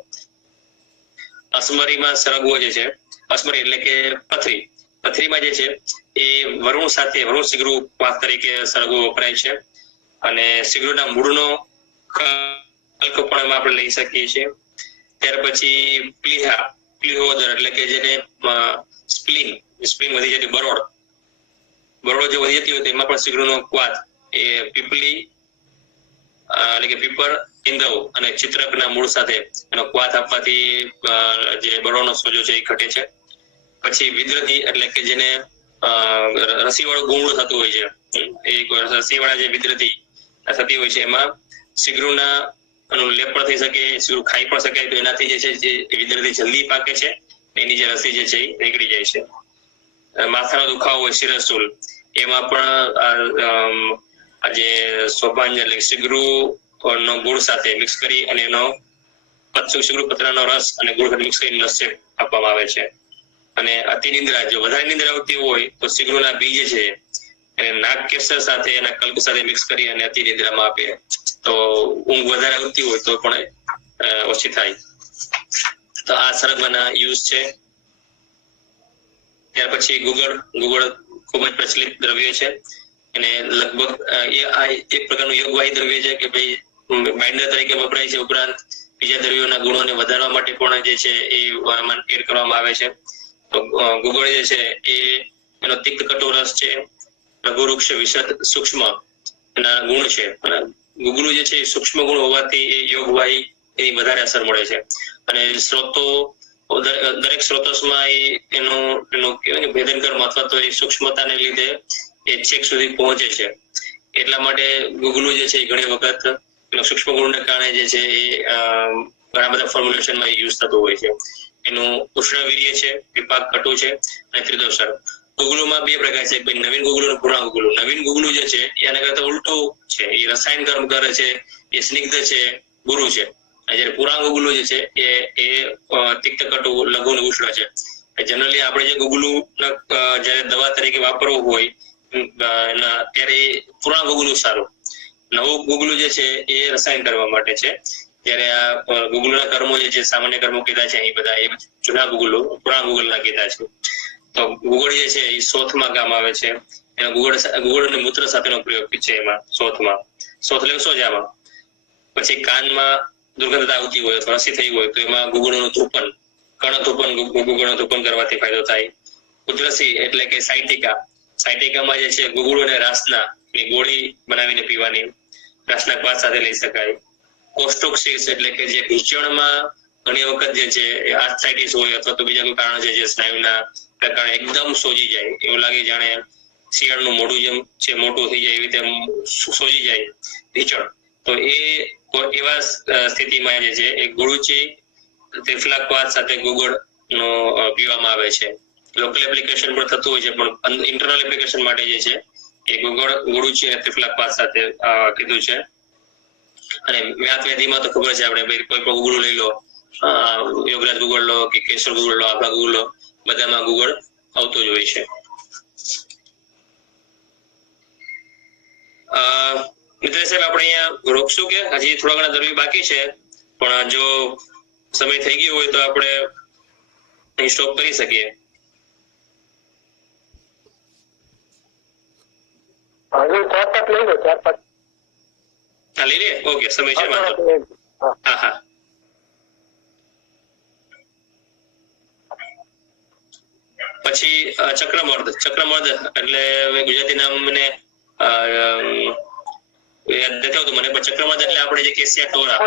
અસ્મરીમાં સરગવો જે છે, અસ્મરી એટલે કે પથરીમાં જે છે એ વરુણ સાથે વરુણ શીઘ્ર પાક તરીકે સરગવો વપરાય છે. અને શીઘ્રના મૂળનો કલ્ક પણ એમાં આપણે લઈ શકીએ છીએ. ત્યાર પછી પ્લીહોદર એટલે કે જેને સ્પ્લીન વધી જતી, બરોડ જો વધી જતી હોય તો એમાં પણ શીઘ્રનો ક્વાથ એ પીપલી એટલે કે પીપર, ઇંદવ અને ચિત્રકના મૂળ સાથે એનો ક્વાથ આપવાથી જે બરોડનો સોજો છે એ ઘટે છે. પછી વિદ્રતિ એટલે કે જેને રસીવાળું ગુમડું થતું હોય છે, એ રસીવાળા જે વિદ્રતિ થતી હોય છે એમાં શીઘ્રના એનું લેપ પણ થઈ શકે, શીરું ખાઈ પણ શકાય, તો એનાથી જે છે જે વિદ્યાર્થી જલ્દી પાકે છે, એની જે રસી જે છે એ નીકળી જાય છે. માથાનો દુખાવો હોય શિરસ્તુલ, એમાં પણ આ જે સોપાન એટલે શીગરૂ નો ગુળ સાથે મિક્સ કરી અને એનો શીગરૂ પત્રનો રસ અને ગુળ મિક્સ કરીને લસ્સી આપવામાં આવે છે. અને અતિ નિંદ્રા, જો વધારે નિંદ્રા આવતી હોય તો શીગરૂના બીજ છે એને નાગ કેસર સાથે એના કલ્પ સાથે મિક્સ કરી અને અતિ નિંદ્રામાં આપે તો ઊંઘ વધારે આવતી હોય તો પણ ઓછી થાય. તો આ સરગવાના યુઝ છે. ત્યાર પછી ગુગળ ખૂબ જ પ્રચલિત દ્રવ્ય છે, અને લગભગ આ એક પ્રકારનું યોગવાહી દ્રવ્ય છે કે ભાઈ બાઇન્ડર તરીકે વપરાય છે, ઉપરાંત બીજા દ્રવ્યોના ગુણોને વધારવા માટે પણ જે છે એ એડ કરવામાં આવે છે. તો ગુગળ જે છે એ એનો તિક્ત કટુ રસ છે, લઘુવૃક્ષ વિશદ સૂક્ષ્મ એના ગુણ છે, અને ગુગળું જે છે એ સૂક્ષ્મ ગુણ હોવાથી એ યોગવાહી એની વધારે અસર મળે છે. અને સ્ત્રોતો દરેક સ્ત્રોતોમાં એનું કહેવાય ભેદનકર્મ અથવા તો એ સૂક્ષ્મતાને લીધે એ છેક સુધી પહોંચે છે. એટલા માટે ગુગળું જે છે એ ઘણી વખત સૂક્ષ્મ ગુણને કારણે જે છે એ ઘણા બધા ફોર્મ્યુલેશનમાં યુઝ થતું હોય છે. એનું ઉષ્ણવીર્ય છે, વિપાક કટુ છે અને ત્રિદોષર. ગુગળુમાં બે પ્રકાર છે, નવીન ગુગળું અને પુરાણ ગુગળું. નવીન ગુગળું જે છે એના કરતા ઉલટું છે, એ રસાયણ કર્મ કરે છે, એ સ્નિગ્ધ છે, ગુરુ છે. જયારે પુરાણ ગુગળું જે છે એ તિક્ત કટુ લઘુ અને ઉષ્ણ છે. જનરલી આપણે જે ગુગળું જયારે દવા તરીકે વાપરવું હોય ત્યારે પુરાણ ગુગળું સારું. નવું ગુગળું જે છે એ રસાયણ કરવા માટે છે. ત્યારે આ ગુગળના કર્મો જે છે સામાન્ય કર્મો કીધા છે અહીં બધા, એ જૂના ગુગળો પુરાણ ગુગળના કીધા છે. તો ગુગળ જે છે એ શોથમાં કામ આવે છે. એનો ગુગળ અને મૂત્ર સાથેનો પ્રયોગ છે એમાં શોથમાં, શોથ એટલે સોજામાં. પછી કાનમાં દુર્ગંધતા આવતી હોય અથવા રસી થઈ હોય તો એમાં ગુગળનું ધૂપન, ગુગળનું ધૂપન કરવાથી ફાયદો થાય. ઉધરસી એટલે કે સાયટિકામાં જે છે ગુગળ અને રાસના ની ગોળી બનાવીને પીવાની, રાસના ક્વાથ સાથે લઈ શકાય. કોસ્ટોક્સિસ એટલે કે જે ભીષણમાં ઘણી વખત જે છે આર્થરાઇટિસ હોય અથવા તો બીજા કોઈ કારણ છે જે સ્નાયુના કારણે એકદમ સોજી જાય, એવું લાગે જાણે શિયાળનું મોઢું જેમ છે મોટું થઈ જાય એવી રીતે સોજી જાય ભીષણ, તો એવા સ્થિતિમાં જે છે એ ગુળુચી ત્રિફલા ક્વાથ સાથે ગુગળ નો પીવામાં આવે છે. લોકલ એપ્લિકેશન પણ થતું હોય છે, પણ ઇન્ટરનલ એપ્લિકેશન માટે જે છે એ ગુળુચી અને ત્રિફલા ક્વાથ સાથે કીધું છે. અને વ્યાત વ્યાધિમાં તો ખબર છે આપણે કોઈ પણ ગુગળું લઈ લો, યોગરાજ ગુગળ લો કે કેશર ગુગળ લો, આભા ગુગળ લો, બધામાં ગુગળ આવતું જ હોય છે. મિત્ર સાહેબ આપણે અહીંયા રોકશું કે હજી થોડા ઘણા દ્રવ્ય બાકી છે, પણ જો સમય થઈ ગયો હોય તો આપણે અહીં સ્ટોપ કરી શકીએ. હા લઈ લે, ઓકે સમય છે વાંધો. હા પછી ચક્રમર્દ એટલે ગુજરાતી નામ મને યાદ નથી આવતું મને, પણ ચક્રમર્દ એટલે આપણે જે કેસિયા ટોરા,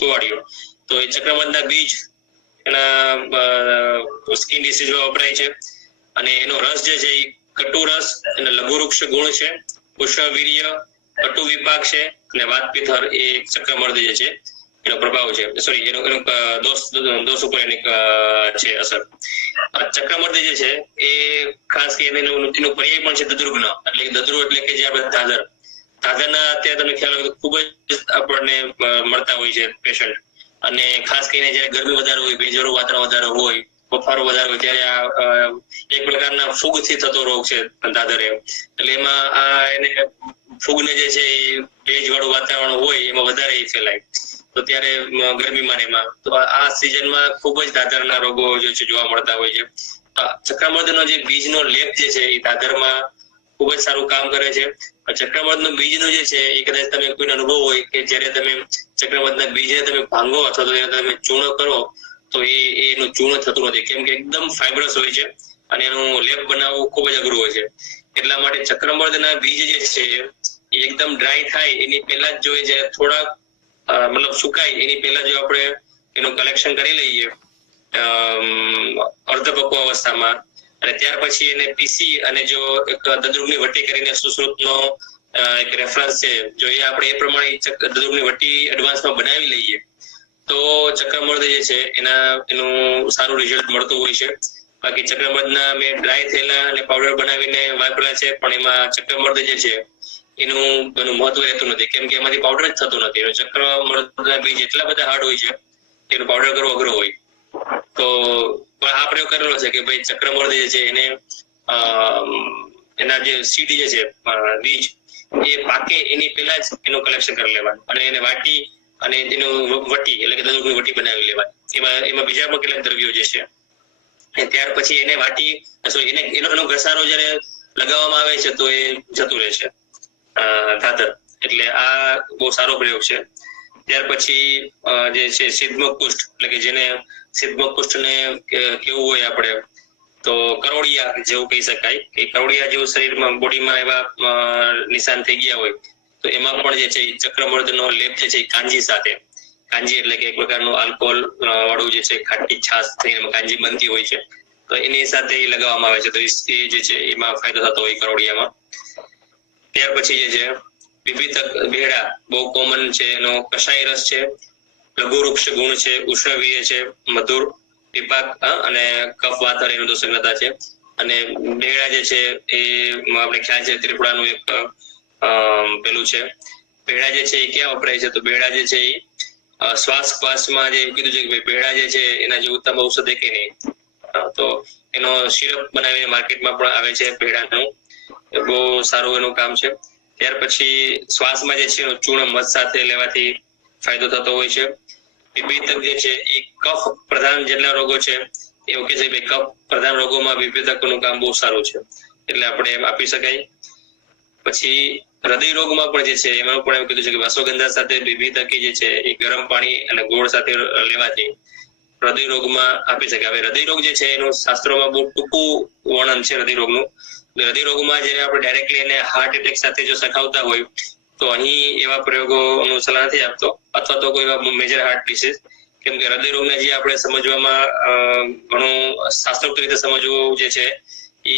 કુવાડિયો. તો એ ચક્રમર્દના બીજ એના સ્કિન ડિસીઝમાં વપરાય છે. અને એનો રસ જે છે એ કટુ રસ અને લઘુવૃક્ષ ગુણ છે, ઉષ્ણવીર્ય, કટુ વિપાક છે અને વાતપિત્તર એ ચક્રમર્દ જે છે એનો પ્રભાવ છે, સોરી એનો દોષ ઉપર એની છે અસર. ચક્રમર્દ જે છે એ ખાસ કરીને એનું પર્યાય પણ છે દદ્રુગ્ન, એટલે દદ્રુ એટલે કે જે આપણે દાદરના અત્યારે તમને ખ્યાલ હોય તો ખૂબ જ આપણને મળતા હોય છે પેશન્ટ. અને ખાસ કરીને જયારે ગરમી વધારે હોય, ભેજવાળું વાતાવરણ વધારે હોય, બફારો વધારે હોય, ત્યારે આ એક પ્રકારના ફૂગ થી થતો રોગ છે દાદરે. એટલે એમાં એને ફૂગને જે છે એ ભેજવાળું વાતાવરણ હોય એમાં વધારે ફેલાય, તો ત્યારે ગરમીમાં એમાં તો આ સિઝનમાં ખૂબ જ દાદરના રોગો જે છે જોવા મળતા હોય છે. ચક્રમર્દનો જે બીજનો લેપ જે છે એ દાદરમાં ખૂબ જ સારું કામ કરે છે. ચક્રમર્દનું બીજનું જે છે એ કદાચ તમે કોઈ અનુભવ હોય કે જયારે તમે ચક્રમર્દના બીજને તમે ભાંગો અથવા તો તમે ચૂર્ણ કરો તો એનું ચૂર્ણ થતું નથી, કેમ કે એકદમ ફાઇબ્રસ હોય છે અને એનું લેપ બનાવવું ખૂબ જ અઘરું હોય છે. એટલા માટે ચક્રમર્દના બીજ જે છે એ એકદમ ડ્રાય થાય એની પહેલા જ જોઈએ, જયારે થોડાક મતલબ સુકાય એની પહેલા જો આપણે એનું કલેક્શન કરી લઈએ અર્ધપક્વ અવસ્થામાં, અને ત્યાર પછી એને પીસી અને જો એક દદ્રુગની વટી કરીને સુશ્રુતનો એક રેફરન્સ છે, જો એ આપણે એ પ્રમાણે દૂધની વટી એડવાન્સમાં બનાવી લઈએ તો ચક્રમર્દ જે છે એનું સારું રિઝલ્ટ મળતું હોય છે. બાકી ચક્રમર્દના મેં ડ્રાય થયેલા અને પાવડર બનાવીને વાપરેલા છે, પણ એમાં ચક્રમર્દ જે છે એનું મહત્વ રહેતું નથી, કેમ કે એમાંથી પાવડર જ થતું નથી. ચક્રમર્દના બીજ એટલા બધા હાર્ડ હોય છે કે એનો પાવડર કરવો અઘરો હોય. તો આ પ્રયોગ કરેલો છે કે ભાઈ ચક્રમર્દ જે છે એને એના જે સીડ જે છે બીજ એ પાકે એની પહેલા જ એનું કલેક્શન કરી લેવાનું અને એને વાટી અને એનું વટી એટલે કે દૂધની વટી બનાવી લેવાની. એમાં બીજા પણ કેટલાક દ્રવ્યો જે છે ત્યાર પછી એને વાટી એનો ઘસારો જયારે લગાવવામાં આવે છે તો એ જતું રહે છે ધાતર. એટલે આ બહુ સારો પ્રયોગ છે. ત્યાર પછી જે છે સિદ્ધમુખ પુષ્ટ, એટલે કે જેને સિદ્ધમુખ પુષ્ટ ને કેવું હોય આપણે તો કરોડિયા જેવું કહી શકાય કે કરોડિયા જેવું શરીરમાં બોડીમાં એવા નિશાન થઈ ગયા હોય તો એમાં પણ જે છે ચક્રમર્દનો લેપ જે છે કાંજી સાથે, કાંજી એટલે કે એક પ્રકારનું આલ્કોહોલ વાળું જે છે ખાટી છાશ થઈને કાંજી બનતી હોય છે તો એની સાથે લગાવવામાં આવે છે તો એ જે છે એમાં ફાયદો થતો હોય કરોડિયામાં. ત્યાર પછી જે છે વિભિતક બેડા બહુ કોમન છે, એનો કષાય રસ છે, લઘુ વૃક્ષ ગુણ છે, ઉષ્ણવીર્ય છે, મધુર વિપાક અને કફ વાતર એનું દોષગ્રતા છે. અને બેડા જે છે એ આપણે ખ્યાલ છે ત્રિપુરાનું એક પેલું છે. બેડા જે છે એ ક્યાં વપરાય છે તો બેડા જે છે એ શ્વાસમાં જે કીધું છે કે ભાઈ બેડા જે છે એના જે ઉત્તમ ઔષધ કે નહીં, તો એનો સિરપ બનાવીને માર્કેટમાં પણ આવે છે બેડાનું, બહુ સારું એનું કામ છે. ત્યાર પછી શ્વાસમાં જે છે એનું ચૂર્ણ મધ સાથે લેવાથી ફાયદો થતો હોય છે. વિભિતક જે છે એ કફ પ્રધાન જેટલા રોગો છે એવું કે છે કે કફ પ્રધાન રોગોમાં વિભિતકનું કામ બહુ સારું છે એટલે આપણે એમ આપી શકાય. પછી હૃદય રોગમાં પણ જે છે એમાં પણ એવું કીધું છે કે અશ્વગંધા સાથે વિભિતકી જે છે એ ગરમ પાણી અને ગોળ સાથે લેવાથી હૃદય રોગમાં આપી શકાય. હવે હૃદય રોગ જે છે એનું શાસ્ત્રોમાં બહુ ટૂંકું વર્ણન છે હૃદય રોગનું. હૃદય રોગમાં જે આપણે ડાયરેક્ટલી એને હાર્ટ એટેક સાથે જો સખાવતા હોય તો અહીં એવા પ્રયોગોનું સલાહ નથી આપતો, અથવા તો કોઈ એવા મેજર હાર્ટ ડિસીઝ, કેમ કે હૃદય રોગને જે આપણે સમજવામાં ઘણું શાસ્ત્રોક્ત રીતે સમજવું જે છે એ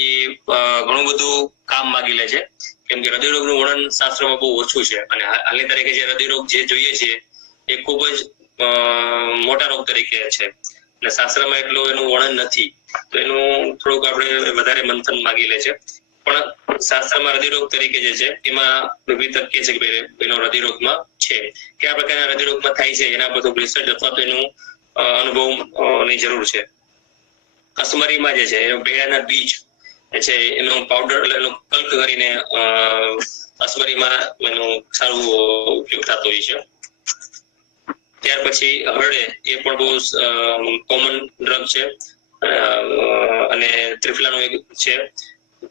ઘણું બધું કામ માગી લે છે, કેમ કે હૃદય રોગનું વર્ણન શાસ્ત્રમાં બહુ ઓછું છે અને હાલની તારીખે જે હૃદય રોગ જે જોઈએ છે એ ખૂબ જ મોટા રોગ તરીકે છે એટલે શાસ્ત્રમાં એટલું એનું વર્ણન નથી, તો એનું થોડુંક આપણે વધારે મંથન માગી લે છે. પણ શાસ્ત્રમાં હૃદય રોગ તરીકે જે છે એમાં વિભિતક કે છે કે એનો હૃદય રોગમાં છે, કયા પ્રકારના હૃદય રોગમાં થાય છે એના બધું રિસર્ચ અથવા તો એનું અનુભવની જરૂર છે. અસમરીમાં જે છે બેડાના બીજ છે એનો પાવડર એનો કલ્ક કરીને અસમરીમાં એનું સારું ઉપયોગ થતો હોય છે. ત્યાર પછી હરડે એ પણ બહુ કોમન ડ્રગ છે અને ત્રિફલાનું એક છે.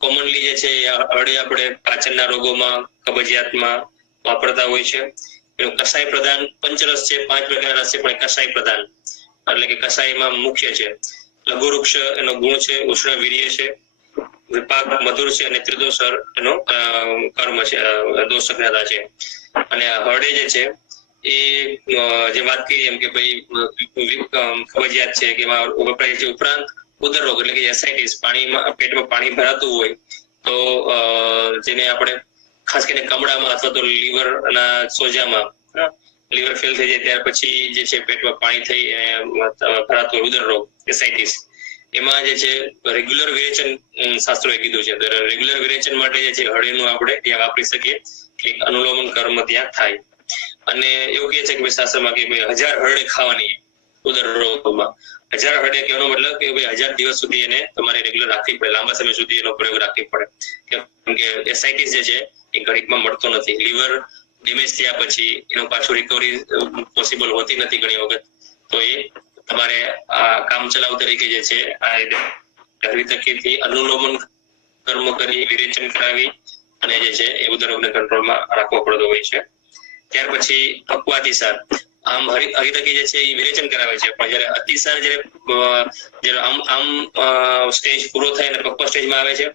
કોમનલી જે છે હરડે આપણે પાચનના રોગોમાં, કબજિયાતમાં વાપરતા હોય છે. એનું કષાય પ્રધાન પંચરસ છે, 5 પ્રકારના રસ છે પણ કષાય પ્રધાન એટલે કે કષાયમાં મુખ્ય છે. લઘુ વૃક્ષ એનો ગુણ છે, ઉષ્ણ વીર્ય છે, વિપાક મધુર છે અને ત્રિદોષર એનો કર્મ છે, દોષગ્રતા છે. અને હરડે જે છે એ જે વાત કરી એમ કે ભાઈ કબજિયાત છે કે એમાં વપરાય છે, ઉપરાંત ઉદર રોગ એટલે કે એસાઇટિસ, પાણીમાં પેટમાં પાણી ભરાતું હોય તો જેને આપણે ખાસ કરીને કમળામાં અથવા તો લીવર ના સોજામાં લીવર ફેલ થઈ જાય ત્યાર પછી જે છે પેટમાં પાણી થઈ ભરાતું ઉદર રોગ એસાઇટિસ, એમાં જે છે રેગ્યુલર વિરેચન શાસ્ત્રોએ કીધું છે. તો રેગ્યુલર વિરેચન માટે જે છે હળદીનું આપણે ત્યાં વાપરી શકીએ કે અનુલોમન કર્મ ત્યાં થાય. અને એવું કહે છે કે ભાઈ શાસ્ત્રમાં કે ભાઈ 1000 હરડે ખાવાની ઉદર રોગમાં. 1000 હરડે કહેવાનો મતલબ કે ભાઈ 1000 દિવસ સુધી એને તમારે રેગ્યુલર રાખવી પડે, લાંબા સમય સુધી એનો પ્રયોગ રાખવી પડે, કેમ કે એસાઇટિસ જે છે એ ઘડીકમાં મળતો નથી. લીવર ડેમેજ થયા પછી એનું પાછું રિકવરી પોસિબલ હોતી નથી ઘણી વખત, તો એ તમારે આ કામ ચલાવ તરીકે જે છે આ રીતે અનુલોમન કર્મ કરી વિરેચન કરાવી અને જે છે એ ઉદર રોગને કંટ્રોલમાં રાખવો પડતો હોય છે. ત્યાર પછી પક્વાતિસાર, આમ હરિતકી જે છે એ વિરેચન કરાવે છે, પણ જયારે અતિસાર જયારે આમ સ્ટેજ પૂરો થાય અને પક્વા સ્ટેજમાં આવે છે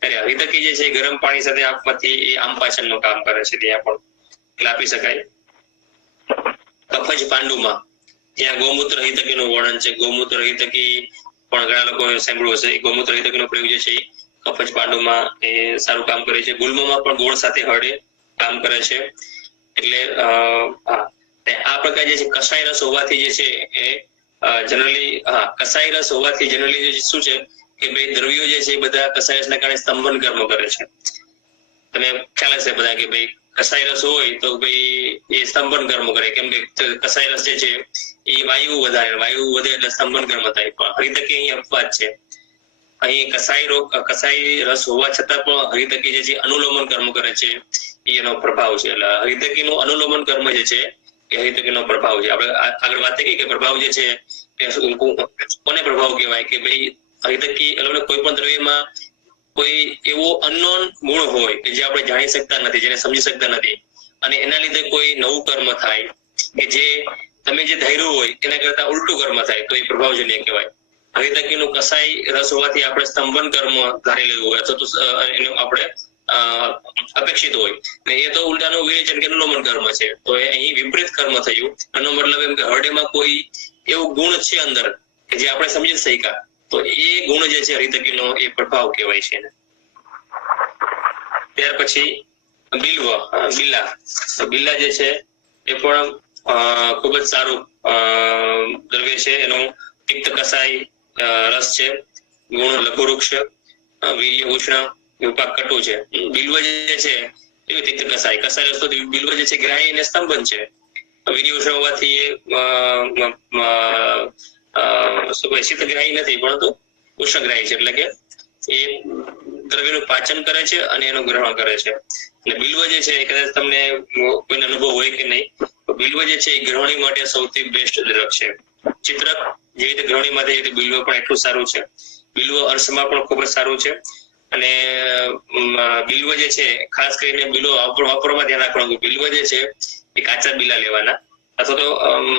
ત્યારે હરિતકી જે છે ગરમ પાણી સાથે આપવાથી એ આમ પાચનનું કામ કરે છે, ત્યાં પણ એટલે આપી શકાય. કફજ પાંડુમાં ત્યાં ગૌમૂત્ર હરિતકીનું વર્ણન છે. ગૌમૂત્ર હરિતકી પણ ઘણા લોકોએ સાંભળ્યું હશે. ગૌમૂત્ર હરિતકીનો પ્રયોગ જે છે એ કફજ પાંડુમાં એ સારું કામ કરે છે. ગુલ્મમાં પણ ગોળ સાથે હળે કામ કરે છે. એટલે આ પ્રકાર જે છે કસાય રસ હોવાથી જે છે એ જનરલી કસાય રસ હોવાથી જનરલી શું છે કે ભાઈ દ્રવ્યો જે છે એ બધા કસાય રસના કારણે સ્તંભન કર્મ કરે છે. તમે ખ્યાલ હશે બધા કે ભાઈ કસાય રસ હોય તો ભાઈ એ સ્તંભન કર્મ કરે, કેમ કે કસાય રસ જે છે એ વાયુ વધે એટલે સ્તંભન કર્મ થાય. પણ હરિતકી અહીં અપવાદ છે. અહીં કસાય રસ હોવા છતાં પણ હરિતકી જે છે અનુલોમન કર્મ કરે છે, એનો પ્રભાવ છે. એટલે હરિતકીનું અનુલોમન કર્મ જે છે એ હરિતકીનો પ્રભાવ છે. આપણે આગળ વાત થઈ કે પ્રભાવ જે છે એ કોને પ્રભાવ કહેવાય કે ભાઈ હરિતકી એટલે કોઈ પણ દ્રવ્યમાં કોઈ એવો અનનોન ગુણ હોય કે જે આપણે જાણી શકતા નથી, જેને સમજી શકતા નથી, અને એના લીધે કોઈ નવું કર્મ થાય કે જે તમે જે ધાર્યું હોય એના કરતા ઉલટું કર્મ થાય, તો એ પ્રભાવજન્ય કહેવાય. હરિતકીનું કસાય રસ હોવાથી આપણે સ્તંભન કર્મ ધારી લેવું હોય અથવા તો એનું આપણે અપેક્ષિત હોય ને એ તો ઉલટાનું વિવેચન કે અનુલોમન કર્મ છે. તો એ અહીં વિપરીત કર્મ થયું. એનો મતલબ એમ કે હરડેમાં કોઈ એવું ગુણ છે અંદર કે જે આપણે સમજી શક્યા, તો એ ગુણ જે છે હરિતકીનો એ પ્રભાવ કહેવાય છે. ત્યાર પછી બિલ્લા જે છે એ પણ ખૂબ જ સારું દ્રવ્ય છે. એનું પિત્ત કસાય રસ છે, ગુણ લઘુવૃક્ષ, વીર્ય ઉષ્ણ, વિપાક કટુ છે. બિલ્વ જે છે એ તિક્ત કસાય રસ તો બિલ્વ જે છે ગ્રાહી અને સ્તંભન છે. વીર્ય ઉષ્ણ હોવાથી એ શીતગ્રાહી નથી પરંતુ ઉષ્ણગ્રાહી છે, એટલે કે એ દ્રવ્યનું પાચન કરે છે અને એનું ગ્રહણ કરે છે. એટલે બિલ્વ જે છે એ કદાચ તમને કોઈને અનુભવ હોય કે નહીં, બિલ્વ જે છે એ ગ્રહણી માટે સૌથી બેસ્ટ દ્રવ છે. ચિત્રક જે રીતે ગ્રહણી માટે બિલ્વ પણ એટલું સારું છે. બિલ્વ અર્શમાં પણ ખૂબ જ સારું છે. અને બિલ્વ જે છે ખાસ કરીને બિલ્વ વાપરવામાં ધ્યાન રાખવાનું. બિલ્વ જે છે એ કાચા બિલ્લા લેવાના અથવા તો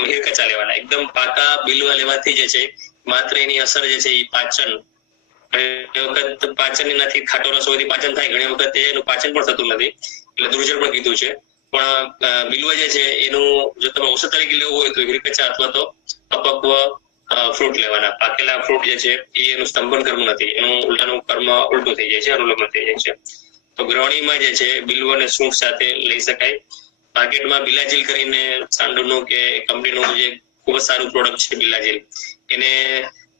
હિરકચા લેવાના. એકદમ પાકા બિલ્વા લેવાથી જે છે માત્ર એની અસર જે છે એ પાચન, ઘણી વખત પાચન નથી, ખાટો રસ હોવાથી પાચન થાય, ઘણી વખત એનું પાચન પણ થતું નથી, એટલે દુર્જળ પણ કીધું છે. પણ બિલ્વ જે છે એનું જો તમે ઔષધ તરીકે લેવું હોય તો હિરકચા અથવા તો અપક્વ ફ્રૂટ લેવાના. પાકેલા ફ્રૂટ જે છે એ એનું સ્તંભન કર્મ નથી, એનું ઉલટાનું કર્મ ઉલટું થઈ જાય છે, અનુલોમન થઈ જાય છે. તો ગ્રહણીમાં જે છે બિલ્વ અને સૂંઠ સાથે લઈ શકાય. માર્કેટમાં બિલાજીલ કરીને સાંડુનું કે કંપનીનું જે ખૂબ જ સારું પ્રોડક્ટ છે બિલાજીલ, એને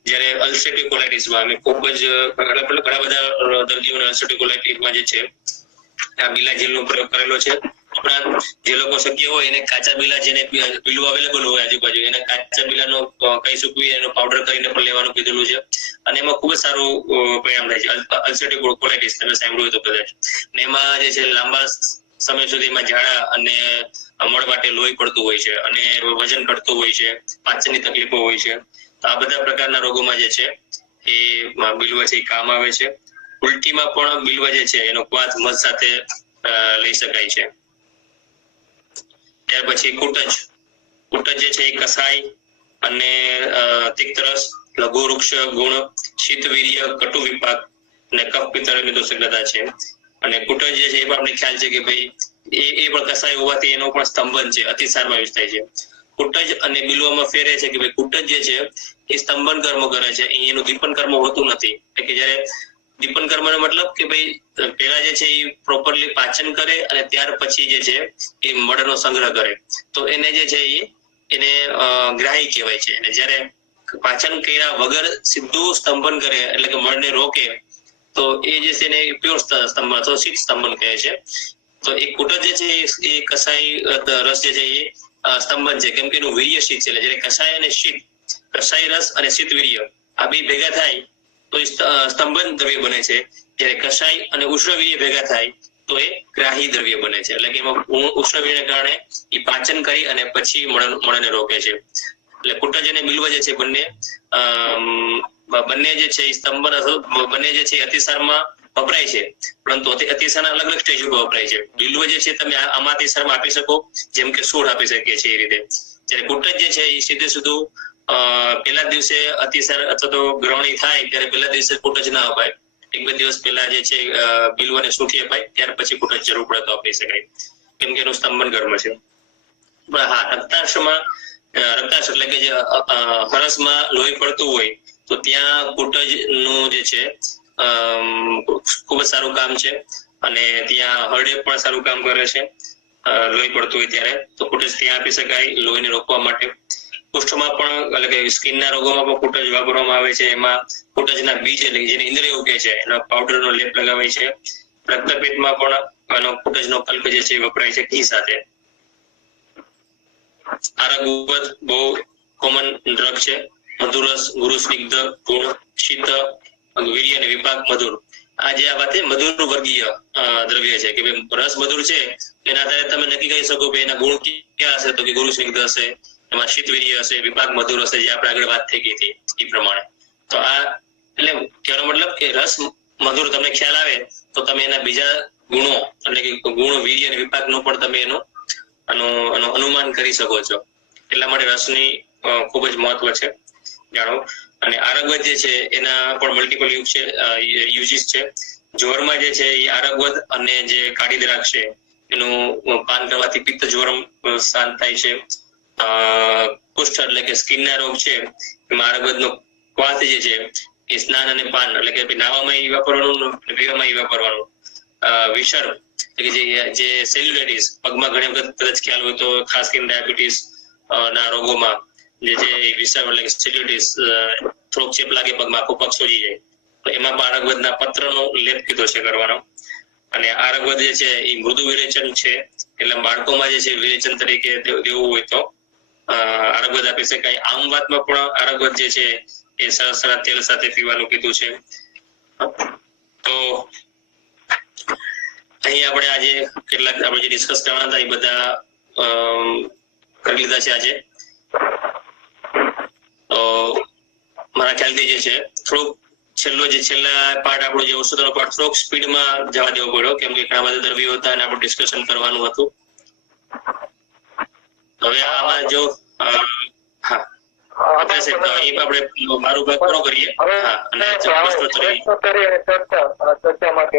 જયારે અલ્સરેટિવ કોલાઇટિસમાં અમે ખૂબ જ ઘણા બધા દર્દીઓને અલ્સરેટિવ કોલાઇટિસમાં જે છે આ બિલાજીલનો પ્રયોગ કરેલો છે. ઉપરાંત જે લોકો શક્ય હોય એને કાચા બિલા, જેને બિલ્વ અવેલેબલ હોય આજુબાજુ, એને કાચા બિલાનો કઈ સૂકવી એનો પાવડર કરીને પણ લેવાનું કીધેલું છે. અને એમાં ખૂબ જ સારું પરિણામ થાય છે. અલ્સરેટિવ કોલાઇટિસ તમે સાંભળ્યું તો કદાચ. ને એમાં જે છે લાંબા સમય સુધીમાં ઝાડા અને મળ માટે લોહી પડતું હોય છે અને વજન ઘટતું હોય છે, પાચનની તકલીફો હોય છે. તો આ બધા પ્રકારના રોગોમાં જે છે એ બિલ્વ છે એ કામ આવે છે. ઉલટીમાં પણ બિલ્વ જે છે એનો ક્વાથ મધ સાથે લઈ શકાય છે. ત્યાર પછી કુટજ જે છે એ કસાય અને તિક્તરસ, લઘુ વૃક્ષ ગુણ, શીતવીર્ય, કટુ વિપાક અને કફ પિત્તની દોષગ્રતા છે. અને કુટજ જે છે એ પણ આપણે ખ્યાલ છે કે ભાઈ એ પણ કસાય હોવાથી એનો પણ સ્તંભન છે, અતિસારમાં યુઝ થાય છે. કુટજ અને બિલ્વમાં ફેરે છે કે ભાઈ કુટજ જે છે એ સ્તંભન કર્મ કરે છે, એનું દીપન કર્મ હોતું નથી. એટલે કે જયારે દીપન કર્મનો મતલબ કે ભાઈ પેલા જે છે એ પ્રોપરલી પાચન કરે અને ત્યાર પછી જે છે એ મળનો સંગ્રહ કરે, તો એને જે છે એને ગ્રાહી કહેવાય છે. અને જયારે પાચન કર્યા વગર સીધું સ્તંભન કરે એટલે કે મળને રોકે, તો એ જે છે એને પ્યોર સ્તંભન અથવા શીત સ્તંભન કહે છે. તો એ કુટજ જે છે એ કસાય રસ જે છે એ સ્તંભન છે, કેમ કે એનું વીર્ય શીત છે. એટલે જયારે કસાય અને શીત, કસાય રસ અને શીત વીર્ય આ બે ભેગા થાય તો સ્તંભન દ્રવ્ય બને છે. જયારે કસાય અને ઉષ્ણ વીર્ય ભેગા થાય તો એ ગ્રાહી દ્રવ્ય બને છે. એટલે કે એમાં ઉષ્ણ વીર્યને કારણે એ પાચન કરી અને પછી મળને રોકે છે. એટલે કુટજ અને બિલ્વ જે છે બંને જે છે સ્તંભન અથવા બંને જે છે અતિસારમાં વપરાય છે, પરંતુ અતિસારના અલગ અલગ સ્ટેજ ઉપર વપરાય છે. બિલ્વ જે છે તમે આમાં અતિસારમાં આપી શકો, જેમ કે સૂળ આપી શકીએ છીએ એ રીતે. જ્યારે કુટજ જે છે એ સીધે સીધું પહેલા દિવસે અતિસાર અથવા તો ગ્રહણી થાય ત્યારે પહેલા દિવસે કુટજ ના અપાય, એક બે દિવસ પહેલા જે છે બિલ્વ અને સૂંઠી અપાય, ત્યાર પછી કુટજ જરૂર પડે તો આપી શકાય, કેમ કે એનું સ્તંભન કર્મ છે. પણ હા, રક્તાર્શ એટલે કે જે હરસમાં લોહી પડતું હોય તો ત્યાં કુટજ નું જે છે ખૂબ જ સારું કામ છે. અને ત્યાં હરડે પણ સારું કામ કરે છે. લોહી પડતું હોય ત્યારે તો કુટજ ત્યાં આપી શકાય લોહીને રોકવા માટે. કુષ્ઠમાં પણ એટલે કે સ્કિનના રોગોમાં પણ કુટજ વાપરવામાં આવે છે. એમાં કુટજના બીજ એટલે જેને ઇન્દ્રિયો કહે છે એના પાવડરનો લેપ લગાવાય છે. રક્તપિત્તમાં પણ આનો કુટજનો કલ્પ જે છે વપરાય છે ઘી સાથે. આરગવદ બહુ કોમન ડ્રગ છે. મધુરસ, ગુરુ સ્નિગ્ધ, ગુણ, શીત, વીર્ય અને વિપાક મધુર. આ જે આ વાત છે મધુર વર્ગીય દ્રવ્ય છે કે રસ મધુર છે એના આધારે તમે નક્કી કરી શકો કે એના ગુણ ક્યાં હશે, તો કે ગુરુ સ્નિગ્ધ હશે, એમાં શીત વીર્ય હશે, વિપાક મધુર હશે, જે આપણે આગળ વાત થઈ ગઈ હતી એ પ્રમાણે. તો આ એટલે કહેવાનો મતલબ કે રસ મધુર તમને ખ્યાલ આવે તો તમે એના બીજા ગુણો એટલે કે ગુણ, વીર્ય અને વિપાકનો પણ તમે એનું અનુમાન કરી શકો છો. એટલા માટે રસની ખૂબ જ મહત્વ છે જાણો. અને આરગવદ જે છે એના પણ મલ્ટિપલ યુઝીસ છે. જ્વરમાં જે છે એ આરગવદ અને જે કાળી દ્રાક્ષ છે એનું પાન કરવાથી પિત્ત જ્વરમ શાંત થાય છે. કુષ્ઠ એટલે કે સ્કિનના રોગ છે એમાં આરગવદનો ક્વાથ જે છે એ સ્નાન અને પાન એટલે કે નાવામાં એ વાપરવાનું, પીવામાં એ વાપરવાનું. વિષર એટલે કે જે સેલ્યુલાઇટિસ, પગમાં ઘણી વખત કદાચ ખ્યાલ હોય તો ખાસ કરીને ડાયાબિટીસ ના રોગોમાં જે છે વિષર એટલે કે સેલ્યુલાઇટિસ, થોડોક ચેપ લાગે પગમાં, આખો પગ સોજી જાય, તો એમાં પણ આરગવદના પત્રનો લેપ કીધો છે કરવાનો. અને આરગવદ જે છે એ મૃદુ વિરેચન છે, એટલે બાળકોમાં જે છે વિરેચન તરીકે દેવું હોય તો આરગવદ આપી શકાય. આમ વાતમાં પણ આરગવદ જે છે એ સરસના તેલ સાથે પીવાનું કીધું છે. તો અહીં આપણે આજે કેટલાક આપણે જે ડિસ્કસ કરવાના હતા એ બધા કરી લીધા છે આજે. તો મારા ખ્યાલથી જે છે થોડુંક છેલ્લા પાર્ટ આપણો જે ઔષધોનો પાર્ટ થોડોક સ્પીડમાં જવા દેવો પડ્યો, કેમ કે ઘણા બધા દ્રવ્યો હતા અને આપણે ડિસ્કશન કરવાનું હતું. હવે આમાં જો મારું ભાગ પૂરો કરીએ. ચર્ચા માટે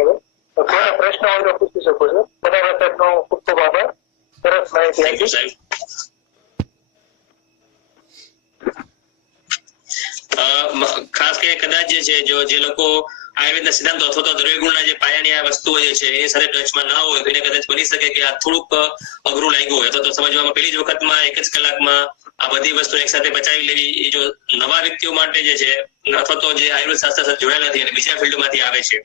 પ્રશ્ન હોય તો પૂછી શકો છો. બરાબર સાહેબનો ખૂબ ખૂબ આભાર. સરસ માહિતી આપી સાહેબ. ખાસ કરીને કદાચ જે છે જે લોકો આયુર્વેદના સિદ્ધાંતો અથવા તો દ્રવ્યગુણના જે પાયાની આ વસ્તુઓ જે છે એની સાથે ટચમાં ના હોય એને કદાચ બની શકે કે આ થોડુંક અઘરું લાગ્યું હોય અથવા તો સમજવામાં પહેલી જ વખતમાં એક જ કલાકમાં આ બધી વસ્તુ એક સાથે પચાવી લેવી એ જો નવા વ્યક્તિઓ માટે જે છે અથવા તો જે આયુર્વેદ શાસ્ત્ર સાથે જોડાયેલા નથી અને બીજા ફિલ્ડમાંથી આવે છે,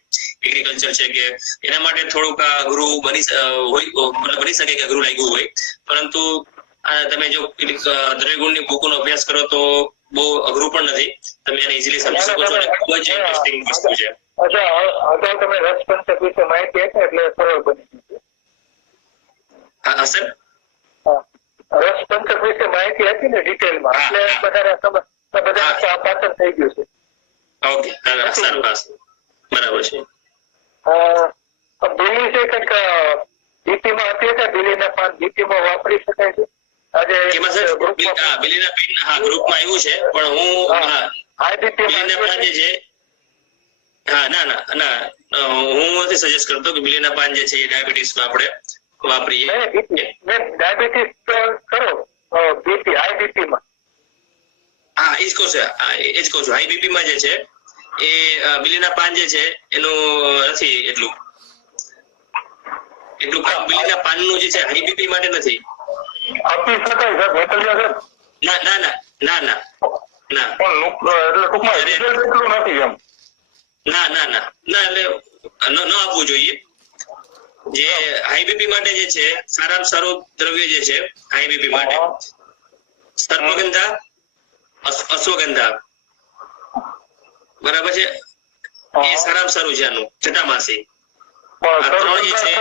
એગ્રીકલ્ચર છે કે એના માટે થોડુંક અઘરું બની શકે કે અઘરું લાગ્યું હોય. પરંતુ તમે જો દ્રવ્યગુણની બુકોનો અભ્યાસ કરો તો બહુ અઘરું પણ નથી, તમે એને ઇઝીલી સમજી શકો છો અને ખૂબ જ ઇન્ટરેસ્ટિંગ વસ્તુ છે. અગાઉ તમે રસ પંચક વિશે માહિતી આપી એટલે સરળ બની ગયું. હા સર, રસ પંચક વિશે માહિતી આપી ને ડિટેલમાં એટલે બધા પાછળ થઈ ગયું છે. ઓકે, સારું, બરાબર છે. બીલી છે કંઈક બીપીમાં હતી કે બીલીના પાન બીપીમાં વાપરી શકાય છે? ગ્રુપમાં આવ્યું છે પણ હું બિલીના પાન જે છે હું નથી સજેસ્ટ કરતો કે બિલીના પાન જે છે એ ડાયાબિટીસમાં આપણે વાપરીએ. ડાયાબિટીસ કરો બીપી હાઈ બીપીમાં એ જ કહું છું હાઈ બીપીમાં જે છે એ બિલીના પાન જે છે એનું નથી એટલું બિલીના પાનનું જે છે હાઈ બીપી માટે નથી આપી શકાય સર, મોકલ્યા સર? ના એટલે ન આપવું જોઈએ. જે હાઈ બીપી માટે જે છે સારામાં સારું દ્રવ્ય જે છે હાઈ બીપી માટે સર્પગંધા, અશ્વગંધા, બરાબર છે, એ સારામાં સારું છે. આનું જટામાસી આ ત્રણ જે છે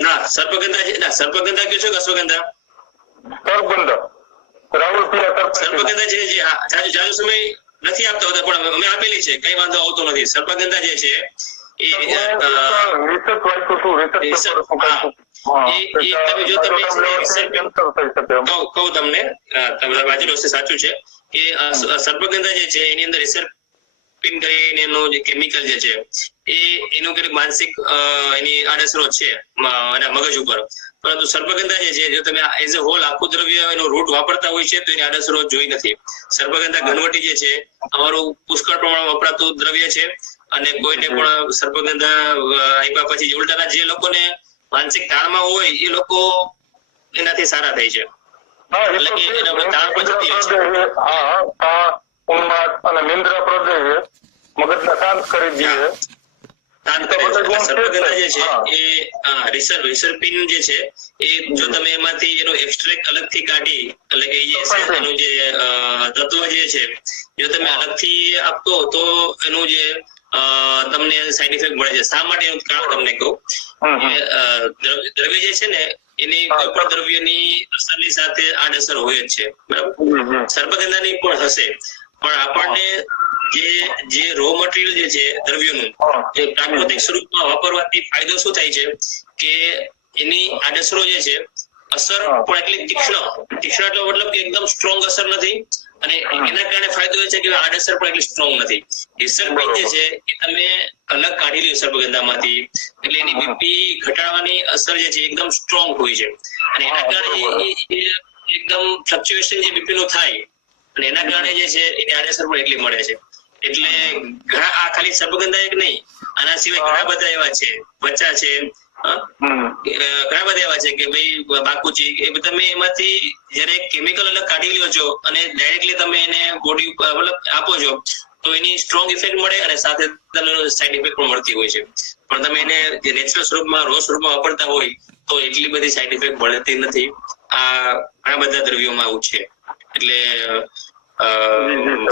ના સર્પગંધા છે. ના સર્પગંધા કયો છો કે અશ્વગંધા? સર્પગંધા છે જે જાજો સમય નથી આપતા હોતા પણ અમે આપેલી છે, કઈ વાંધો આવતો નથી. સર્પગંધા જે છે કહું તમને, તમે વાંચેલું હશે, સાચું છે કે સર્પગંધા જે છે એની અંદર રિસર્પિન કરીને એનો જે કેમિકલ જે છે એનું કેટલીક માનસિક એની આડઅસરો છે એના મગજ ઉપર. પરંતુ સર્પગંધા જે છે જો તમે એઝ અ હોલ આખું દ્રવ્ય એનો રૂટ વાપરતા હોય છે તો એની આડઅસરો જોઈ નથી. સર્પગંધા ઘનવટી જે છે અમારું પુષ્કળ પ્રમાણમાં વપરાતું દ્રવ્ય છે અને કોઈને પણ સર્પગંધા આપ્યા પછી ઉલટાના જે લોકોને માનસિક તાણમાં હોય એ લોકો એનાથી સારા થાય છે. હા, એ એટલે તો કે છે જ. એના ઉપર તાણ પણ જતી રહે છે. ઉન્માદ અને નિંદ્રા પ્રદેશ મગજને શાંત કરી દે. શાંત કરે છે. એટલે સર્પગંધા જે છે એ રિસર્પિન જે છે એ જો તમે એમાંથી એનો એક્સ્ટ્રેક્ટ અલગથી કાઢી એટલે કે એ છે એનું જે તત્વ જે છે જો તમે અલગથી આપો તો એનું જે તમને સાઈડ ઇફેક્ટ મળે છે. શા માટે એનું કારણ તમને કહું. દ્રવ્ય જે છે ને એની કોઈ પણ દ્રવ્યની અસરની સાથે આડઅસર હોય જ છે, બરાબર. સર્પગંધાની પણ હશે, પણ આપણને જે રો મટીરિયલ જે છે દ્રવ્યનું એ પ્રાકૃતિક સ્વરૂપમાં વાપરવાથી ફાયદો શું થાય છે કે એની આડઅસરો જે છે અસર પણ એટલી તીક્ષ્ણ એટલો મતલબ કે એકદમ સ્ટ્રોંગ અસર નથી, અને એના કારણે ફાયદો એ છે કે આડઅસર પણ એટલી સ્ટ્રોંગ નથી. રિસર્પિન જે છે એ તમે અલગ કાઢી લ્યો સર્પગંધામાંથી એટલે એની બીપી ઘટાડવાની અસર જે છે એકદમ સ્ટ્રોંગ હોય છે, અને એના કારણે એકદમ ફ્લક્ચ્યુએશન જે બીપી નું થાય અને એના કારણે જે છે એની આડઅસર પણ એટલી મળે છે. એટલે ઘણા આ ખાલી સર્પગંધા એક નહીં, આના સિવાય ઘણા બધા એવા છે, વચ્ચા છે, ઘણા બધા એવા છે કે ભાઈ બાકુચી, એ તમે એમાંથી જયારે કેમિકલ અલગ કાઢી લ્યો છો અને ડાયરેક્ટલી તમે એને બોડી મતલબ આપો છો તો એની સ્ટ્રોંગ ઇફેક્ટ મળે અને સાથે સાઈડ ઇફેક્ટ પણ મળતી હોય છે. પણ તમે એને જે નેચરલ સ્વરૂપમાં રો સ્વરૂપમાં વાપરતા હોય તો એટલી બધી સાઈડ ઇફેક્ટ મળતી નથી. આ ઘણા બધા દ્રવ્યોમાં આવું છે. એટલે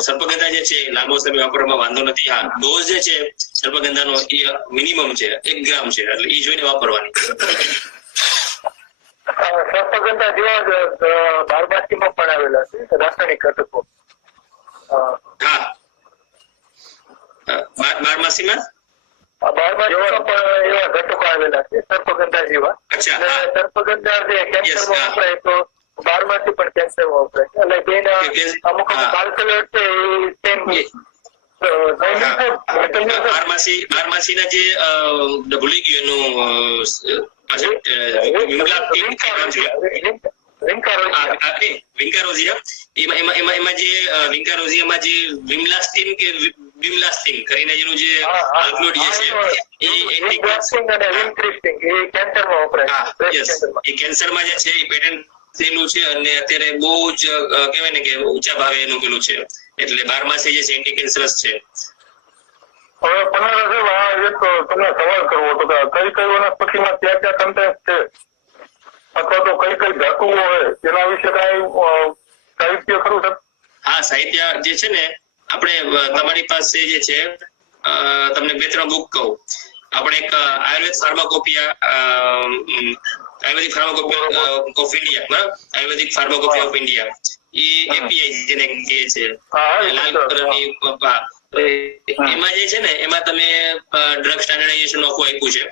સર્પગંધા જે છે લાંબો સમય વાપરવામાં વાંધો નથી. હા, ડોઝ જે છે સર્પગંધાનો એ મિનિમમ છે 1 ગ્રામ છે, એટલે એ જોઈને વાપરવાની. સર્પગંધા જેવા જ બારમાસીમાં પણ આવેલા છે રાસાયણિક ઘટકો. હા, બારમાસીમાં બારમાસીમાં પણ એવા ઘટકો આવેલા છે સર્પગંધા જેવા. સર્પગંધા જે કેન્સરમાં વપરાય તો બારમાસી પણ કેન્સરમાં વપરાય છે. એટલે બેના અમુક બાલકલેટ છે બારમાસીના જે ભૂલી ગયું એમાં જે વિંકારોઝિયામાં જે વિમલાસ્ટીન કે વિમલાસ્ટીન કરીને એનું જે આલ્કલોઇડ જે છે એ કેન્સરમાં જે છે એ પેટન્ટ થયેલું છે અને અત્યારે બહુ જ કહેવાય ને કે ઊંચા ભાવે એનું પેલું છે. એટલે બારમાસી જે છે એન્ટી કેન્સરસ છે. હવે એક તમને સવાલ કરવો હતો કે કઈ વનસ્પતિમાં ક્યાં ક્યાં કન્ટેન્ટ છે અથવા તો કઈ ધાતુઓ હોય તેના વિશે કઈ સાહિત્ય ખરું છે? હા, સાહિત્ય જે છે ને આપણે તમારી પાસે જે છે તમને 2-3 બુક કહું. આપણે એક આયુર્વેદિક ફાર્માકોપિયા ઓફ ઇન્ડિયા, બરાબર, આયુર્વેદિક ફાર્માકોપિયા ઓફ ઇન્ડિયા, એ એપીઆઈ જેને કહે છે, લાલ કલરની એમાં જે છે ને એમાં તમે ડ્રગ સ્ટાન્ડર્ડાઇઝેશન આખું આપ્યું છે.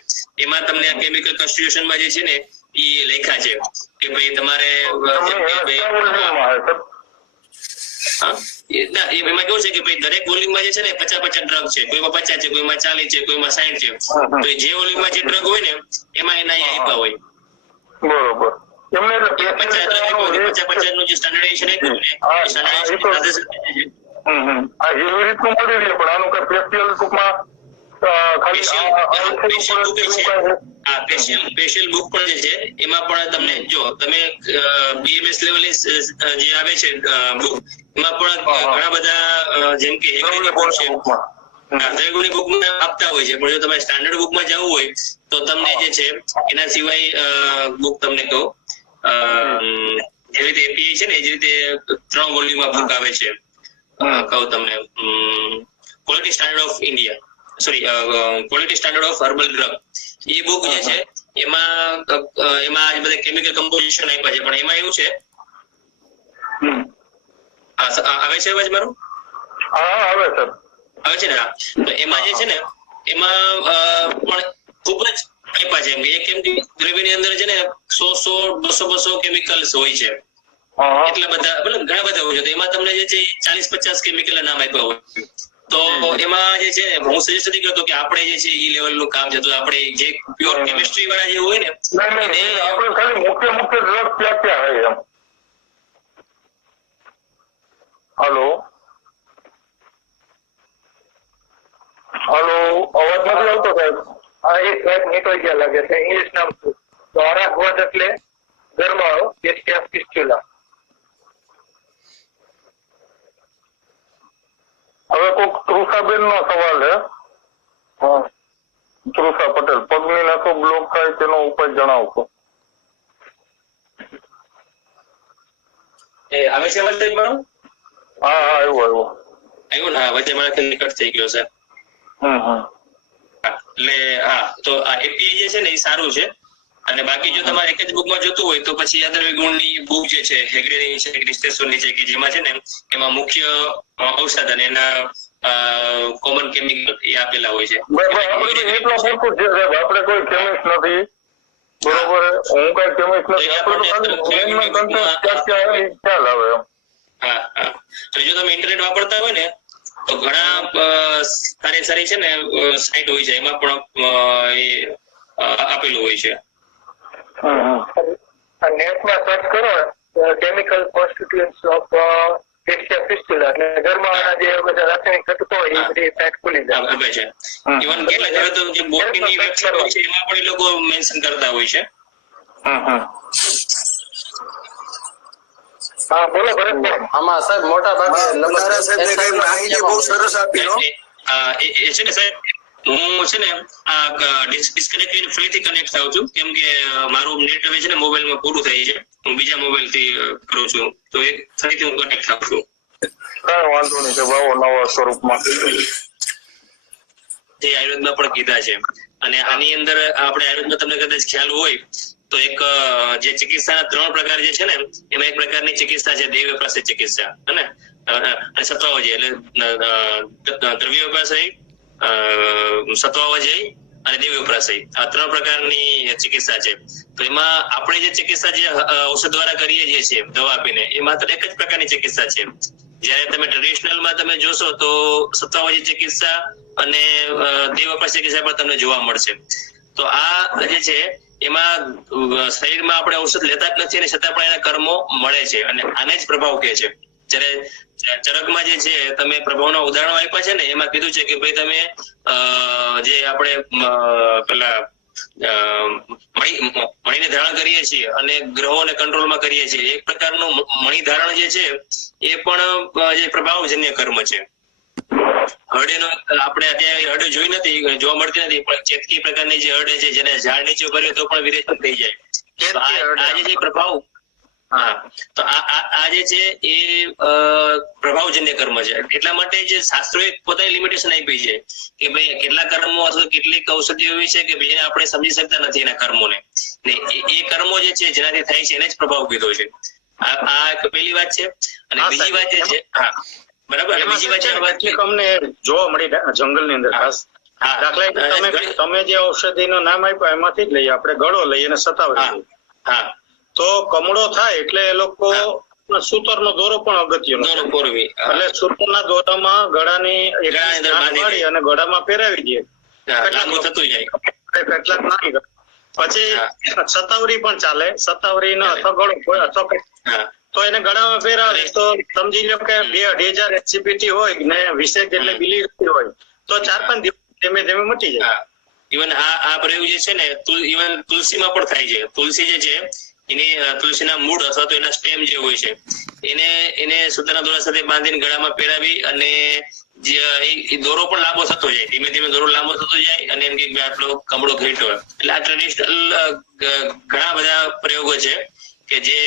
એમાં તમને આ કેમિકલ કોન્સ્ટિટ્યુશનમાં જે છે ને એ લખ્યા છે કે ભાઈ તમારે એમાં કેવું છે કે ભાઈ દરેક વોલ્યુમમાં જે છે ને 50-50 ડ્રગ છે, કોઈમાં 50 છે, કોઈમાં 40 છે, કોઈમાં 60 છે. તો જે વોલ્યુમમાં જે ડ્રગ હોય ને એમાં એના આપ્યા હોય. બરોબર. 50 નું જે સ્ટાન્ડર્ડાઇઝેશન આપ્યું ને એ સ્ટાન્ડર્ડાઇઝેશન એવી રીતનું મળી રહે, પણ આનું કઈ સ્પેશિયલ ટૂંકમાં સ્પેશિયલ બુક પણ જે છે એમાં પણ તમને જો તમે બીએમએસ લેવલે જે આવે છે બુક એમાં પણ ઘણા બધા જેમ કે દરેકની બુકમાં આપતા હોય છે, પણ જો તમારે સ્ટાન્ડર્ડ બુકમાં જવું હોય તો તમને જે છે એના સિવાય બુક તમને કહું જેવી રીતે એપીઆઈ છે ને એ જ રીતે 3 વોલ્યુમમાં બુક આવે છે. કહું તમને quality standard of India, sorry quality standard of herbal drug, A book જે છે એમાં આ બધા કેમિકલ કમ્પોઝિશન આપ્યા છે. પણ એમાં એવું છે, આવે છે અવાજ મારો? આવે છે ને? તો એમાં જે છે ને એમાં પણ ખૂબ જ આપ્યા છે કે એક દ્રવ્યની અંદર છે ને 100-200 કેમિકલ્સ હોય છે. એટલા બધા મતલબ ઘણા બધા હોય છે. તો એમાં તમને જે છે 40-50 કેમિકલ નામ આપ્યા હોય. તો એમાં જે છે હું સજેસ્ટ નથી કરતો કે આપણે જે છે ઈ લેવલ નું કામ છે, તો આપણે જે પ્યોર કેમિસ્ટ્રી વાળા જે હોય ને આપણે ખાલી મુખ્ય ડ્રગ ક્યાં ક્યાં હોય એમ. હલો હાલો, અવાજ નથી આવતો સાહેબ? હા, એ સાહેબ નીકળી ગયા લાગે છે. ઇંગ્લિશ નામ શું? તો અરાઘવદ એટલે ગરમાળો, એસ્ટિયા ફિસ્ચ્યુલા. હવે કોઈક તૃષાબેન નો સવાલ છે. હા, તૃષા પટેલ, પગની નસો બ્લોક થાય તેનો ઉપાય જણાવશો. આવે છે અવાજ મારો? હા હા, આવ્યો. આવ્યો ને? હા, વચ્ચે મારા કટ થઈ ગયો છે. એટલે હા, તો આ એપીઆઈ જે છે ને એ સારું છે. અને બાકી જો તમારે એક જ બુકમાં જોતું હોય તો પછી યાદવ ગુણની બુક જે છે હેગ્રેની છે, ક્રિસ્ટેસોનની છે, કે જેમાં છે ને એમાં મુખ્ય ઔષધ અને એના કોમન કેમિકલ એ આપેલા હોય છે. આપણે કોઈ કેમિસ્ટ નથી, બરોબર? હું કઈ કેમિસ્ટ નથી. ખ્યાલ આવે એમ. હા હા, તો જો તમે ઇન્ટરનેટ વાપરતા હોય ને તો ઘણા સારી છે ને સાઇટ હોય છે, એમાં પણ આપેલું હોય છે. નેટમાં સર્ચ કરો કેમિકલ કોન્સ્ટિટ્યુઅન્ટ્સ ઓફ એસ્ટિયા ફિસ્ચ્યુલા, એટલે ગરમાળાના જે બધા રાસાયણિક ઘટકો હોય એ બધી સાઇટ ખુલી જાય. આવે છે. ઇવન કેટલા જરા તો જે બોટનીની વેબસાઇટ હોય છે એમાં પણ એ લોકો મેન્શન કરતા હોય છે. હા, બોલો ભરતભાઈ. આમાં સાહેબ મોટા ભાગે માહિતી બહુ સરસ આપી. એ છે ને સાહેબ, હું છે ને આ ડિસ્કનેક્ટ કરીને ફરીથી કનેક્ટ થાઉં છું, કેમ કે મારું નેટ હવે છે ને મોબાઈલમાં પૂરું થાય છે. હું બીજા મોબાઈલ થી કરું છું, તો એક ફરીથી હું કનેક્ટ થાઉં છું. કઈ વાંધો નહીં, ભાવો નવા સ્વરૂપમાં જે આયુર્વેદમાં પણ કીધા છે. અને આની અંદર આપણે આયુર્વેદમાં તમને કદાચ ખ્યાલ હોય તો એક જે ચિકિત્સાના 3 પ્રકાર જે છે ને એમાં એક પ્રકારની ચિકિત્સા છે દેવ વપરાશી ચિકિત્સા, અને સત્વાવજી એટલે દ્રવ્ય વપરાશી, સત્વાવજી અને દેવ વપરાશી, આ 3 પ્રકારની ચિકિત્સા છે. તો એમાં આપણે જે ચિકિત્સા જે ઔષધ દ્વારા કરીએ છીએ દવા આપીને, એ માત્ર એક જ પ્રકારની ચિકિત્સા છે. જયારે તમે ટ્રેડિશનલમાં તમે જોશો તો સત્વાવજી ચિકિત્સા અને દેવ વપરાશી ચિકિત્સા પણ તમને જોવા મળશે. તો આ જે છે એમાં શરીરમાં આપણે ઔષધ લેતા જ નથી અને છતાં પણ એના કર્મો મળે છે, અને આને જ પ્રભાવ કહે છે. જ્યારે ચરકમાં જે છે તમે પ્રભાવના ઉદાહરણો આપ્યા છે ને, એમાં કીધું છે કે ભાઈ તમે જે આપણે પેલા મણીને ધારણ કરીએ છીએ અને ગ્રહોને કંટ્રોલમાં કરીએ છીએ, એક પ્રકારનું મણી ધારણ જે છે એ પણ જે પ્રભાવજન્ય કર્મ છે. હળેનો આપણે અત્યારે હળે જોઈ નથી, જોવા મળતી નથી, પણ ચેતકી પ્રકારની જે હળે છે જેને ઝાડ નીચે ભર્યો તો પણ વિરેચન થઈ જાય. આજે જે પ્રભાવ, હા, તો આ જે છે એ પ્રભાવજન્ય કર્મ છે. એટલા માટે જે શાસ્ત્રોએ પોતાની લિમિટેશન આપી છે કે ભાઈ કેટલા કર્મો અથવા કેટલીક ઔષધિઓ એવી છે કે જેને આપણે સમજી શકતા નથી એના કર્મોને, ને એ કર્મો જે છે જેનાથી થાય છે એને જ પ્રભાવ કીધો છે. આ એક પહેલી વાત છે. અને બીજી વાત જે છે, હા બરાબર, બીજી વાત અમને જોવા મળી જંગલ ની અંદર ખાસ દાખલા તમે જે ઔષધિનું નામ આપ્યું એમાંથી જ લઈએ, આપણે ગળો લઈએ અને સતાવરી. હા, તો કમળો થાય એટલે એ લોકો સૂતરનો દોરો પણ અગત્યનો, એટલે સૂતરના દોરામાં ગળાની અને ગળામાં પહેરાવી દે, કેટલાક નાની. પછી સતાવરી પણ ચાલે, સતાવરી નો અથવા ગળો કોઈ અથવા તો એને ગળામાં પહેરાવે તો સમજી લો કે 2,000 એચસીપીટી હોય ને 20 એટલે બિલી હોય તો 4-5 દિવસ ધીમે ધીમે મટી જાય. ઇવન આ પ્રયોગ જે છે ને ઇવન તુલસીમાં પણ થાય છે. તુલસી જે છે એની તુલસીના મૂળ અથવા તો એના સ્ટેમ જે હોય છે એને સૂતરના દોરા સાથે બાંધીને ગળામાં પહેરાવી અને એ દોરો પણ લાંબો થતો જાય, ધીમે ધીમે દોરો લાંબો થતો જાય અને એમ કે આટલો કમળો ઘેટો. એટલે આ ટ્રેડિશનલ ઘણા બધા પ્રયોગો છે કે જે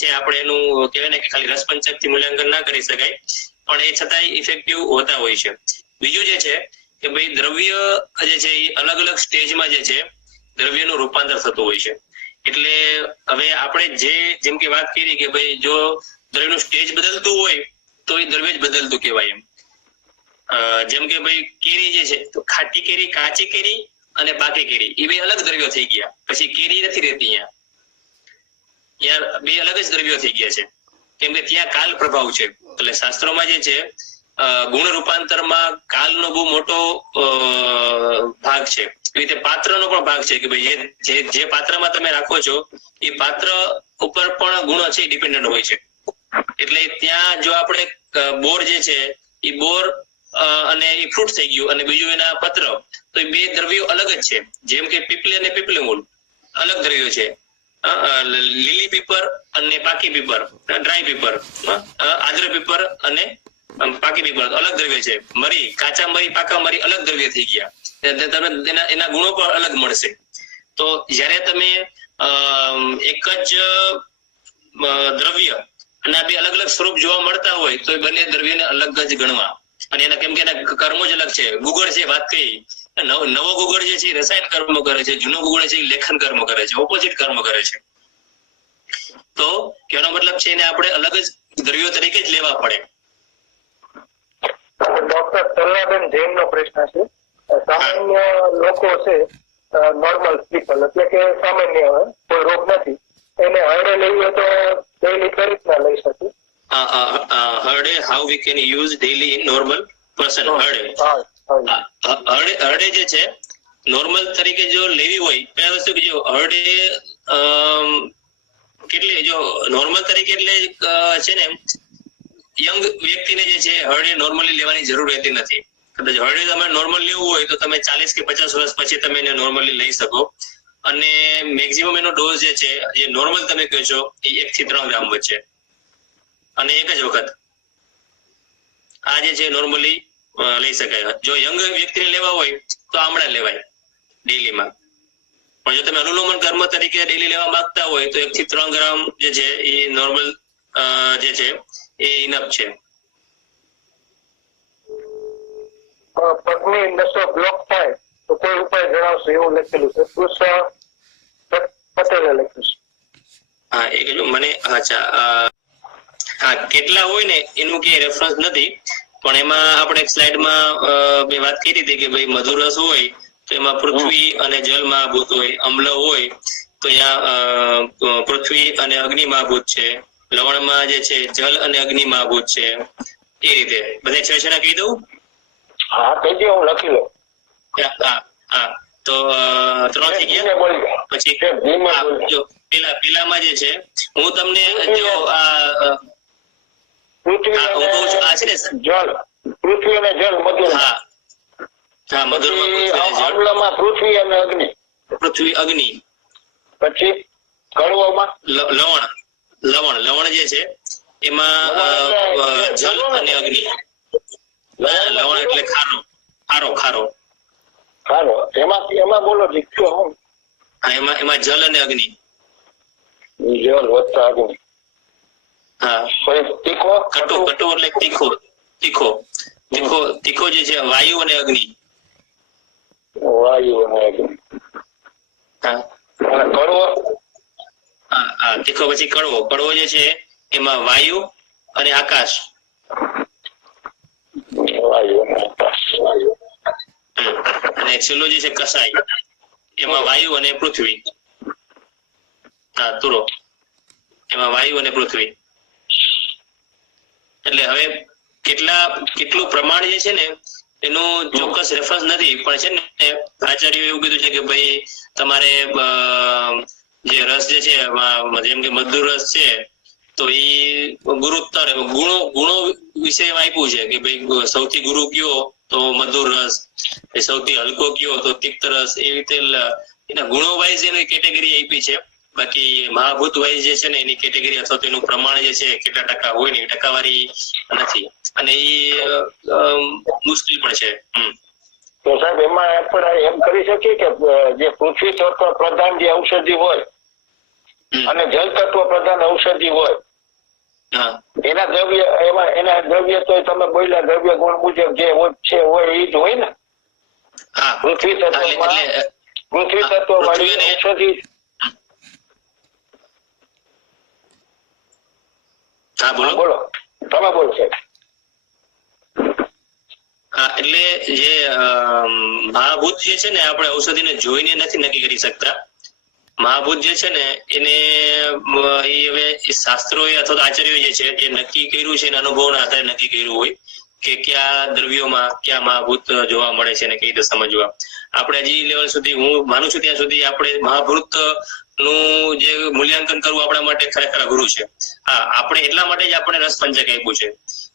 છે આપણે એનું કહેવાય ને કે ખાલી રસપંચક થી મૂલ્યાંકન ના કરી શકાય, પણ એ છતાંય ઇફેક્ટિવ હોતા હોય છે. બીજું જે છે કે ભાઈ દ્રવ્ય જે છે એ અલગ અલગ સ્ટેજમાં જે છે દ્રવ્યનું રૂપાંતર થતું હોય છે. એટલે હવે આપણે જેમ કે વાત કરી કે ભાઈ જો દ્રવ્યનું સ્ટેજ બદલતું હોય તો એ દ્રવ્ય જ બદલતું કહેવાય એમ. જેમ કે ભાઈ કેરી જે છે તો ખાટી કેરી, કાચી કેરી અને પાકી કેરી એ બે અલગ દ્રવ્યો થઈ ગયા. પછી કેરી નથી રહેતી, અહીંયા બે અલગ જ દ્રવ્યો થઈ ગયા છે, કેમ કે ત્યાં કાલ પ્રભાવ છે. એટલે શાસ્ત્રોમાં જે છે ગુણ રૂપાંતરમાં કાલનો બહુ મોટો ભાગ છે. એવી રીતે પાત્રનો પણ ભાગ છે કે ભાઈ જે પાત્રમાં તમે રાખો છો એ પાત્ર ઉપર પણ ગુણો છે ડિપેન્ડન્ટ હોય છે. એટલે ત્યાં જો આપણે બોર જે છે એ બોર અને એ ફ્રૂટ થઈ ગયું, અને બીજું એના પત્ર, તો એ બે દ્રવ્યો અલગ જ છે. જેમ કે પીપલી અને પીપલી મૂળ અલગ દ્રવ્યો છે. લીલી પીપર અને પાકી પીપર, ડ્રાય પીપર, આદ્ર પીપર અને પાકી પીપર અલગ દ્રવ્ય છે. મરી, કાચા મરી, પાકા મરી અલગ દ્રવ્ય થઈ ગયા. તમે એના ગુણો પણ અલગ મળશે. તો જયારે તમે એક જ દ્રવ્ય અને આ બે અલગ અલગ સ્વરૂપ જોવા મળતા હોય તો એ બંને દ્રવ્યને અલગ જ ગણવા. અને એના કેમ કે એના કર્મો જ અલગ છે. ગુગળ છે, વાત કહી, નવો ગુગળ જે છે રસાયણ કર્મ કરે છે, જૂનો ગુગળ છે લેખન કર્મ કરે છે, ઓપોઝિટ કર્મ કરે છે. તો કહેવાનો મતલબ છે એને આપણે અલગ જ દ્રવ્યો તરીકે જ લેવા પડે. ડોક્ટર તરલાબેન જૈન નો પ્રશ્ન છે. સામાન્ય લોકો છે, નોર્મલ પીપલ, એટલે કે સામાન્ય કોઈ રોગ નથી, એને હરડે લેવી તો ડેલી કઈ રીતના લઈ શકે? હરડે, how we can use daily in normal person. હરડે જે છે નોર્મલ તરીકે જો લેવી હોય, પહેલા વસ્તુ કે જો હરડે કેટલી, જો નોર્મલ તરીકે એટલે છે ને યંગ વ્યક્તિને જે છે હરડે નોર્મલી લેવાની જરૂર રહેતી નથી. કદાચ હરડે તમારે નોર્મલ લેવું હોય તો તમે 40 કે 50 વર્ષ પછી તમે એને નોર્મલી લઈ શકો. અને મેક્સિમમ એનો ડોઝ જે છે જે નોર્મલ તમે કહો છો એ 1 થી 3 ગ્રામ વચ્ચે, અને એક જ વખત આ જે છે નોર્મલી લઈ શકાય. જો યંગ વ્યક્તિને લેવા હોય તો આમળા લેવાય ડેલીમાં. પણ જો તમે અનુલોમન કર્મ તરીકે ડેલી લેવા માંગતા હોય તો 1 થી 3 ગ્રામ જે છે એ નોર્મલ જે છે એ ઇનફ છે. પગની નસો બ્લોક થાય તો કોઈ ઉપાય જણાવશો એવું લખેલું છે. પટેલે લખ્યું છે. હા, એ કહેજો મને. અચ્છા, હા, કેટલા હોય ને એનું કે રેફરન્સ નથી, પણ એમાં આપણે એક સ્લાઇડમાં મેં વાત કરી હતી કે ભાઈ મધુરસ હોય તો એમાં પૃથ્વી અને જલ મહાભૂત હોય, અમ્લ હોય તો ત્યાં પૃથ્વી અને અગ્નિ મહાભૂત છે, લવણમાં જે છે જલ અને અગ્નિ મહાભૂત છે. એ રીતે બધા 6 જણા કહી દઉં? હા, કહી દો, હું લખી લઉં. હા, તો 3 થઈ ગયા. પછી જો પેલામાં જે છે હું તમને જો પૃથ્વી અને જલ, પૃથ્વી અને જલ મધુર. હા, મધુરમાં અમ્લમાં પૃથ્વી અને અગ્નિ, પૃથ્વી અગ્નિ. પછી કડવામાં લવણ જે છે એમાં જલ અને અગ્નિ. લવણ એટલે ખારો. એમાં બોલો દીકરો હું. હા, એમાં જલ અને અગ્નિ. જલ વત્તા અગ્નિ. હા, તીખો, કટુ એટલે તીખો જે છે વાયુ અને અગ્નિ. વાયુ અને અગ્નિ. હા, અને કડવો. હા, તીખો પછી કડવો જે છે એમાં વાયુ અને આકાશ. અને છેલ્લો જે છે કસાય, એમાં વાયુ અને પૃથ્વી. હા, તુરો, એમાં વાયુ અને પૃથ્વી. એટલે હવે કેટલું પ્રમાણ જે છે ને એનું ચોક્કસ રેફરન્સ નથી, પણ છે ને આચાર્ય એવું કીધું છે કે ભાઈ તમારે જે રસ જે છે જેમ કે મધુર રસ છે તો એ ગુરુત્તર ગુણો વિશે આપ્યું છે કે ભાઈ સૌથી ગુરુ કયો તો મધુર રસ, સૌથી હલકો કયો તો તિક્ત રસ. એ રીતે એના ગુણો વાઇઝ એની કેટેગરી આપી છે. બાકી મહાભૂત વાઇઝ જે છે ને એની કેટેગરી અથવા તો એનું પ્રમાણ જે છે કેટલા ટકા હોય ને ટકાવારી નથી, અને એ મુશ્કેલ પણ છે. તો સાહેબ એમાં આપણે એમ કરી શકીએ કે જે પૃથ્વી તત્વ પ્રધાન જે ઔષધિ હોય અને જલ તત્વ પ્રધાન ઔષધિ હોય એના દ્રવ્ય તો તમે બોલ્યા દ્રવ્ય ગુણ મુજબ જે છે હોય એ જ હોય ને. પૃથ્વી તત્વ વાળી ઔષધિ. હા, બોલો તમે બોલો સાહેબ. હા, એટલે જે મહાભૂત જે છે ને આપણે ઔષધિને જોઈને નથી નક્કી કરી શકતા. મહાભૂત જે છે ને એને હવે શાસ્ત્રોએ અથવા આચાર્યો જે છે એ નક્કી કર્યું છે, એના અનુભવના આધારે નક્કી કર્યું હોય કે કયા દ્રવ્યોમાં કયા મહાભૂત જોવા મળે છે અને કઈ રીતે સમજવા. આપણે હજી લેવલ સુધી હું માનું છું ત્યાં સુધી આપણે મહાભૂત નું જે મૂલ્યાંકન કરવું આપણા માટે ખરેખર અઘરું છે. હા, આપણે એટલા માટે જ આપણે રસ પંચક આપ્યું છે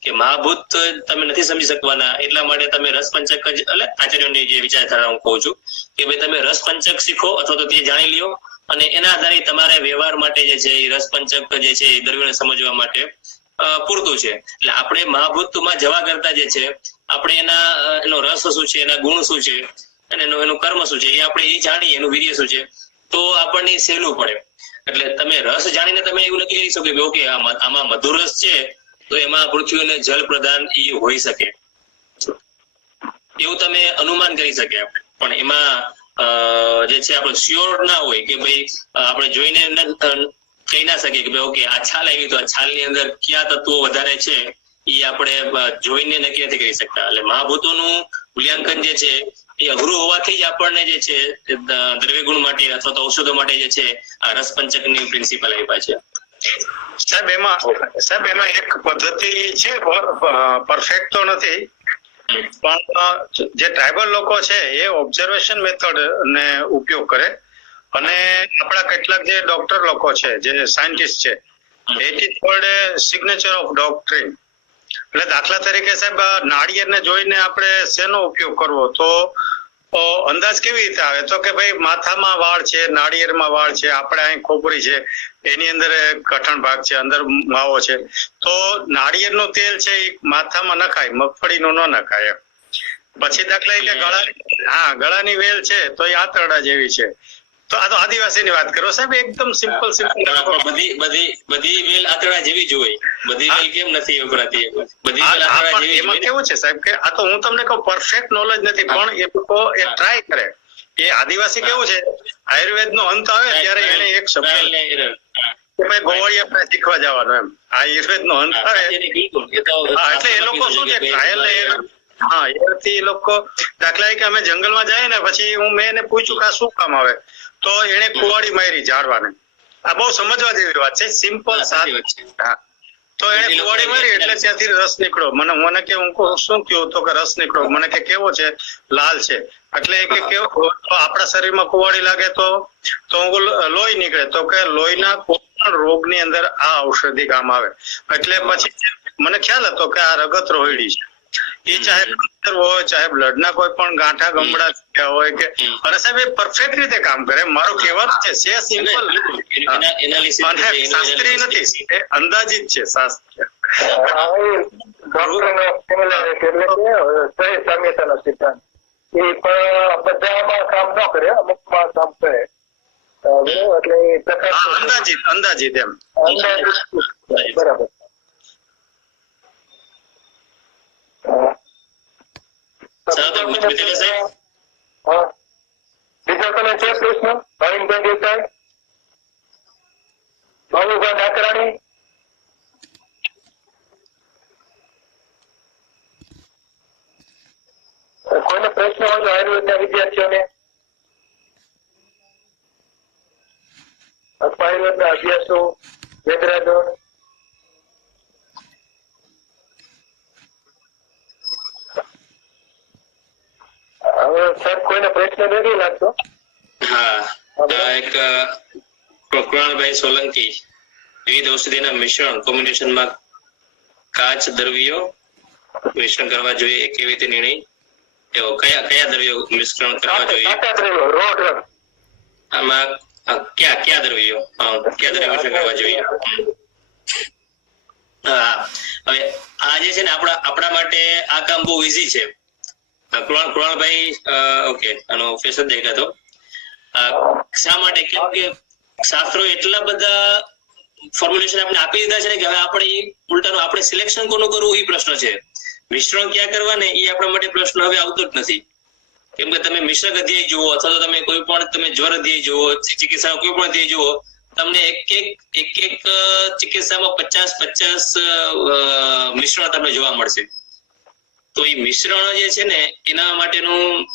કે મહાભૂત તમે નથી સમજી શકવાના, એટલા માટે તમે રસપંચક જ, એટલે આચાર્યોની જે વિચારધારા હું કહું છું કે ભાઈ તમે રસપંચક શીખો અથવા તો તે જાણી લ્યો, અને એના આધારે તમારે વ્યવહાર માટે જે છે એ રસપંચક જે છે એ દ્રવ્યોને સમજવા માટે પૂરતું છે. એટલે આપણે મહાભૂતમાં જવા કરતા જે છે આપણે એનો રસ શું છે, એના ગુણ શું છે, અને એનું કર્મ શું છે, એ આપણે એ જાણીએ, એનું વીર્ય શું છે, તો આપણને સહેલું પડે. એટલે તમે રસ જાણીને તમે એવું નક્કી કરી શકો કે ઓકે આમાં મધુર રસ છે તો એમાં પૃથ્વી અને જળ પ્રધાન એ હોઈ શકે, એવું તમે અનુમાન કરી શકે આપણે. પણ એમાં જે છે આપણે શ્યોર ના હોય કે ભાઈ આપણે જોઈને કહી ના શકીએ કે ભાઈ ઓકે આ છાલ આવી તો આ છાલની અંદર કયા તત્વો વધારે છે એ આપણે જોઈને નક્કી નથી કરી શકતા. એટલે મહાભૂતોનું મૂલ્યાંકન જે છે એ અઘરું હોવાથી જ આપણને જે છે દ્રવ્યગુણ માટે અથવા તો ઔષધો માટે જે છે આ રસપંચકની પ્રિન્સિપલ આપ્યા છે. સાહેબ એમાં એક પદ્ધતિ છે, પરફેક્ટ તો નથી, પણ જે ટ્રાઇબલ લોકો છે એ ઓબ્ઝર્વેશન મેથડ ને ઉપયોગ કરે, અને આપણા કેટલાક જે ડોક્ટર લોકો છે, જે સાયન્ટિસ્ટ છે, it is called signature of doctrine. એટલે દાખલા તરીકે સાહેબ નાળિયેરને જોઈને આપણે શેનો ઉપયોગ કરવો, તો અંદાજ કેવી રીતે આવે, તો કે ભાઈ માથામાં વાળ છે, નાળિયેરમાં વાળ છે, આપણે અહીં ખોપરી છે, એની અંદર કઠણ ભાગ છે, અંદર માવો છે, તો નાળિયેરનું તેલ છે એ માથામાં નખાય, મગફળીનું ન નખાય. પછી દાખલા કે ગળાની વેલ છે તો એ આંતરડા જેવી છે. તો આ તો આદિવાસીની વાત કરો સાહેબ, એકદમ સિમ્પલ. બધી વેલ આંતરડા જેવી જ હોય, બધી વેલ કેમ નથી વપરાતી? એમાં કેવું છે સાહેબ કે આ તો હું તમને કહું પરફેક્ટ નોલેજ નથી, પણ એ લોકો એ ટ્રાય કરે. એ આદિવાસી કેવું છે, આયુર્વેદ નો અંત આવે ત્યારે એને એક શબ્દ ગોવાળી આપણે શીખવા જવાનું, એમ આયુર્વેદ નો અંત આવે એટલે એ લોકો શું છે ટ્રાયલ એરથી એ લોકો, દાખલા કે અમે જંગલમાં જઈએ ને પછી મેં એને પૂછ્યું કે આ શું કામ આવે, તો એને કુવાડી મારી ઝાડવાને. આ બહુ સમજવા જેવી વાત છે, સિમ્પલ સાદી. તો એને કુવાડી મારી એટલે ત્યાંથી રસ નીકળ્યો. મને કે હું શું કહ્યું, તો કે રસ નીકળ્યો. મને કે કેવો છે, લાલ છે. એટલે કે કેવો, તો આપણા શરીરમાં કુવાડી લાગે તો લોહી નીકળે, તો કે લોહીના કોઈ પણ રોગની અંદર આ ઔષધિ કામ આવે. એટલે પછી મને ખ્યાલ હતો કે આ રગત રોહિડી છે, એ ચાહે કેન્સર હોય, ચાહે બ્લડ ના કોઈ પણ ગાંઠા ગમડા હોય કે, અને સાહેબ એ પરફેક્ટ રીતે કામ કરે. મારો કહેવાનો છે સિમ્પલ, શાસ્ત્રીય નથી, એ અંદાજિત છે શાસ્ત્ર. સિદ્ધાંત એ પણ બધામાં કામ ન કરે, અમુકમાં કામ કરે. એટલે અંદાજિત એમ બરાબર. બીજો તમે છે પ્રશ્ન? ભાવિનભાઈ દેસાઈ, બાબુભાઈ નાકરાણી. કોઈને પ્રશ્ન હોય તો આયુર્વેદના વિદ્યાર્થીઓને અથવા આયુર્વેદના અભ્યાસો, વેદરાજો. હવે સર કોઈને પ્રશ્ન નથી લાગતો? હા, એક કૃણાલભાઈ સોલંકી, વિવિધ ઔષધિના મિશ્રણ કોમ્બિનેશનમાં કાચ દ્રવ્યો મિશ્રણ કરવા જોઈએ, કેવી રીતે નિર્ણય? એવો કયા દ્રવ્યો મિશ્રણ કરવા જોઈએ? આમાં કયા દ્રવ્યો મિશ્રણ કરવા જોઈએ? હા, હવે આ જે છે ને આપણા માટે આ કામ બહુ ઈઝી છે. કૃણાલભાઈ ઓકે, આનો ફેસ જ દેખાતો. શા માટે? કેમ કે શાસ્ત્રો એટલા બધા ફોર્મ્યુલેશન આપણે આપી દીધા છે ને કે હવે આપણે ઉલટાનું આપણે સિલેક્શન કોનું કરવું એ પ્રશ્ન છે. મિશ્રણ ક્યાં કરવા ને એ આપણા માટે પ્રશ્ન હવે આવતો જ નથી. કેમ કે તમે મિશ્રક અધ્યાય જુઓ અથવા તો તમે કોઈ પણ તમે જ્વર અધ્યાય જુઓ, ચિકિત્સા કોઈ પણ અધ્યાય જુઓ, તમને એક ચિકિત્સામાં 50 મિશ્રણ તમને જોવા મળશે. તો એ મિશ્રણ જે છે ને એના માટેનું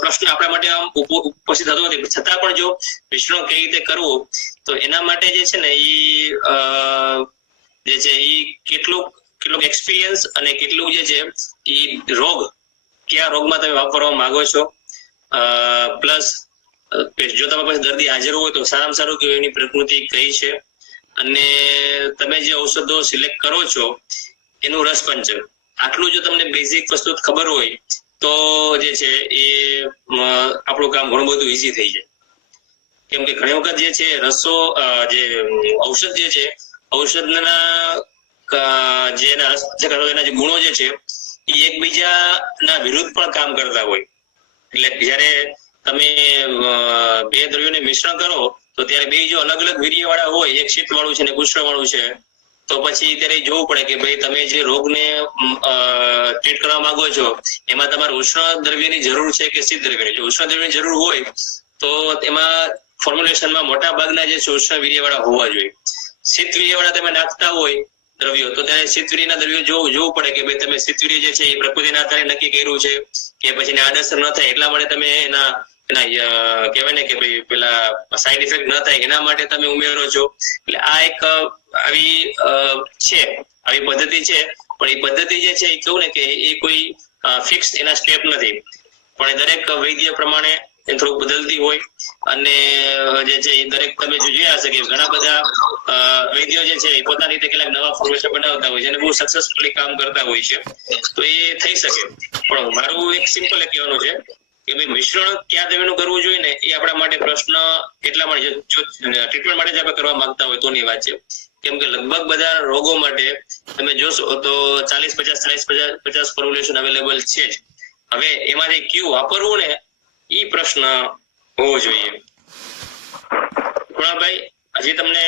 પ્રશ્ન આપણા માટે ઉપસ્થિત થતો નથી. છતાં પણ જો મિશ્રણ કઈ રીતે કરવું, તો એના માટે જે છે ને એ કેટલુંક એક્સપિરિયન્સ અને કેટલું જે છે એ રોગ, કયા રોગમાં તમે વાપરવા માંગો છો, પ્લસ જો તમારી પાસે દર્દી હાજર હોય તો સારામાં સારું કે એની પ્રકૃતિ કઈ છે, અને તમે જે ઔષધો સિલેક્ટ કરો છો એનું રસપંચક, આટલું જો તમને બેઝિક વસ્તુ ખબર હોય તો જે છે એ આપણું કામ ઘણું બધું ઈઝી થઈ જાય. કેમ કે ઘણી વખત જે છે રસો જે ઔષધ જે છે ઔષધના એના જે ગુણો જે છે એ એકબીજાના વિરુદ્ધ પણ કામ કરતા હોય. એટલે જયારે તમે બે દ્રવ્યોને મિશ્રણ કરો તો ત્યારે બે જો અલગ અલગ વીર્ય વાળા હોય, એક શીત વાળું છે ને ઉષ્ણ વાળું છે, તો પછી ત્યારે જોવું પડે કે ભાઈ તમે જે રોગને ટ્રીટ કરવા માંગો છો એમાં તમારે ઉષ્ણ દ્રવ્યની જરૂર છે કે શીત દ્રવ્યની. જો ઉષ્ણ દ્રવ્યની જરૂર હોય તો એમાં ફોર્મ્યુલેશનમાં મોટા ભાગના જે છે ઉષ્ણ વીર્ય વાળા હોવા જોઈએ. શીત વીર્ય વાળા તમે નાખતા હોય દ્રવ્યો તો ત્યારે શીતવીર્યના દ્રવ્યો જોવું પડે કે ભાઈ તમે શીતવીર્ય જે છે એ પ્રકૃતિના આધારે નક્કી કર્યું છે કે પછી એને આડઅસર ન થાય એટલા માટે તમે એના કહેવાય ને કે ભાઈ પેલા સાઈડ ઇફેક્ટ ન થાય એના માટે તમે ઉમેરો છો. એટલે આ એક આવી પદ્ધતિ છે, પણ એ પદ્ધતિ જે છે એ કેવું ને કે એ કોઈ ફિક્સ એના સ્ટેપ નથી, પણ દરેક વૈદ્ય પ્રમાણે એ થોડુંક બદલતી હોય. અને જે છે એ દરેક તમે જોયા હશે કે ઘણા બધા વૈદ્યો જે છે એ પોતાની રીતે કેટલાક નવા ફોર્મ્યુલેશન બનાવતા હોય છે અને બહુ સક્સેસફુલી કામ કરતા હોય છે, તો એ થઈ શકે. પણ મારું એક સિમ્પલ કહેવાનું છે કે ભાઈ મિશ્રણ ક્યાં દ્રવ્યનું કરવું જોઈએ ને એ આપણા માટે પ્રશ્ન એટલા માટે જો ટ્રીટમેન્ટ માટે જ આપણે કરવા માંગતા હોય તોની વાત છે. કેમ કે લગભગ બધા રોગો માટે તમે જોશો તો 40-50 ફોર્મ્યુલેશન અવેલેબલ છે જ. હવે એમાંથી કયું વાપરવું ને એ પ્રશ્ન હોવો જોઈએ. ભાઈ હજી તમને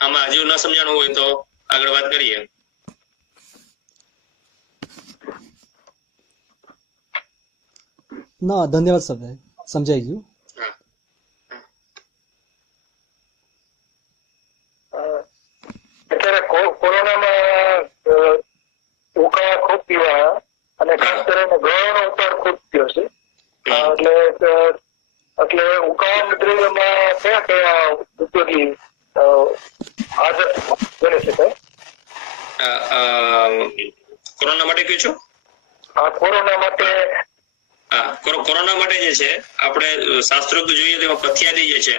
આમાં હજુ ન સમજાણું હોય તો આગળ વાત કરીએ. ના, ધન્યવાદ સાહેબ, સમજાઈ ગયું. અત્યારે કોરોનામાં ઉકાળા ખૂબ પીવા અને ખાસ કરીને ગળાનો ઉતાર ખૂબ થયો છે. એટલે ઉકાળા દ્રવ્યમાં કયા કયા ઉપયોગી આદત બની શકાય? કોરોના માટે કહ્યું છું? કોરોના માટે કોરોના માટે જે છે આપણે શાસ્ત્રોક્ત જોઈએ તો પથ્યાદી જે છે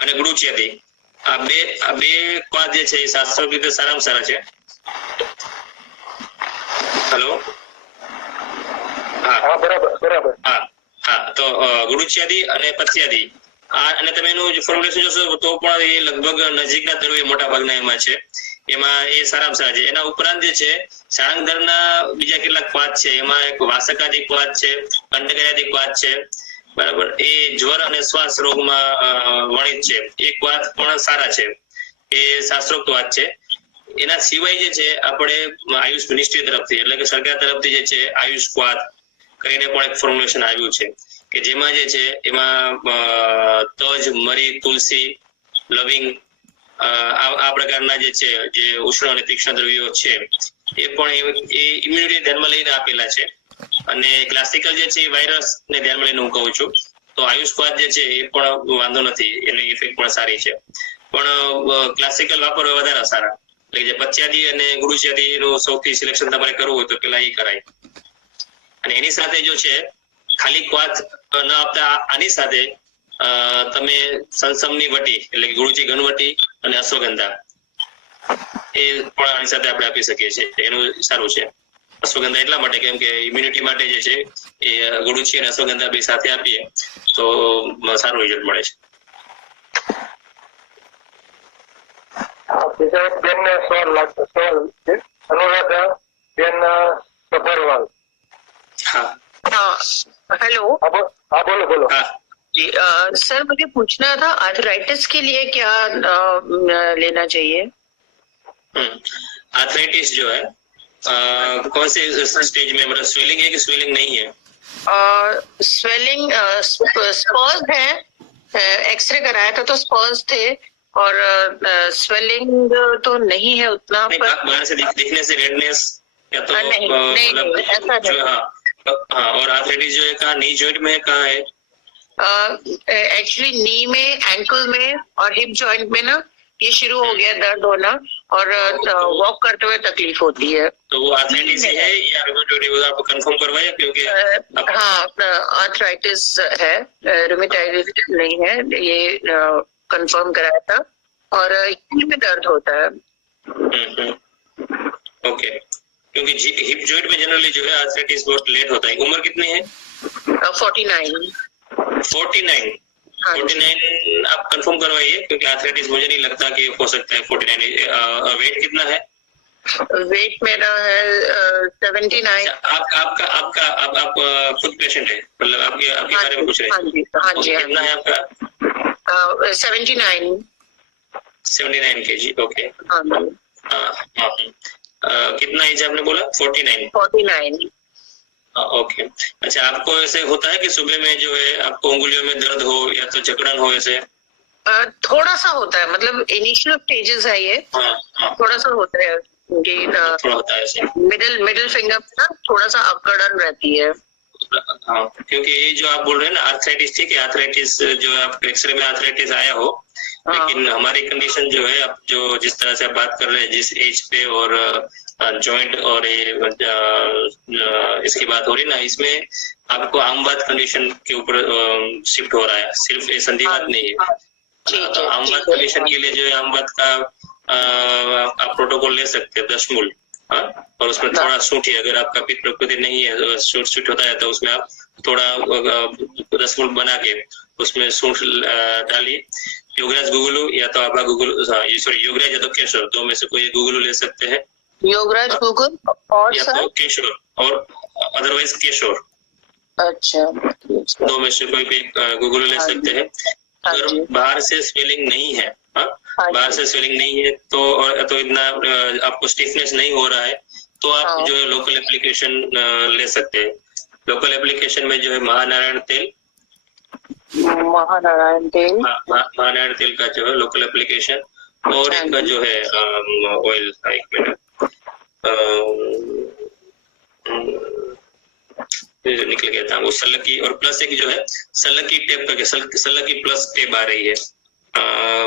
અને ગુરુચ્યાદી આ બે ક્વાદ જે છે એ શાસ્ત્રોક્ત રીતે સારામાં સારા છે. હેલો, હા બરાબર. હા તો ગુરુચ્યાદી અને પથ્યાદી અને તમે એનું ફોર્મ્યુલેશન જોશો તો પણ એ લગભગ નજીકના દ્રવ્ય મોટા ભાગના એમાં છે, એમાં એ સારામાં સારા છે. એના ઉપરાંત જે છે શાળાંગધરના બીજા કેટલાક ક્વાદ છે, એમાં એક વાસકાદી ક્વાદ છે, કંડકરાદી ક્વાદ છે, બરાબર. એ જ્વર અને શ્વાસ રોગમાં વણિત છે, એ ક્વાદ પણ સારા છે, એ શાસ્ત્રોક્ત વાત છે. એના સિવાય જે છે આપણે આયુષ મિનિસ્ટ્રી તરફથી એટલે કે સરકાર તરફથી જે છે આયુષ ક્વાદ કરીને પણ એક ફોર્મ્યુલેશન આવ્યું છે કે જેમાં જે છે એમાં તજ, મરી, તુલસી, લવિંગ આ પ્રકારના જે છે જે ઉષ્ણ અને તીક્ષ્ણ દ્રવ્યો છે એ પણ એ ઇમ્યુનિટી ધ્યાનમાં લઈને આપેલા છે. અને ક્લાસિકલ જે છે એ વાયરસ ને ધ્યાનમાં લઈને હું કહું છું તો આયુષ ક્વાદ જે છે એ પણ વાંધો નથી, એની ઇફેક્ટ પણ સારી છે. પણ ક્લાસિકલ વાપરવા વધારે સારા. એટલે જે પથ્યાદી અને ગુરુચ્યાદી નું સૌથી સિલેક્શન તમારે કરવું હોય તો પેલા એ કરાય. અને એની સાથે જો છે ખાલી ક્વાદ ન આપતા આની સાથે તમે સંસમની વટી એટલે કે ગુરુચી ઘનવટી અને અશ્વગંધા એ પણ આની સાથે આપણે આપી શકીએ છીએ. એનું સારું છે અશ્વગંધા એટલા માટે કેમ કે ઇમ્યુનિટી માટે જે છે એ ગુરુચી અને અશ્વગંધા બે સાથે આપીએ તો સારું રિઝલ્ટ મળે છે. બીજા એક બેન ને સવાલ છે, અનુરાધા બેન સભરવાલ. हेलो, हाँ बोलो. जी सर, मुझे पूछना था आर्थराइटिस के लिए क्या लेना चाहिए? आर्थराइटिस जो है कौन से स्टेज में, मतलब स्वेलिंग है कि स्वेलिंग नहीं है? स्वेलिंग स्पर्स है, एक्सरे कराया था तो स्पर्स थे और स्वेलिंग तो नहीं है उतना, पर बाहर से दिखने से रेडनेस या तो नहीं, ऐसा नहीं. हाँ, और आर्थराइटिस जो है कहाँ, नी जॉइंट में कहाँ है? एक्चुअली नी में, एंकल में और हिप जॉइंट में ना ये शुरू हो गया दर्द होना और वॉक करते हुए तकलीफ होती है. तो वो आर्थराइटिस है या रूमेटॉइड है? आपको कंफर्म करवाया? क्योंकि हाँ, आर्थराइटिस है, रूमेटॉइड नहीं है, ये कंफर्म कराया था. और में दर्द होता है. ओके, क्योंकि हिप जॉइंट में जनरली जो है आर्थराइटिस बहुत लेट होता है। उम्र कितनी है? 49। 49 आप कंफर्म करवाइए, क्योंकि आर्थराइटिस मुझे नहीं लगता कि हो सकता है 49। वेट कितना है? वेट मेरा है 79। आप खुद पेशेंट है, मतलब आपके बारे में पूछ रहे हैं? हाँ जी। कितना है आपका? 79 kg। ओके। कितना एज आपने बोला? 49। ओके। अच्छा, आपको ऐसे होता है कि सुबह में जो है आपको उंगलियों में दर्द हो या तो जकड़न हो? ऐसे थोड़ा सा होता है, मतलब इनिशियल स्टेजेस है ये। थोड़ा सा होता है कि थोड़ा होता है ऐसे मिडिल फिंगर पे ना थोड़ा सा अकड़न रहती है। हाँ, क्योंकि ये जो आप बोल रहे हैं ना आर्थराइटिस, ठीक है, आर्थराइटिस जो है आप एक्सरे में आर्थराइटिस आया हो, लेकिन हमारी कंडीशन जो है, आप जो जिस तरह से आप बात कर रहे हैं, जिस एज पे और जॉइंट और इसकी बात हो रही ना, इसमें आपको आमवात कंडीशन के ऊपर शिफ्ट हो रहा है, सिर्फ ये संधिवात नहीं है। आमवात कंडीशन के लिए जो है आमवात का आप प्रोटोकॉल ले सकते हैं 10 मूल, और उसमें थोड़ा सूठी, अगर आपका पित्त प्रकृति नहीं है, सूट होता है, तो उसमें आप थोड़ा 10 मूल बना के उसमें सूंठ डालिए। योगराज गुगुलू या तो आभा गुगुलू, सॉरी योगराज या तो केशर, दो में से कोई गुगुलू ले सकते हैं। योगराज गुगुल और या तो केशर और अदरवाइज केशोर। अच्छा, दो में से कोई भी गुगुलू ले सकते हैं। अगर बाहर से स्वेलिंग नहीं है, बाहर से स्वेलिंग नहीं है तो इतना आपको स्टिफनेस नहीं हो रहा है, तो आप जो है लोकल एप्लीकेशन ले सकते हैं। लोकल एप्लीकेशन में जो है महानारायण तेल महानारायण तेल का जो है लोकल एप्लीकेशन, और एक का जो है ऑयल, एक मिनट निकल गया था वो, सल्लकी, और प्लस एक जो है सल्लकी टेप करके, सल्लकी प्लस टेप आ रही है,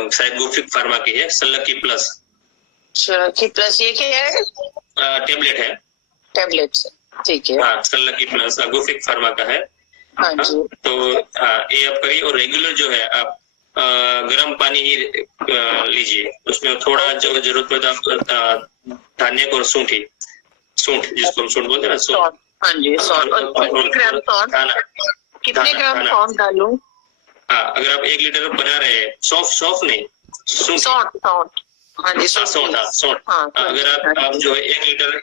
शायद गुफिक फार्मा की है, सल्लकी प्लस। ये क्या है? टेबलेट है। टेबलेट, ठीक है। हाँ, सल्लकी प्लस गुफिक फार्मा का है। हाँ जी। तो ये आप करिए, और रेगुलर जो है आप गर्म पानी ही लीजिए, उसमें थोड़ा जो जरूरत पड़ता धनिया और सूंठ जिसको हम सूंठ बोलते हैं ना, सूंठ। हाँ जी, कितने ग्राम सौंठ डालूं? हाँ, अगर आप 1 लीटर बना रहे हैं, सौंफ नहीं, सौंठ। हाँ जी, सौंठ। अगर आप जो है 1 लीटर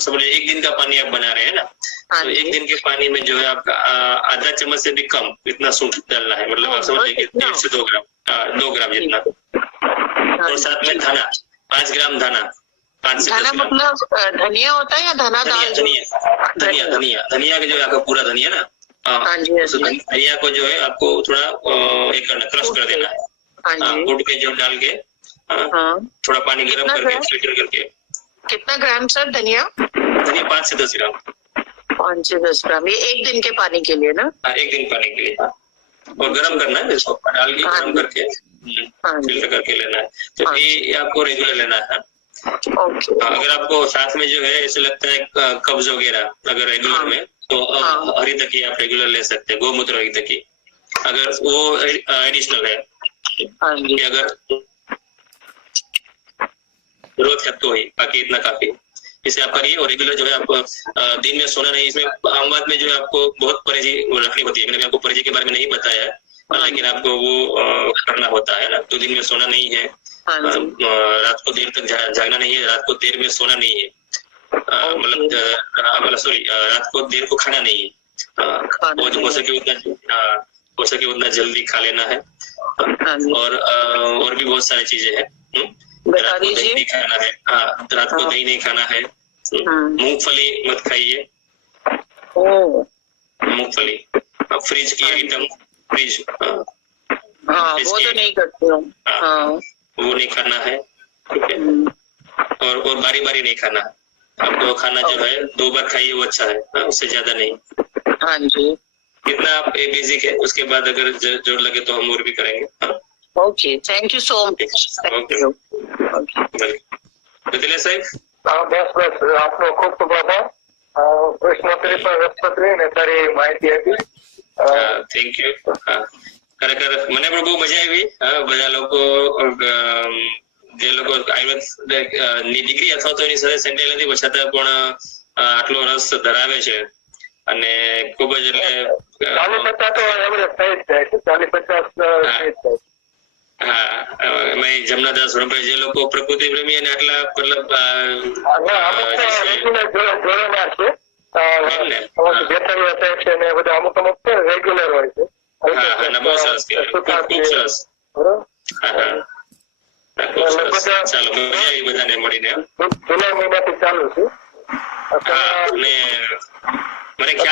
समझ 1 दिन का पानी आप बना रहे हैं ना, तो 1 दिन के पानी में जो है आपका आधा चम्मच से भी कम इतना सूंठ डालना है, मतलब आप समझ लीजिए 1 से 2 ग्राम, 2 ग्राम जितना। और साथ में धना 5 ग्राम, धना 5 से 10 ग्राम। मतलब धनिया होता है या धना दाल? धनिया का जो है आपका पूरा धनिया ना, धनिया को जो है आपको थोड़ा एक करना, क्रश कर देना है, कूट के जो डाल के थोड़ा पानी गर्म करके फिल्टर करके। कितना ग्राम सर धनिया? 5 से 10 ग्राम। 5 से 10 ग्राम, ये 1 दिन के पानी के लिए ना? 1 दिन पानी के लिए, और गर्म करना है, इसको डाल के गर्म करके फिल्टर करके लेना है। तो ये आपको रेगुलर लेना है। अगर आपको साथ में जो है ऐसे लगता है कब्ज वगैरह, अगर रेगुलर में, तो हरी तकी आप रेगुलर ले सकते हैं, गोमूत्र हरी तकी, अगर वो एडिशनल है, अगर जरूरत है तो ही, बाकी इतना काफी। इसे आप करिए, और रेगुलर जो है आपको दिन में सोना नहीं, इसमें आम बात में जो है आपको बहुत परहेजी रखनी होती है, मैंने आपको परहेजी के बारे में नहीं बताया है, लेकिन आपको वो करना होता है ना। तो दिन में सोना नहीं है, रात को देर तक जागना नहीं है, रात को देर में सोना नहीं है, मतलब सॉरी, रात को देर को खाना नहीं है, हो सके उतना जल्दी खा लेना है, और भी बहुत सारी चीजें हैं। रात को दही नहीं खाना है, रात को दही नहीं खाना है, मूंगफली मत खाइए, मूंगफली, फ्रिज की आइटम, फ्रिज वो तो नहीं करते हो, वो नहीं खाना है, ठीक है। और बारी बारी नहीं खाना है, आपको खाना जो है 2 बार खाइए, वो अच्छा है, उससे ज्यादा नहीं। हाँ जी, इतना आप बेसिक है, उसके बाद अगर जोर लगे तो हम और भी करेंगे। Okay, thank you so much. Mithilesh साहेब, બસ આપનો ખૂબ ખૂબ આભાર. પ્રશ્નોત્તરી પર રસપ્રદ રહીને સારી માહિતી આપી. Thank you. ખરેખર મને પણ બહુ મજા આવી. બધા લોકો જે લોકો આયુર્વેદ ની ડિગ્રી અથવા તો એની સાથે સેન્ટેલ નથી છતાં પણ આટલો રસ ધરાવે છે અને ખૂબ જ એટલે 40-50 તો એવરેજ થઈ જ જાય છે. 40-50 થઈ જ જાય. હા એમાં જમનાદાસ સોનભાઈ જે લોકો પ્રકૃતિ પ્રેમી અને આટલા મતલબ જોડેદાર છે. બેટરી છે ને બધા અમુક છે રેગ્યુલર હોય છે. બહુ સરસ કહેવાય, ખૂબ સરસ. ચાલો મજા આવી બધાને મળીને. જુલાઈ મહિનાથી ચાલુ છે. અને મને ખ્યાલ